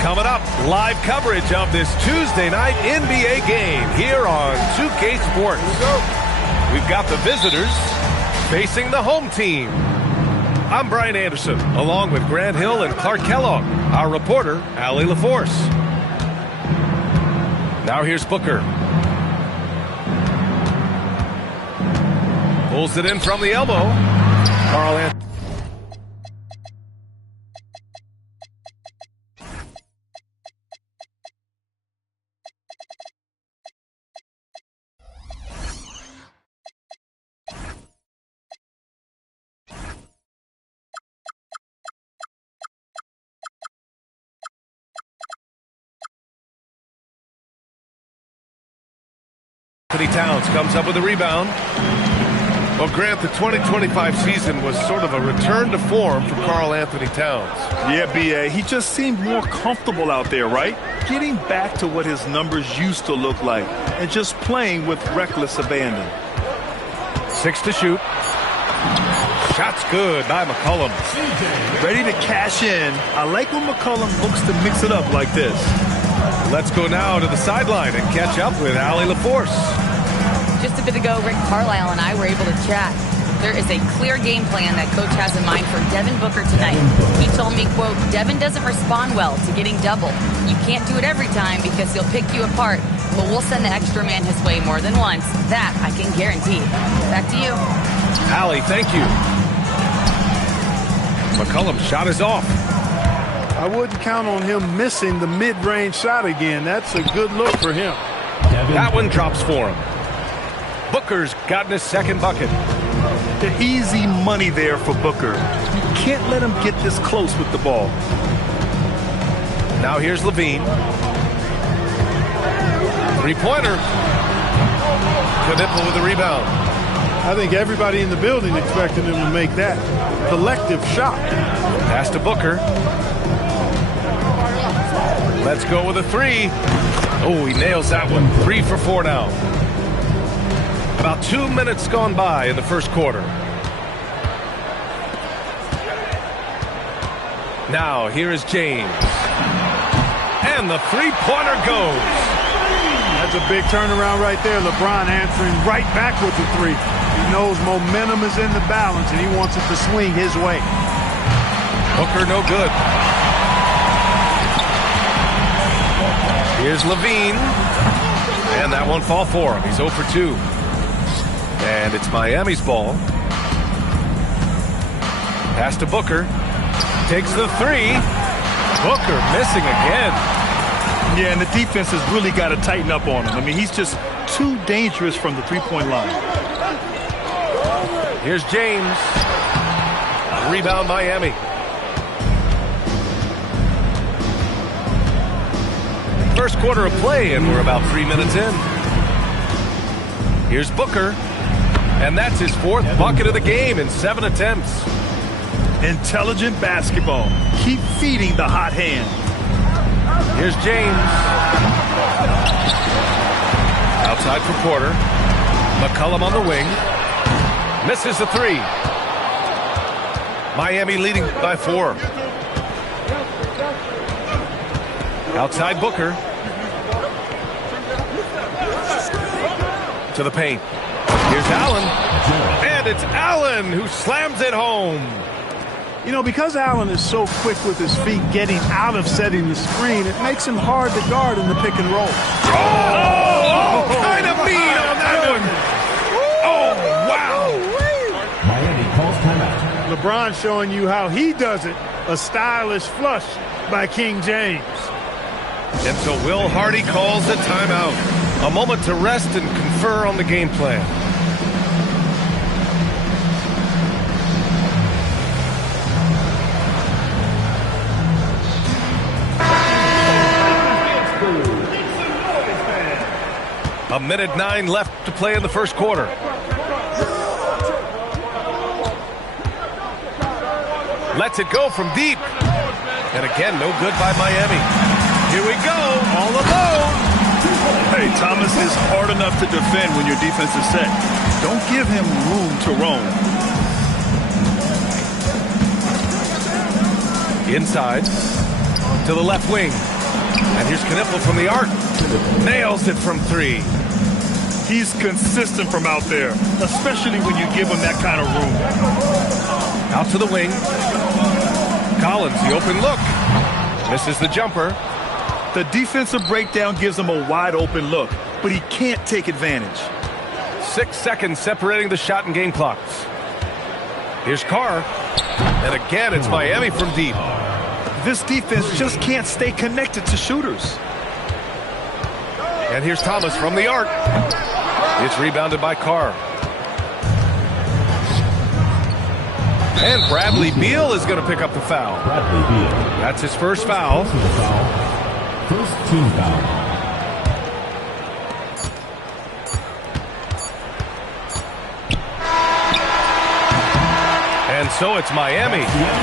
Coming up, live coverage of this Tuesday night NBA game here on 2K Sports. We've got the visitors facing the home team. I'm Brian Anderson, along with Grant Hill and Clark Kellogg, our reporter, Allie LaForce. Now here's Booker. Pulls it in from the elbow. Carl Anthony. Towns comes up with a rebound. Well, Grant, the 2025 season was sort of a return to form for Karl Anthony Towns. Yeah, B.A., he just seemed more comfortable out there, right? Getting back to what his numbers used to look like and just playing with reckless abandon. 6 to shoot. Shot's good by McCollum. Ready to cash in. I like when McCollum looks to mix it up like this. Let's go now to the sideline and catch up with Allie LaForce. Just a bit ago, Rick Carlisle and I were able to chat. There is a clear game plan that Coach has in mind for Devin Booker tonight. He told me, quote, Devin doesn't respond well to getting double. You can't do it every time because he'll pick you apart, but we'll send the extra man his way more than once. That I can guarantee. Back to you. Allie, thank you. McCollum's shot is off. I wouldn't count on him missing the mid-range shot again. That's a good look for him. That one drops for him. Booker's gotten his second bucket. The easy money there for Booker. You can't let him get this close with the ball. Now here's Levine. Three-pointer. Knipple with the rebound. I think everybody in the building expected him to make that collective shot. Pass to Booker. Let's go with a three. Oh, he nails that one. 3 for 4 now. About 2 minutes gone by in the first quarter. Now, here is James. And the three-pointer goes. That's a big turnaround right there. LeBron answering right back with the three. He knows momentum is in the balance, and he wants it to swing his way. Booker no good. Here's Levine. And that won't fall for him. He's 0 for 2. And it's Miami's ball. Pass to Booker. Takes the three. Booker missing again. Yeah, and the defense has really got to tighten up on him. I mean, he's just too dangerous from the three-point line. Here's James. Rebound Miami. First quarter of play, and we're about 3 minutes in. Here's Booker. And that's his 4th bucket of the game in 7 attempts. Intelligent basketball. Keep feeding the hot hand. Here's James. Outside for Porter. McCollum on the wing. Misses the three. Miami leading by 4. Outside Booker. To the paint. Here's Allen. And it's Allen who slams it home. You know, because Allen is so quick with his feet getting out of setting the screen, it makes him hard to guard in the pick and roll. Oh, kind of mean on that one. Oh, wow. Miami calls timeout. LeBron showing you how he does it. A stylish flush by King James. And so Will Hardy calls a timeout. A moment to rest and confer on the game plan. A minute 9 left to play in the first quarter. Lets it go from deep. And again, no good by Miami. Here we go, all alone. Hey, Thomas is hard enough to defend when your defense is set. Don't give him room to roam. Inside. To the left wing. And here's Kniffel from the arc. Nails it from 3. He's consistent from out there, especially when you give him that kind of room. Out to the wing. Collins, the open look. Misses the jumper. The defensive breakdown gives him a wide open look, but he can't take advantage. 6 seconds separating the shot and game clocks. Here's Carr. And again, it's Miami from deep. This defense just can't stay connected to shooters. And here's Thomas from the arc. It's rebounded by Carr. And Bradley Beal is going to pick up the foul. Bradley Beal. That's his first foul. First team foul. And so it's Miami,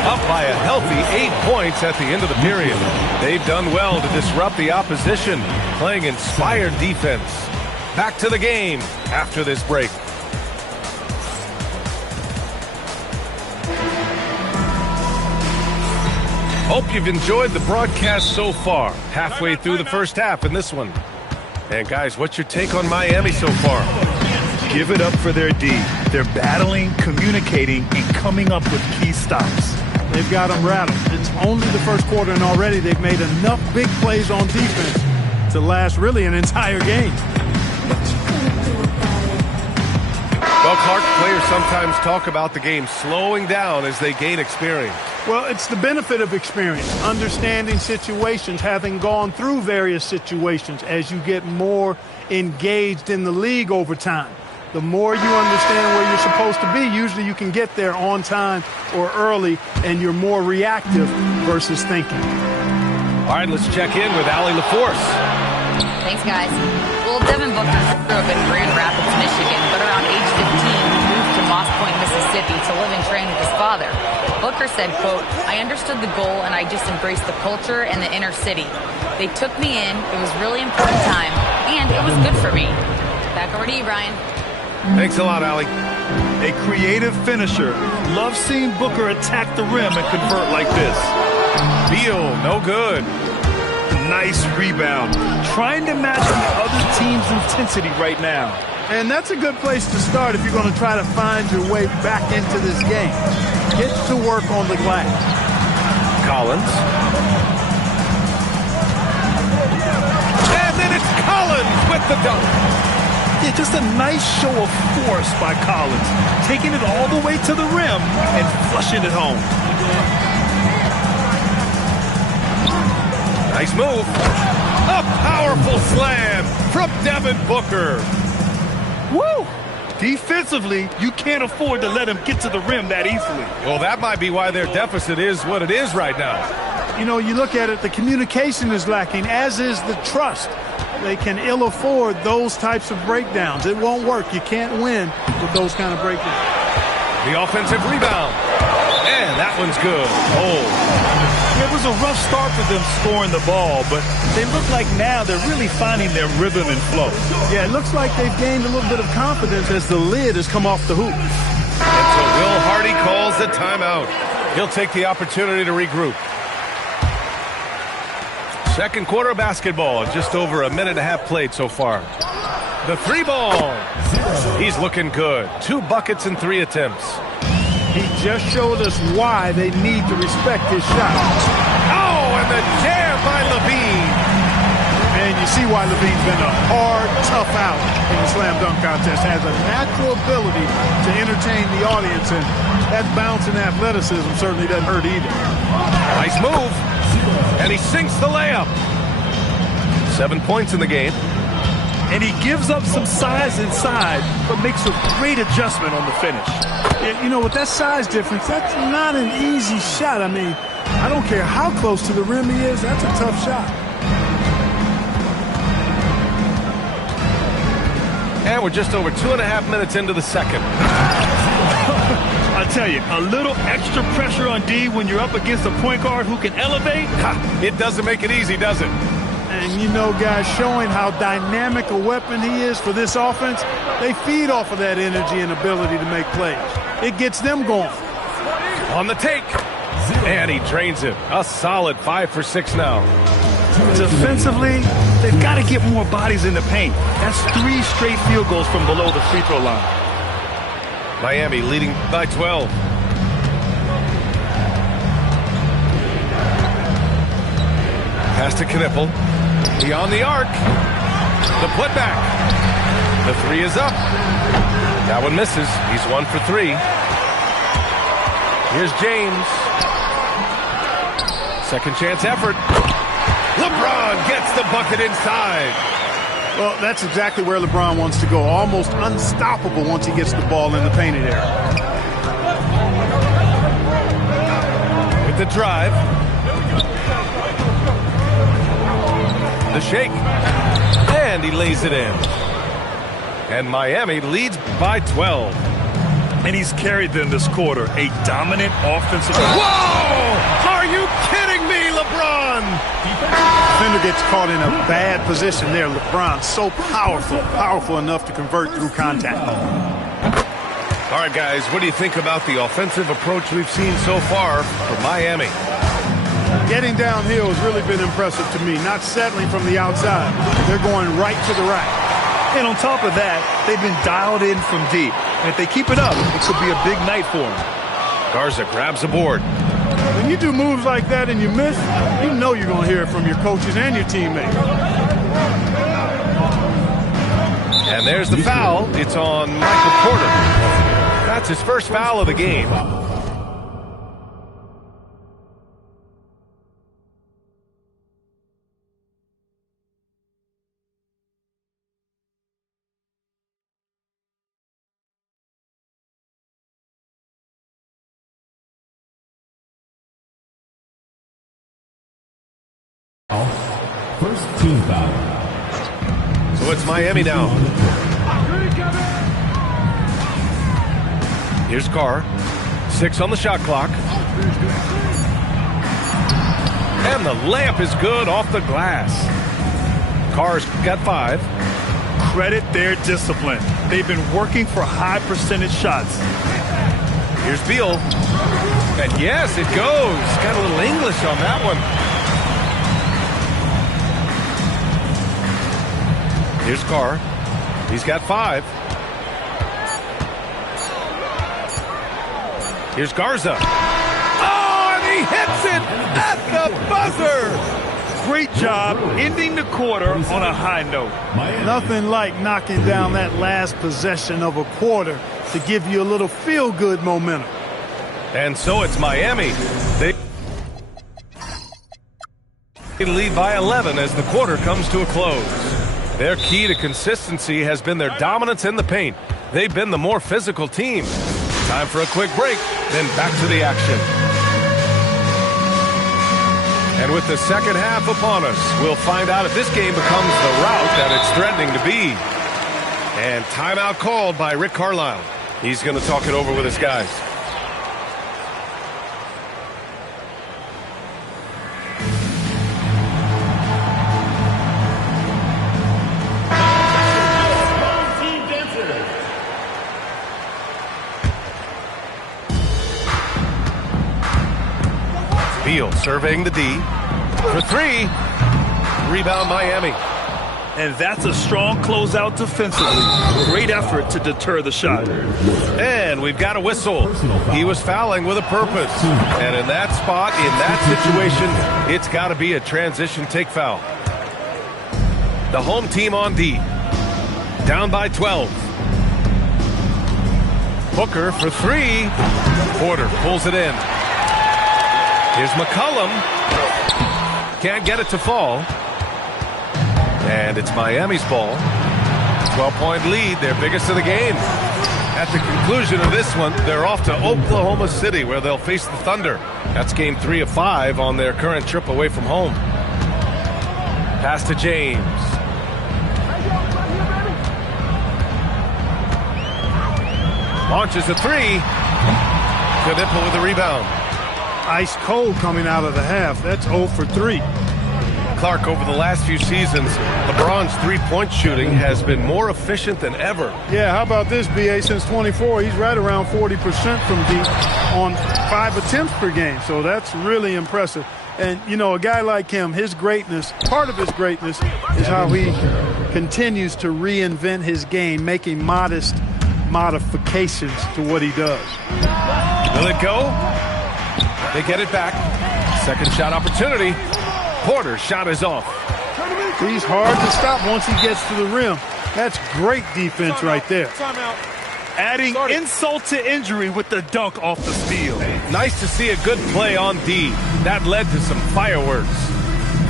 up by a healthy 8 points at the end of the period. They've done well to disrupt the opposition, playing inspired defense. Back to the game after this break. Hope you've enjoyed the broadcast so far. Halfway through the first half in this one. And guys, what's your take on Miami so far? Give it up for their D. They're battling, communicating, and coming up with key stops. They've got them rattled. It's only the first quarter, and already they've made enough big plays on defense to last really an entire game. Well, Clark, players sometimes talk about the game slowing down as they gain experience. Well, it's the benefit of experience, understanding situations, having gone through various situations as you get more engaged in the league over time. The more you understand where you're supposed to be, usually you can get there on time or early, and you're more reactive versus thinking. All right, let's check in with Allie LaForce. Thanks, guys. Well, Devin Booker grew up in Grand Rapids, Michigan, but around age 15, he moved to Moss Point, Mississippi to live and train with his father. Booker said, quote, "I understood the goal and I just embraced the culture and the inner city. They took me in. It was really important time, and it was good for me." Back over to you, Brian. Thanks a lot, Allie. A creative finisher. Love seeing Booker attack the rim and convert like this. Beal, no good. Nice rebound. Trying to match the other team's intensity right now. And that's a good place to start if you're going to try to find your way back into this game. Get to work on the glass. Collins. And then it's Collins with the dunk. Yeah, just a nice show of force by Collins, taking it all the way to the rim and flushing it home. Nice move. A powerful slam from Devin Booker. Woo! Defensively, you can't afford to let him get to the rim that easily. Well, that might be why their deficit is what it is right now. You know, you look at it, the communication is lacking, as is the trust. They can ill afford those types of breakdowns. It won't work. You can't win with those kind of breakdowns. The offensive rebound. And that one's good. Oh. It was a rough start for them scoring the ball, but they look like now they're really finding their rhythm and flow. Yeah, it looks like they've gained a little bit of confidence as the lid has come off the hoop. And so Will Hardy calls the timeout. He'll take the opportunity to regroup. Second quarter of basketball, just over a minute and a half played so far. The 3 ball. He's looking good. 2 buckets and 3 attempts. He just showed us why they need to respect his shot. Oh, and the jam by Levine. And you see why Levine's been a hard, tough out in the slam dunk contest. Has a natural ability to entertain the audience, and that bounce and athleticism certainly doesn't hurt either. Nice move. And he sinks the layup. 7 points in the game. And he gives up some size inside, but makes a great adjustment on the finish. Yeah, you know, with that size difference, that's not an easy shot. I mean, I don't care how close to the rim he is, that's a tough shot. And we're just over 2.5 minutes into the second. I tell you, a little extra pressure on D when you're up against a point guard who can elevate. It doesn't make it easy, does it? And you know, guys, showing how dynamic a weapon he is for this offense, they feed off of that energy and ability to make plays. It gets them going. On the take. And he drains it. A solid 5 for 6 now. Defensively, they've got to get more bodies in the paint. That's 3 straight field goals from below the free throw line. Miami leading by 12. Pass to Knippel. Beyond the arc. The putback. The 3 is up. That one misses. He's 1 for 3. Here's James. Second chance effort. LeBron gets the bucket inside. Well, that's exactly where LeBron wants to go. Almost unstoppable once he gets the ball in the painted area. With the drive. The shake. And he lays it in. And Miami leads by 12. And he's carried them this quarter. A dominant offensive. Whoa! Are you kidding me, LeBron? Defender gets caught in a bad position there. LeBron so powerful enough to convert through contact. All right, guys, what do you think about the offensive approach we've seen so far from Miami? Getting downhill has really been impressive to me. Not settling from the outside. They're going right to the rack. And on top of that, they've been dialed in from deep. And if they keep it up, it could be a big night for them. Garza grabs the board. When you do moves like that and you miss, you know you're going to hear it from your coaches and your teammates. And there's the foul. It's on Michael Porter. That's his first foul of the game. First team foul. So it's Miami now. Here's Carr. 6 on the shot clock. And the layup is good off the glass. Carr's got 5. Credit their discipline. They've been working for high percentage shots. Here's Beal. And yes, it goes. Got a little English on that one. Here's Carr. He's got 5. Here's Garza. Oh, and he hits it at the buzzer. Great job ending the quarter on a high note. Nothing like knocking down that last possession of a quarter to give you a little feel-good momentum. And so it's Miami. They lead by 11 as the quarter comes to a close. Their key to consistency has been their dominance in the paint. They've been the more physical team. Time for a quick break, then back to the action. And with the second half upon us, we'll find out if this game becomes the rout that it's threatening to be. And timeout called by Rick Carlisle. He's going to talk it over with his guys. Beal surveying the D for 3. Rebound Miami. And that's a strong closeout defensively. Great effort to deter the shot. And we've got a whistle. He was fouling with a purpose. And in that spot, in that situation, it's got to be a transition take foul. The home team on D. Down by 12. Booker for 3. Porter pulls it in. Here's McCollum. Can't get it to fall. And it's Miami's ball. 12-point lead, their biggest of the game. At the conclusion of this one, they're off to Oklahoma City, where they'll face the Thunder. That's game 3 of 5 on their current trip away from home. Pass to James. Launches a 3. Knippel with the rebound. Ice cold coming out of the half. That's 0 for 3. Clark, over the last few seasons, LeBron's three-point shooting has been more efficient than ever. Yeah, how about this, BA? Since 24, he's right around 40% from deep on 5 attempts per game. So that's really impressive. And, you know, a guy like him, his greatness, part of his greatness is how he continues to reinvent his game, making modest modifications to what he does. Will it go? They get it back. Second shot opportunity. Porter's shot is off. He's hard to stop once he gets to the rim. That's great defense right there. Adding insult to injury with the dunk off the field. Nice to see a good play on D. That led to some fireworks.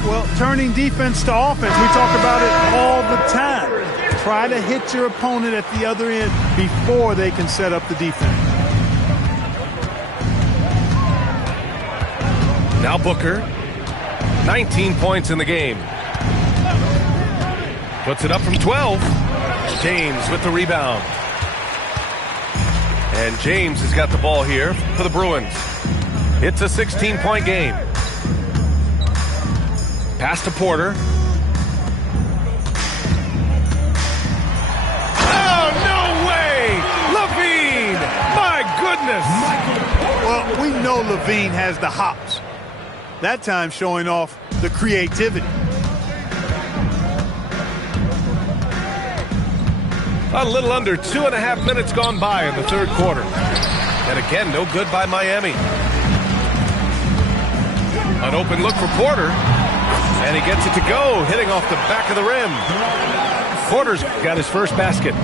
Well, turning defense to offense, we talk about it all the time. Try to hit your opponent at the other end before they can set up the defense. Now Booker, 19 points in the game. Puts it up from 12. James with the rebound. And James has got the ball here for the Bruins. It's a 16-point game. Pass to Porter. Oh, no way! Levine! My goodness! Well, we know Levine has the hops. That time showing off the creativity. A little under 2.5 minutes gone by in the third quarter. And again, no good by Miami. An open look for Porter. And he gets it to go, hitting off the back of the rim. Porter's got his first basket.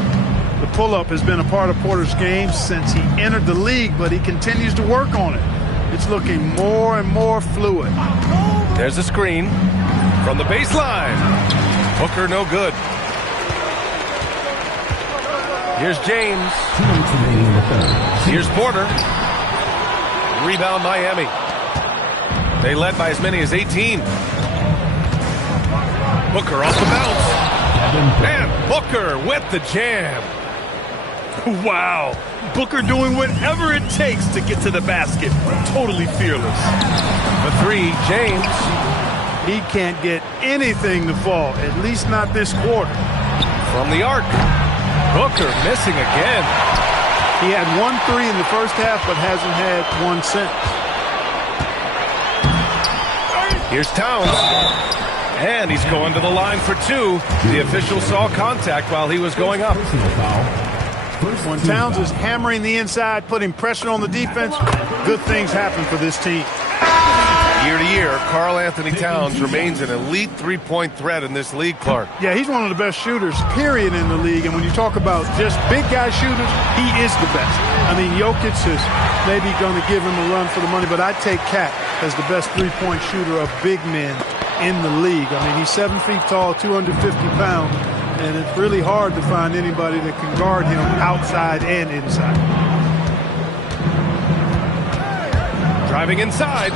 The pull-up has been a part of Porter's game since he entered the league, but he continues to work on it. It's looking more and more fluid. There's a screen from the baseline. Booker no good. Here's James. Here's Porter. Rebound Miami. They led by as many as 18. Booker off the bounce. And Booker with the jam. Wow. Booker doing whatever it takes to get to the basket. Totally fearless. The three, James. He can't get anything to fall, at least not this quarter. From the arc. Booker missing again. He had 1 3 in the first half, but hasn't had one since. Here's Towns. And he's going to the line for 2. The official saw contact while he was going up. When Towns is hammering the inside, putting pressure on the defense, good things happen for this team. Year to year, Karl Anthony Towns remains an elite three-point threat in this league, Clark. Yeah, he's one of the best shooters, period, in the league. And when you talk about just big guy shooters, he is the best. I mean, Jokic is maybe going to give him a run for the money, but I'd take Cat as the best three-point shooter of big men in the league. I mean, he's 7 feet tall, 250 pounds, and it's really hard to find anybody that can guard him outside and inside. Driving inside.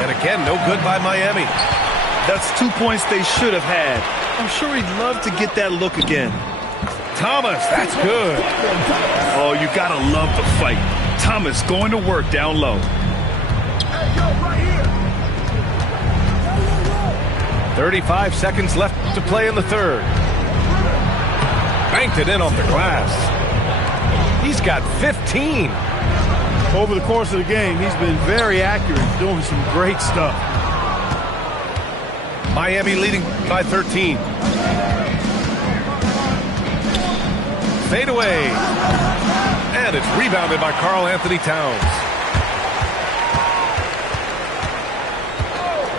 And again, no good by Miami. That's 2 points they should have had. I'm sure he'd love to get that look again. Thomas, that's good. Oh, you gotta love the fight. Thomas going to work down low. 35 seconds left to play in the third. Banked it in off the glass. He's got 15. Over the course of the game, he's been very accurate, doing some great stuff. Miami leading by 13. Fade away. And it's rebounded by Karl Anthony Towns.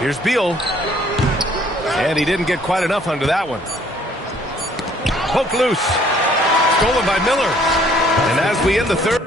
Here's Beal. And he didn't get quite enough under that one. Poke loose. Stolen by Miller. And as we end the third.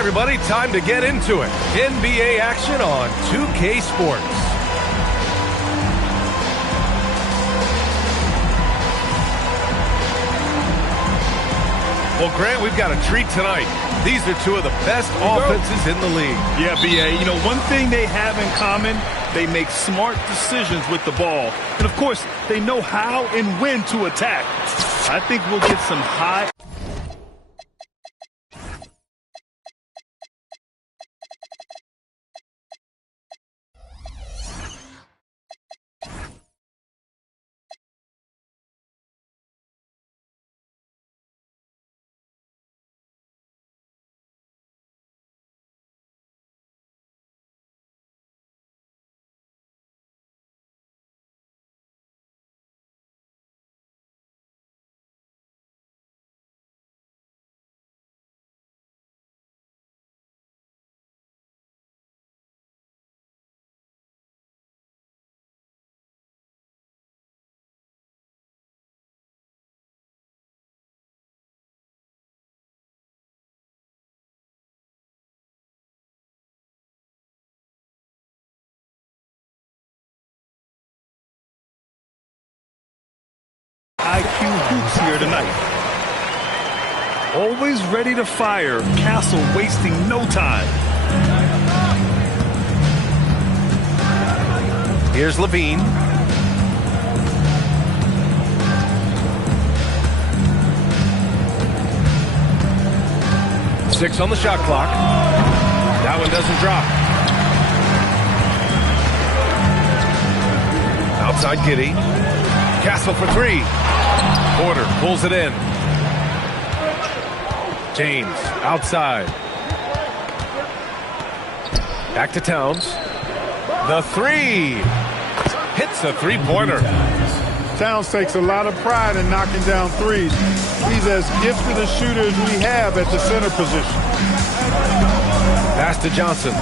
everybody, time to get into it. NBA action on 2K Sports. Well, Grant, we've got a treat tonight. These are two of the best offenses in the league. Yeah, B.A., you know, one thing they have in common, they make smart decisions with the ball. And, of course, they know how and when to attack. I think we'll get some high... IQ hoops here tonight. Always ready to fire. Castle wasting no time. Here's Levine. Six on the shot clock. That one doesn't drop. Outside Giddy. Castle for three. Porter pulls it in. James outside. Back to Towns. The three. Hits a three-pointer. Towns takes a lot of pride in knocking down threes. He's as gifted a shooter as we have at the center position. Pass to Johnson.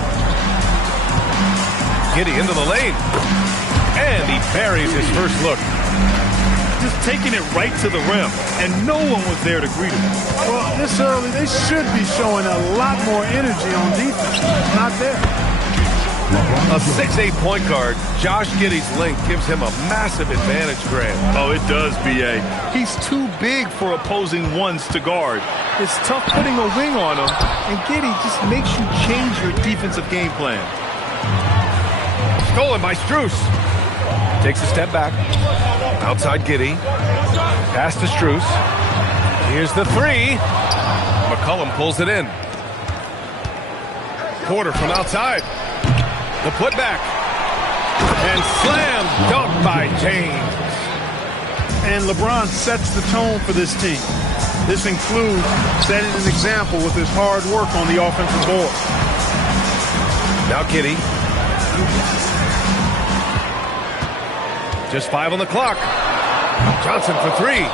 Giddy into the lane. And he buries his first look. Just taking it right to the rim, and no one was there to greet him. Well, this early, they should be showing a lot more energy on defense. Not there. A 6'8" point guard, Josh Giddey's length gives him a massive advantage, Grant. Oh, it does, B.A. He's too big for opposing ones to guard. It's tough putting a wing on him, and Giddey just makes you change your defensive game plan. Stolen by Strus. Takes a step back. Outside Giddy. Pass to Strus. Here's the three. McCollum pulls it in. Porter from outside. The putback. And slam dunk by James. And LeBron sets the tone for this team. This includes setting an example with his hard work on the offensive board. Now Giddy. Just 5 on the clock. Johnson for three.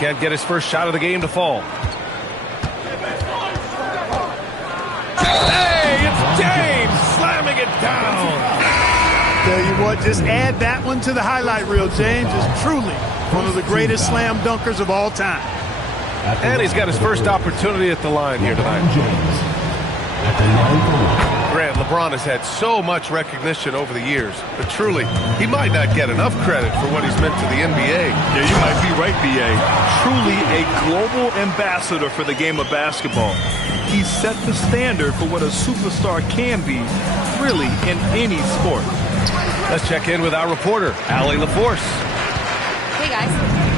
Can't get his first shot of the game to fall. Hey, it's James slamming it down. Tell you what, just add that one to the highlight reel. James is truly one of the greatest slam dunkers of all time. And he's got his first opportunity at the line here tonight. Grant, LeBron has had so much recognition over the years, but truly, he might not get enough credit for what he's meant to the NBA. Yeah, you might be right, B.A. Truly a global ambassador for the game of basketball. He set the standard for what a superstar can be, really, in any sport. Let's check in with our reporter, Allie LaForce. Hey, guys.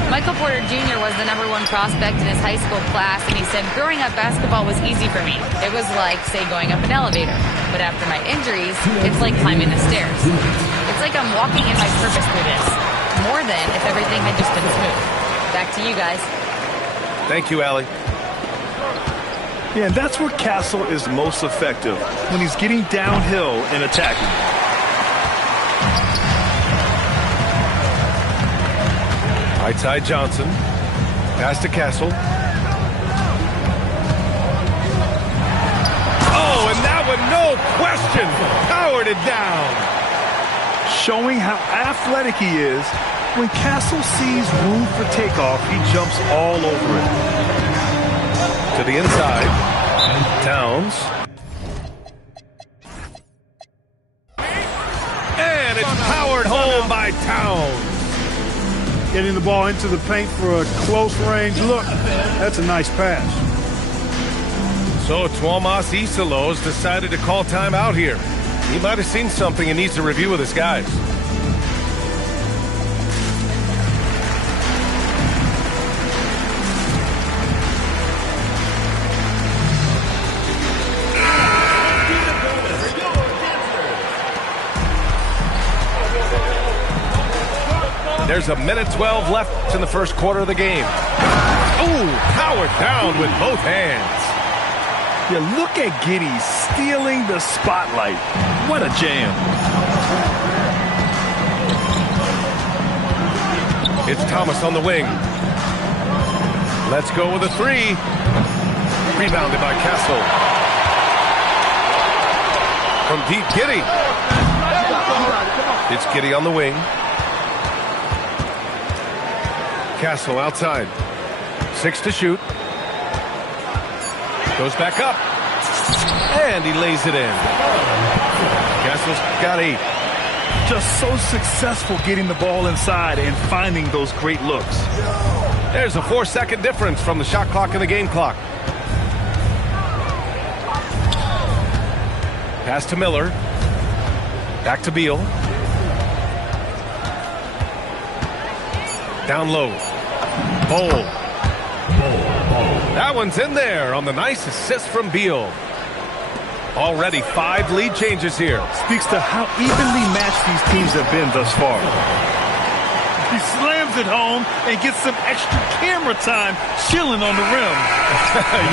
Michael Porter Jr. was the #1 prospect in his high school class, and he said, growing up, basketball was easy for me. It was like, say, going up an elevator. But after my injuries, it's like climbing the stairs. It's like I'm walking in my purpose through this, more than if everything had just been smooth. Back to you guys. Thank you, Allie. Yeah, and that's where Castle is most effective, when he's getting downhill and attacking. Right side Johnson. Pass to Castle. Oh, and that one, no question, powered it down. Showing how athletic he is, when Castle sees room for takeoff, he jumps all over it. To the inside. Towns. And it's powered home by Towns. Getting the ball into the paint for a close range look. That's a nice pass. So Tuomas Isalos decided to call timeout here. He might have seen something and needs to review with his guys. There's a minute 12 left in the first quarter of the game. Oh, powered down with both hands. Yeah, look at Giddey stealing the spotlight. What a jam. It's Thomas on the wing. Let's go with a three. Rebounded by Castle. From deep, Giddey. It's Giddey on the wing. Castle outside. 6 to shoot. Goes back up. And he lays it in. Castle's got 8. Just so successful getting the ball inside and finding those great looks. There's a 4-second difference from the shot clock and the game clock. Pass to Miller. Back to Beal. Down low. Bowl. That one's in there on the nice assist from Beal. Already 5 lead changes here. Speaks to how evenly matched these teams have been thus far. He slams it home and gets some extra camera time chilling on the rim.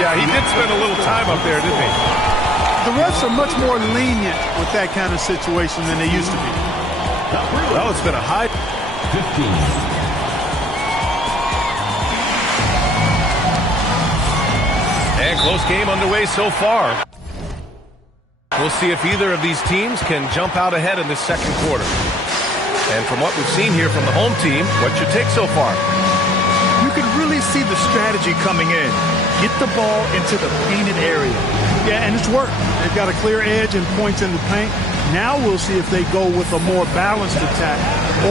Yeah, he did spend a little time up there, didn't he? The refs are much more lenient with that kind of situation than they used to be. Well, it's been a high 15. And close game underway so far. We'll see if either of these teams can jump out ahead in this second quarter. And from what we've seen here from the home team, what's your take so far? You can really see the strategy coming in. Get the ball into the painted area. Yeah, and it's worked. They've got a clear edge and points in the paint. Now we'll see if they go with a more balanced attack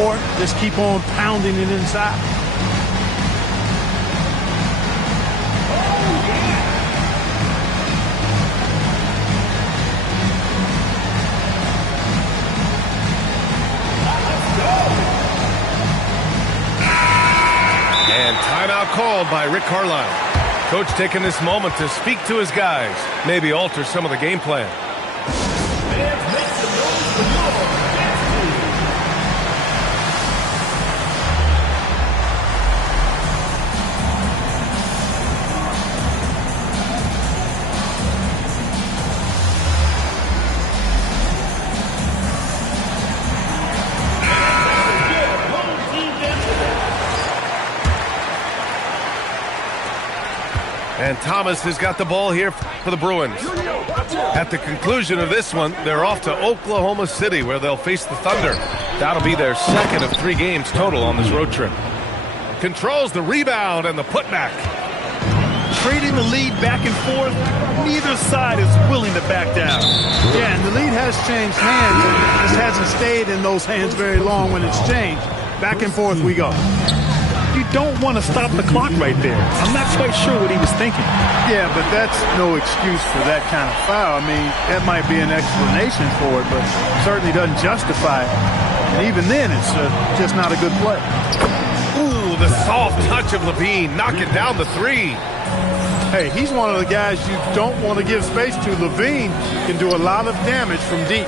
or just keep on pounding it inside. And timeout called by Rick Carlisle. Coach taking this moment to speak to his guys, maybe alter some of the game plan. And Thomas has got the ball here for the Bruins. At the conclusion of this one, they're off to Oklahoma City, where they'll face the Thunder. That'll be their second of 3 games total on this road trip. Controls the rebound and the putback. Trading the lead back and forth, neither side is willing to back down. Yeah, and the lead has changed hands. It just hasn't stayed in those hands very long when it's changed. Back and forth we go. You don't want to stop the clock right there. I'm not quite sure what he was thinking. Yeah, but that's no excuse for that kind of foul. I mean, that might be an explanation for it, but certainly doesn't justify it. And even then, it's just not a good play. Ooh, the soft touch of Levine, knocking down the 3. Hey, he's one of the guys you don't want to give space to. Levine can do a lot of damage from deep.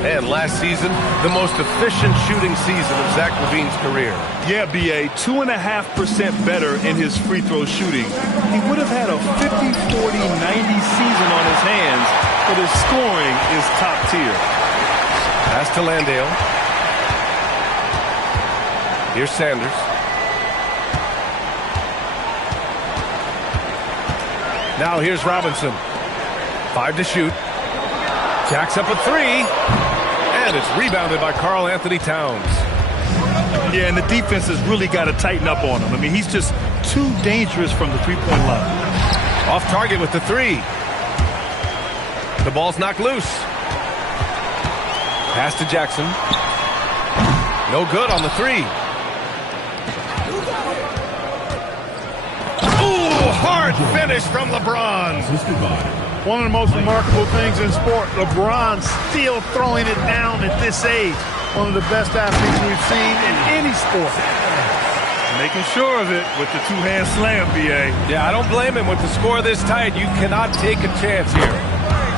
And last season, the most efficient shooting season of Zach LaVine's career. Yeah, B.A., 2.5% better in his free throw shooting. He would have had a 50, 40, 90 season on his hands, but his scoring is top tier. Pass to Landale. Here's Sanders. Now here's Robinson. 5 to shoot. Jacks up a 3. And it's rebounded by Karl Anthony Towns. Yeah, and the defense has really got to tighten up on him. I mean, he's just too dangerous from the three-point line. Off target with the three. The ball's knocked loose. Pass to Jackson. No good on the three. Ooh, hard finish from LeBron. One of the most remarkable things in sport, LeBron still throwing it down at this age. One of the best athletes we've seen in any sport. Making sure of it with the two-hand slam, B.A. Yeah, I don't blame him. With the score this tight, you cannot take a chance here.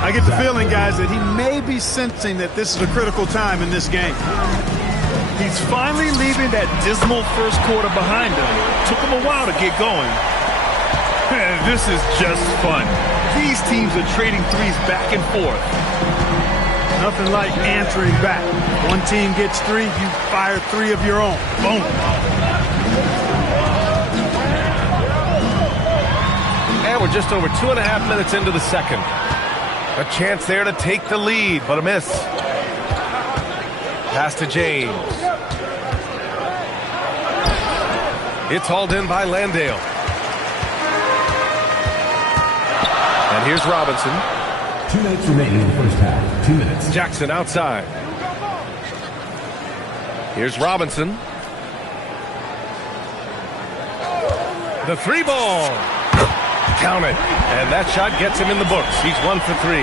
I get the feeling, guys, that he may be sensing that this is a critical time in this game. He's finally leaving that dismal first quarter behind him. Took him a while to get going. This is just fun. These teams are trading threes back and forth. Nothing like answering back. One team gets three, you fire three of your own. Boom. And we're just over 2.5 minutes into the second. A chance there to take the lead, but a miss. Pass to James. It's hauled in by Landale. And here's Robinson. 2 minutes remaining in the first half. 2 minutes. Jackson outside. Here's Robinson. The three ball. Count it. And that shot gets him in the books. He's 1 for 3.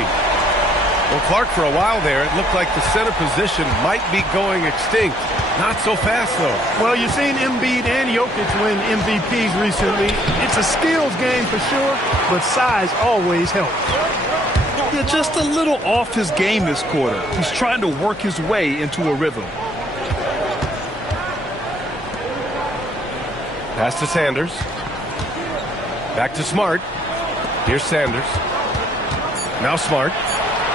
Well, Clark, for a while there, it looked like the center position might be going extinct. Not so fast, though. Well, you've seen Embiid and Jokic win MVPs recently. It's a skills game for sure, but size always helps. Yeah, just a little off his game this quarter. He's trying to work his way into a rhythm. Pass to Sanders. Back to Smart. Here's Sanders. Now Smart.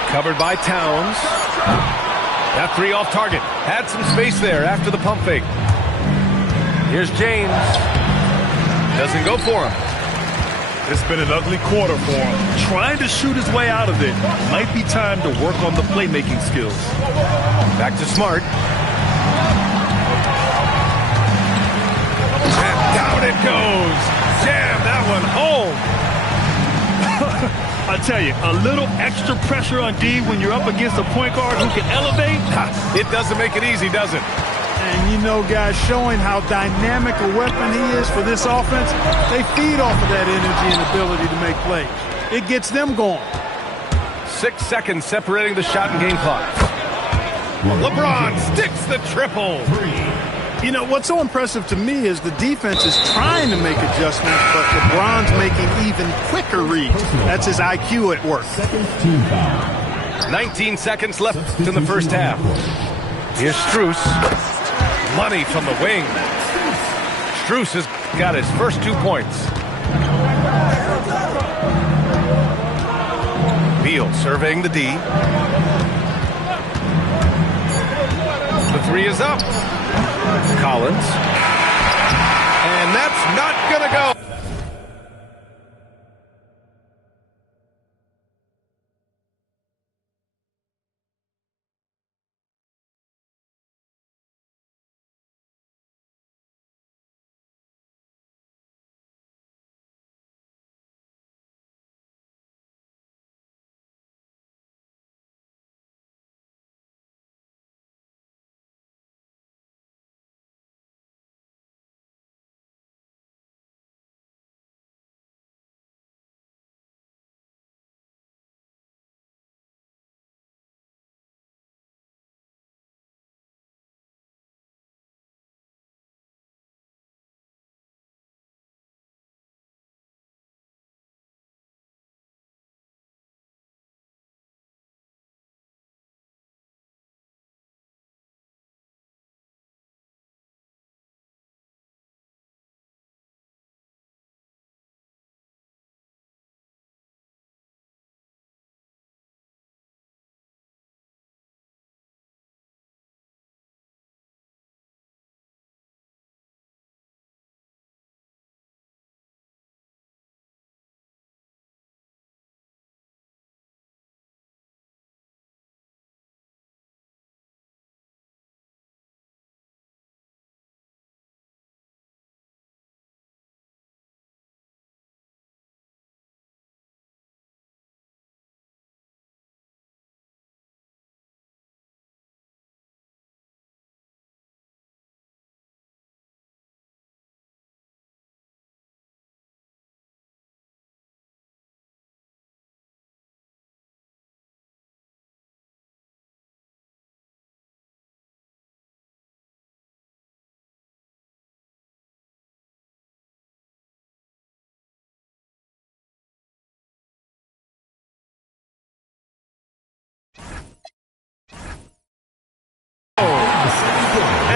Covered by Towns. That three off target. Had some space there after the pump fake. Here's James. Doesn't go for him. It's been an ugly quarter for him. Trying to shoot his way out of it. Might be time to work on the playmaking skills. Back to Smart. And down it goes. Jam that one home. I tell you, a little extra pressure on D when you're up against a point guard who can elevate. It doesn't make it easy, does it? And you know, guys, showing how dynamic a weapon he is for this offense, they feed off of that energy and ability to make plays. It gets them going. 6 seconds separating the shot and game clock. LeBron sticks the triple. You know, what's so impressive to me is the defense is trying to make adjustments, but LeBron's making even quicker reads. That's his IQ at work. 19 seconds left in the first half. Here's Strus. Money from the wing. Strus has got his first 2 points. Beal surveying the D. The three is up. Collins. And that's not going to go.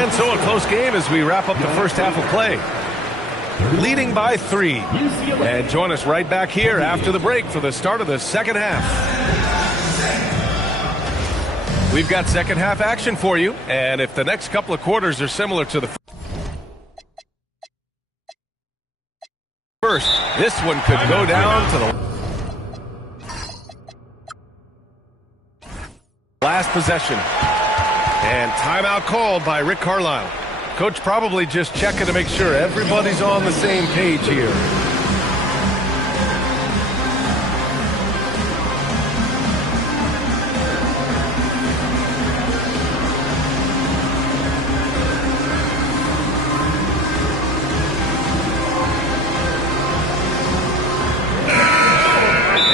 And so a close game as we wrap up the first half of play. Leading by 3. And join us right back here after the break for the start of the second half. We've got second half action for you. And if the next couple of quarters are similar to the first, this one could go down to the last possession. And timeout called by Rick Carlisle. Coach probably just checking to make sure everybody's on the same page here.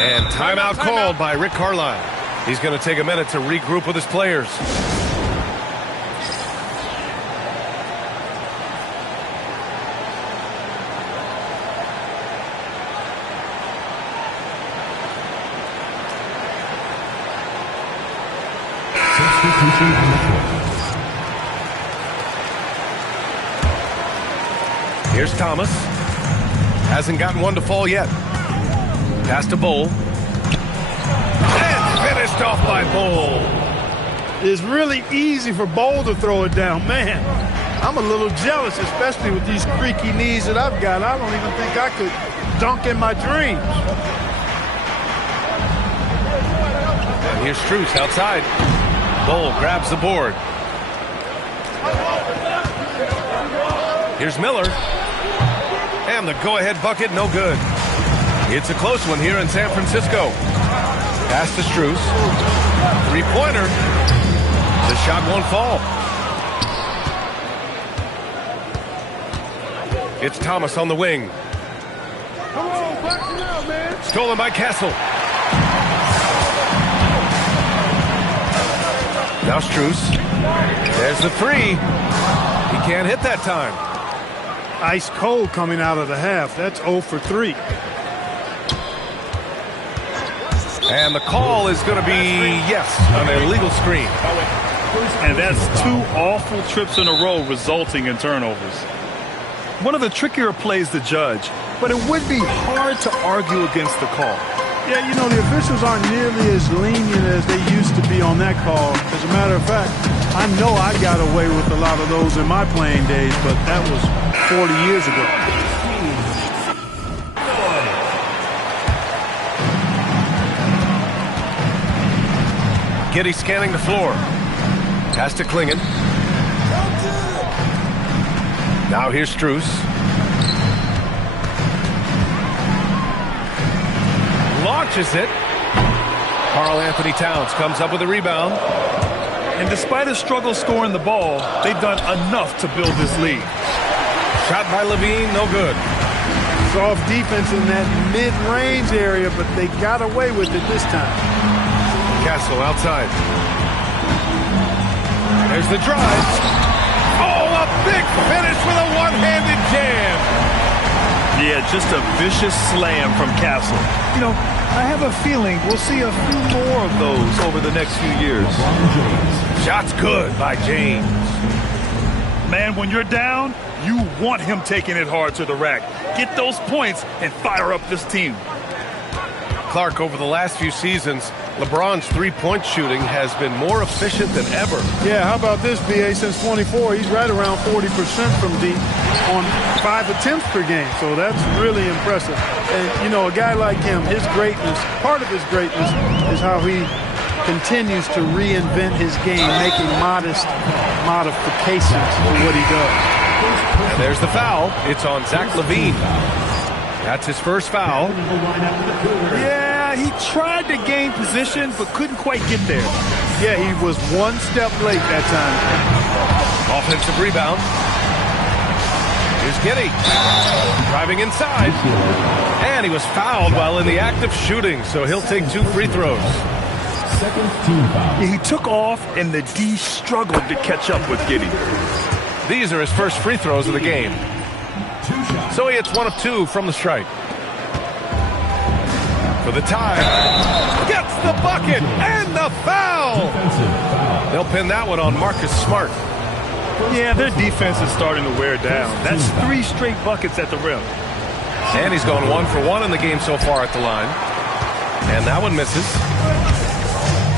And timeout called by Rick Carlisle. He's going to take a minute to regroup with his players. Here's Thomas. Hasn't gotten one to fall yet. Pass to Bowl. And finished off by Bowl. It's really easy for Bowl to throw it down. Man, I'm a little jealous, especially with these creaky knees that I've got. I don't even think I could dunk in my dreams. And here's Strus outside. Bowl grabs the board. Here's Miller. And the go-ahead bucket, no good. It's a close one here in San Francisco. Pass to Strus. Three-pointer. The shot won't fall. It's Thomas on the wing. Come on, back it out, man. Stolen by Castle. Now Strus. There's the three. He can't hit that time. Ice cold coming out of the half. That's 0 for 3. And the call is going to be, yes, an illegal screen. And that's 2 awful trips in a row resulting in turnovers. One of the trickier plays to judge, but it would be hard to argue against the call. Yeah, you know, the officials aren't nearly as lenient as they used to be on that call. As a matter of fact, I know I got away with a lot of those in my playing days, but that was 40 years ago. Giddey scanning the floor. Pass to Klingon. Now here's Strus. Launches it. Karl Anthony Towns comes up with a rebound. And despite a struggle scoring the ball, they've done enough to build this lead. Shot by Levine, no good. Soft defense in that mid-range area, but they got away with it this time. Castle outside. There's the drive. Oh, a big finish with a one-handed jam. Yeah, just a vicious slam from Castle. You know, I have a feeling we'll see a few more of those over the next few years. Shot's good by James. Man, when you're down, you want him taking it hard to the rack. Get those points and fire up this team. Clark, over the last few seasons, LeBron's three-point shooting has been more efficient than ever. Yeah, how about this, BA? Since 24, he's right around 40% from deep on 5 attempts per game. So that's really impressive. And, you know, a guy like him, his greatness, part of his greatness is how he continues to reinvent his game, making modest modifications to what he does. And there's the foul. It's on Zach LaVine. That's his first foul. Yeah, he tried to gain position, but couldn't quite get there. Yeah, he was one step late that time. Offensive rebound. Here's Giddey. Driving inside. And he was fouled while in the act of shooting, so he'll take 2 free throws. Second team foul. He took off, and the D struggled to catch up with Giddey. These are his first free throws of the game. So he hits 1 of 2 from the stripe. For the tie. Gets the bucket and the foul. They'll pin that one on Marcus Smart. Yeah, their defense is starting to wear down. That's 3 straight buckets at the rim. And he's going 1 for 1 in the game so far at the line. And that one misses.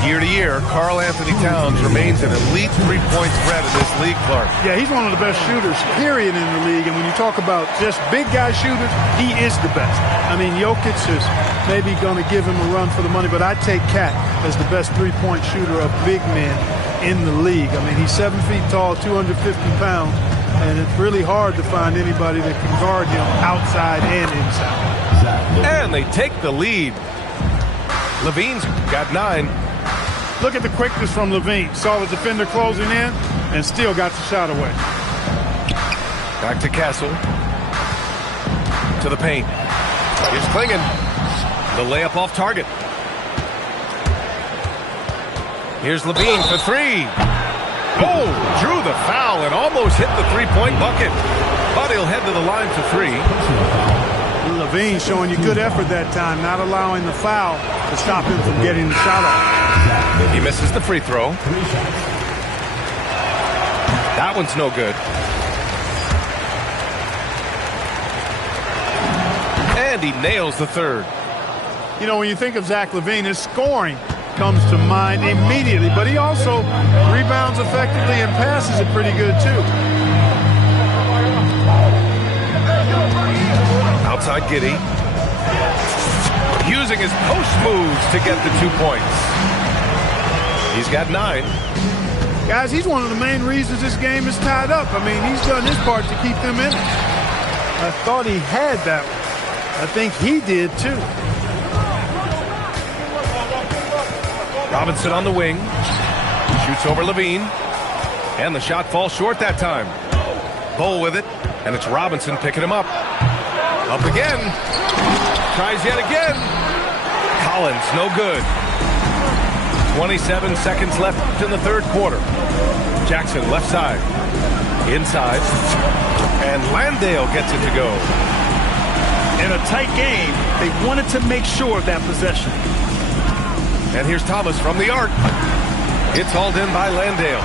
Year to year, Karl Anthony Towns remains an elite three-point threat in this league, Clark. Yeah, he's one of the best shooters, period, in the league. And when you talk about just big guy shooters, he is the best. I mean, Jokic is maybe going to give him a run for the money, but I take Cat as the best three-point shooter of big men in the league. I mean, he's 7 feet tall, 250 pounds, and it's really hard to find anybody that can guard him outside and inside. And they take the lead. Levine's got 9. Look at the quickness from Levine. Saw the defender closing in and still got the shot away. Back to Castle. To the paint. Here's Klingon. The layup off target. Here's Levine for 3. Oh, drew the foul and almost hit the three-point bucket. But he'll head to the line for 3. Levine showing you good effort that time, not allowing the foul to stop him from getting the shot off. He misses the free throw. That one's no good. And he nails the third. You know, when you think of Zach LaVine, his scoring comes to mind immediately, but he also rebounds effectively and passes it pretty good, too. Outside Giddey. Using his post moves to get the 2 points. He's got 9. Guys, he's one of the main reasons this game is tied up. I mean, he's done his part to keep them in it. I thought he had that one. I think he did, too. Robinson on the wing. Shoots over Levine. And the shot falls short that time. Bull with it. And it's Robinson picking him up. Up again. Tries yet again. Collins, no good. 27 seconds left in the third quarter. Jackson, left side. Inside. And Landale gets it to go. In a tight game, they wanted to make sure of that possession. And here's Thomas from the arc. It's hauled in by Landale.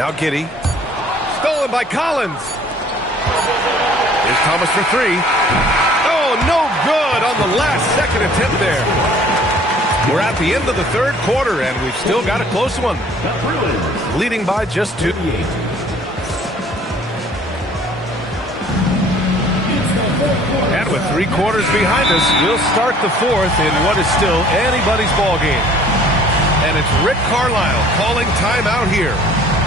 Now Giddey. Stolen by Collins. Here's Thomas for 3. Oh, no good on the last second attempt there. We're at the end of the third quarter, and we've still got a close one. Leading by just 2. And with 3 quarters behind us, we'll start the fourth in what is still anybody's ball game. And it's Rick Carlisle calling timeout here.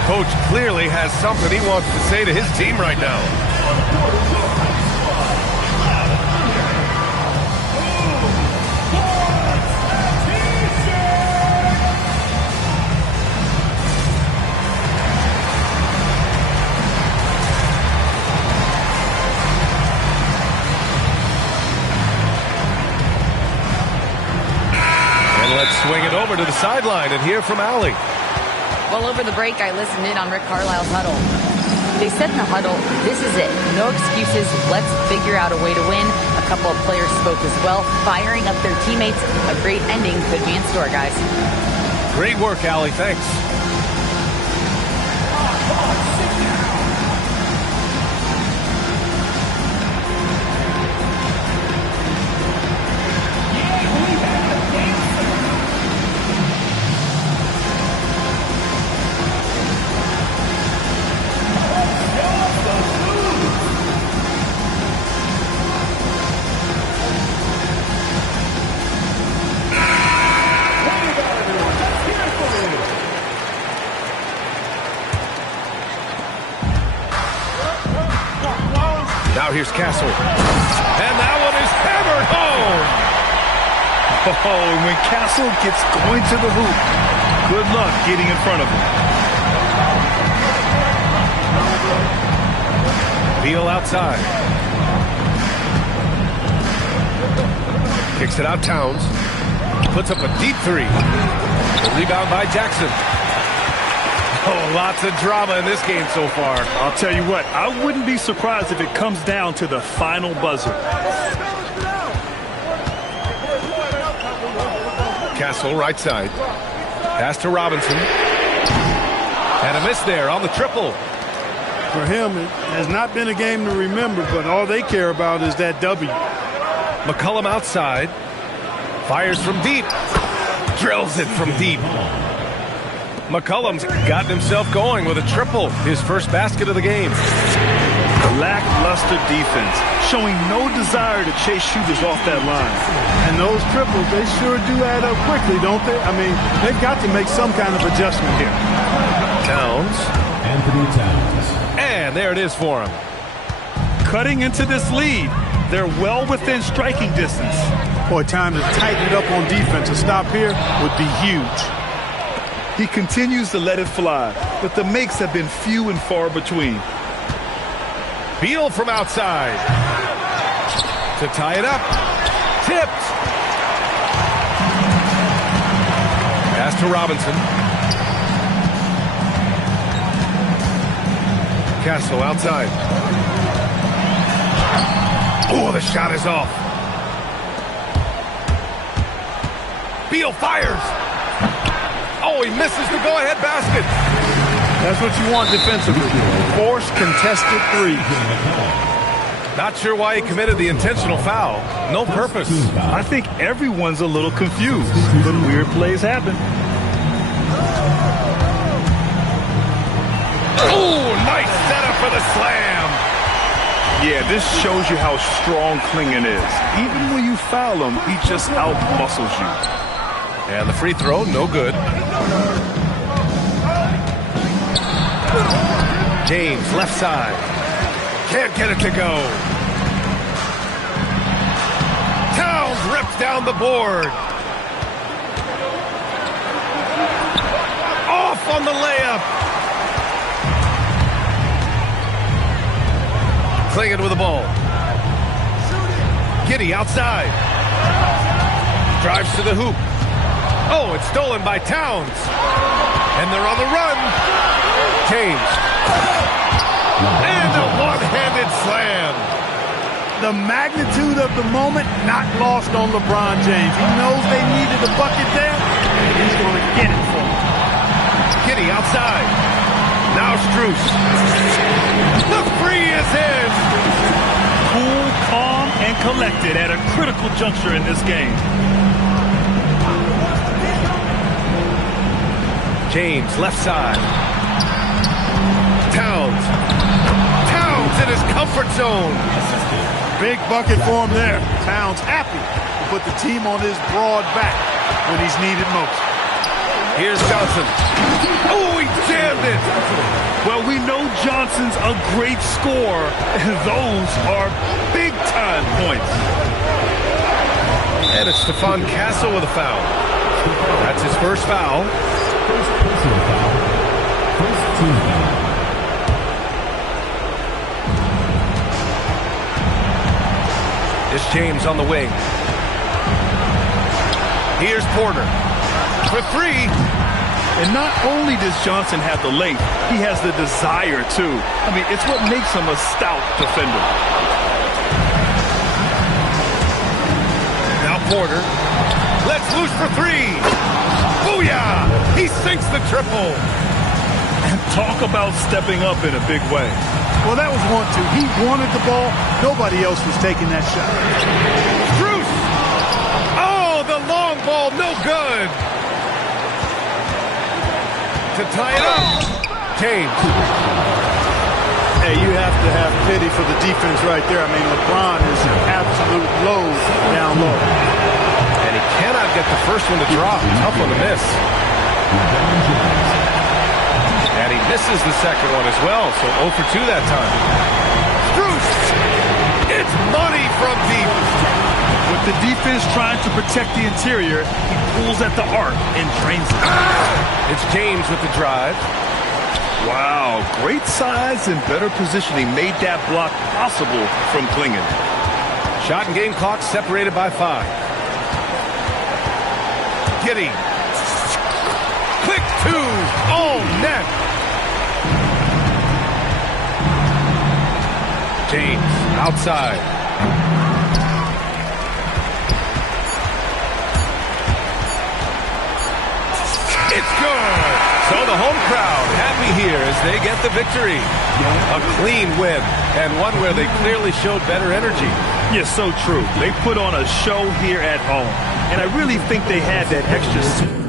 Coach clearly has something he wants to say to his team right now. And let's swing it over to the sideline and hear from Allie. Well, over the break, I listened in on Rick Carlisle's huddle. They said in the huddle, this is it. No excuses. Let's figure out a way to win. A couple of players spoke as well, firing up their teammates. A great ending could be in store, guys. Great work, Allie. Thanks. Now here's Castle. And that one is hammered home. Oh, and when Castle gets going to the hoop, good luck getting in front of him. Beal outside. Kicks it out Towns. Puts up a deep 3. The rebound by Jackson. Oh, lots of drama in this game so far. I'll tell you what, I wouldn't be surprised if it comes down to the final buzzer. Castle right side. Pass to Robinson. And a miss there on the triple. For him, it has not been a game to remember, but all they care about is that W. McCollum outside. Fires from deep. Drills it from deep. McCollum's gotten himself going with a triple. His first basket of the game. Lackluster defense, showing no desire to chase shooters off that line. And those triples, they sure do add up quickly, don't they? I mean, they've got to make some kind of adjustment here. Towns. Anthony Towns. And there it is for him. Cutting into this lead. They're well within striking distance. Boy, time to tighten it up on defense. A stop here would be huge. He continues to let it fly, but the makes have been few and far between. Beal from outside. To tie it up. Tipped. Pass to Robinson. Castle outside. Oh, the shot is off. Beal fires. Oh, he misses the go-ahead basket. That's what you want defensively. Force contested threes. Not sure why he committed the intentional foul. No purpose. I think everyone's a little confused, but weird plays happen. Oh, nice setup for the slam. Yeah, this shows you how strong Klingon is. Even when you foul him, he just out-muscles you. And the free throw, no good. James, left side. Can't get it to go. Towns rips down the board. Off on the layup. Klingon with the ball. Giddey outside. Drives to the hoop. Oh, it's stolen by Towns. And they're on the run. James. And a one-handed slam. The magnitude of the moment not lost on LeBron James. He knows they needed a bucket there, and he's going to get it for them. Giddey outside. Now Strus. The free is in. Cool, calm, and collected at a critical juncture in this game. James, left side. Towns. Towns in his comfort zone. Big bucket for him there. Towns happy to put the team on his broad back when he's needed most. Here's Johnson. Oh, he jammed it. Well, we know Johnson's a great scorer, and those are big-time points. And it's Stephon Castle with a foul. That's his first foul. First personal foul. First team foul. It's James on the wing. Here's Porter. For three. And not only does Johnson have the length, he has the desire, too. I mean, it's what makes him a stout defender. Now Porter. Let's loose for three. Booyah! He sinks the triple. And talk about stepping up in a big way. Well, that was 1-2. He wanted the ball. Nobody else was taking that shot. Strus! Oh, the long ball, no good. To tie it up. James. Hey, you have to have pity for the defense right there. I mean, LeBron is an absolute load down low. And he cannot get the first one to drop. Tough one to miss. And he misses the second one as well, so 0 for 2 that time. Strus! It's money from deep. With the defense trying to protect the interior, he pulls at the arc and drains it. It's James with the drive. Wow, great size and better positioning made that block possible from Klingon. Shot and game clock separated by 5. Giddey. Quick 2. Oh, net. James outside. It It's good. So the home crowd happy here as they get the victory. A clean win, and one where they clearly showed better energy. Yeah, so true. They put on a show here at home, and I really think they had that extra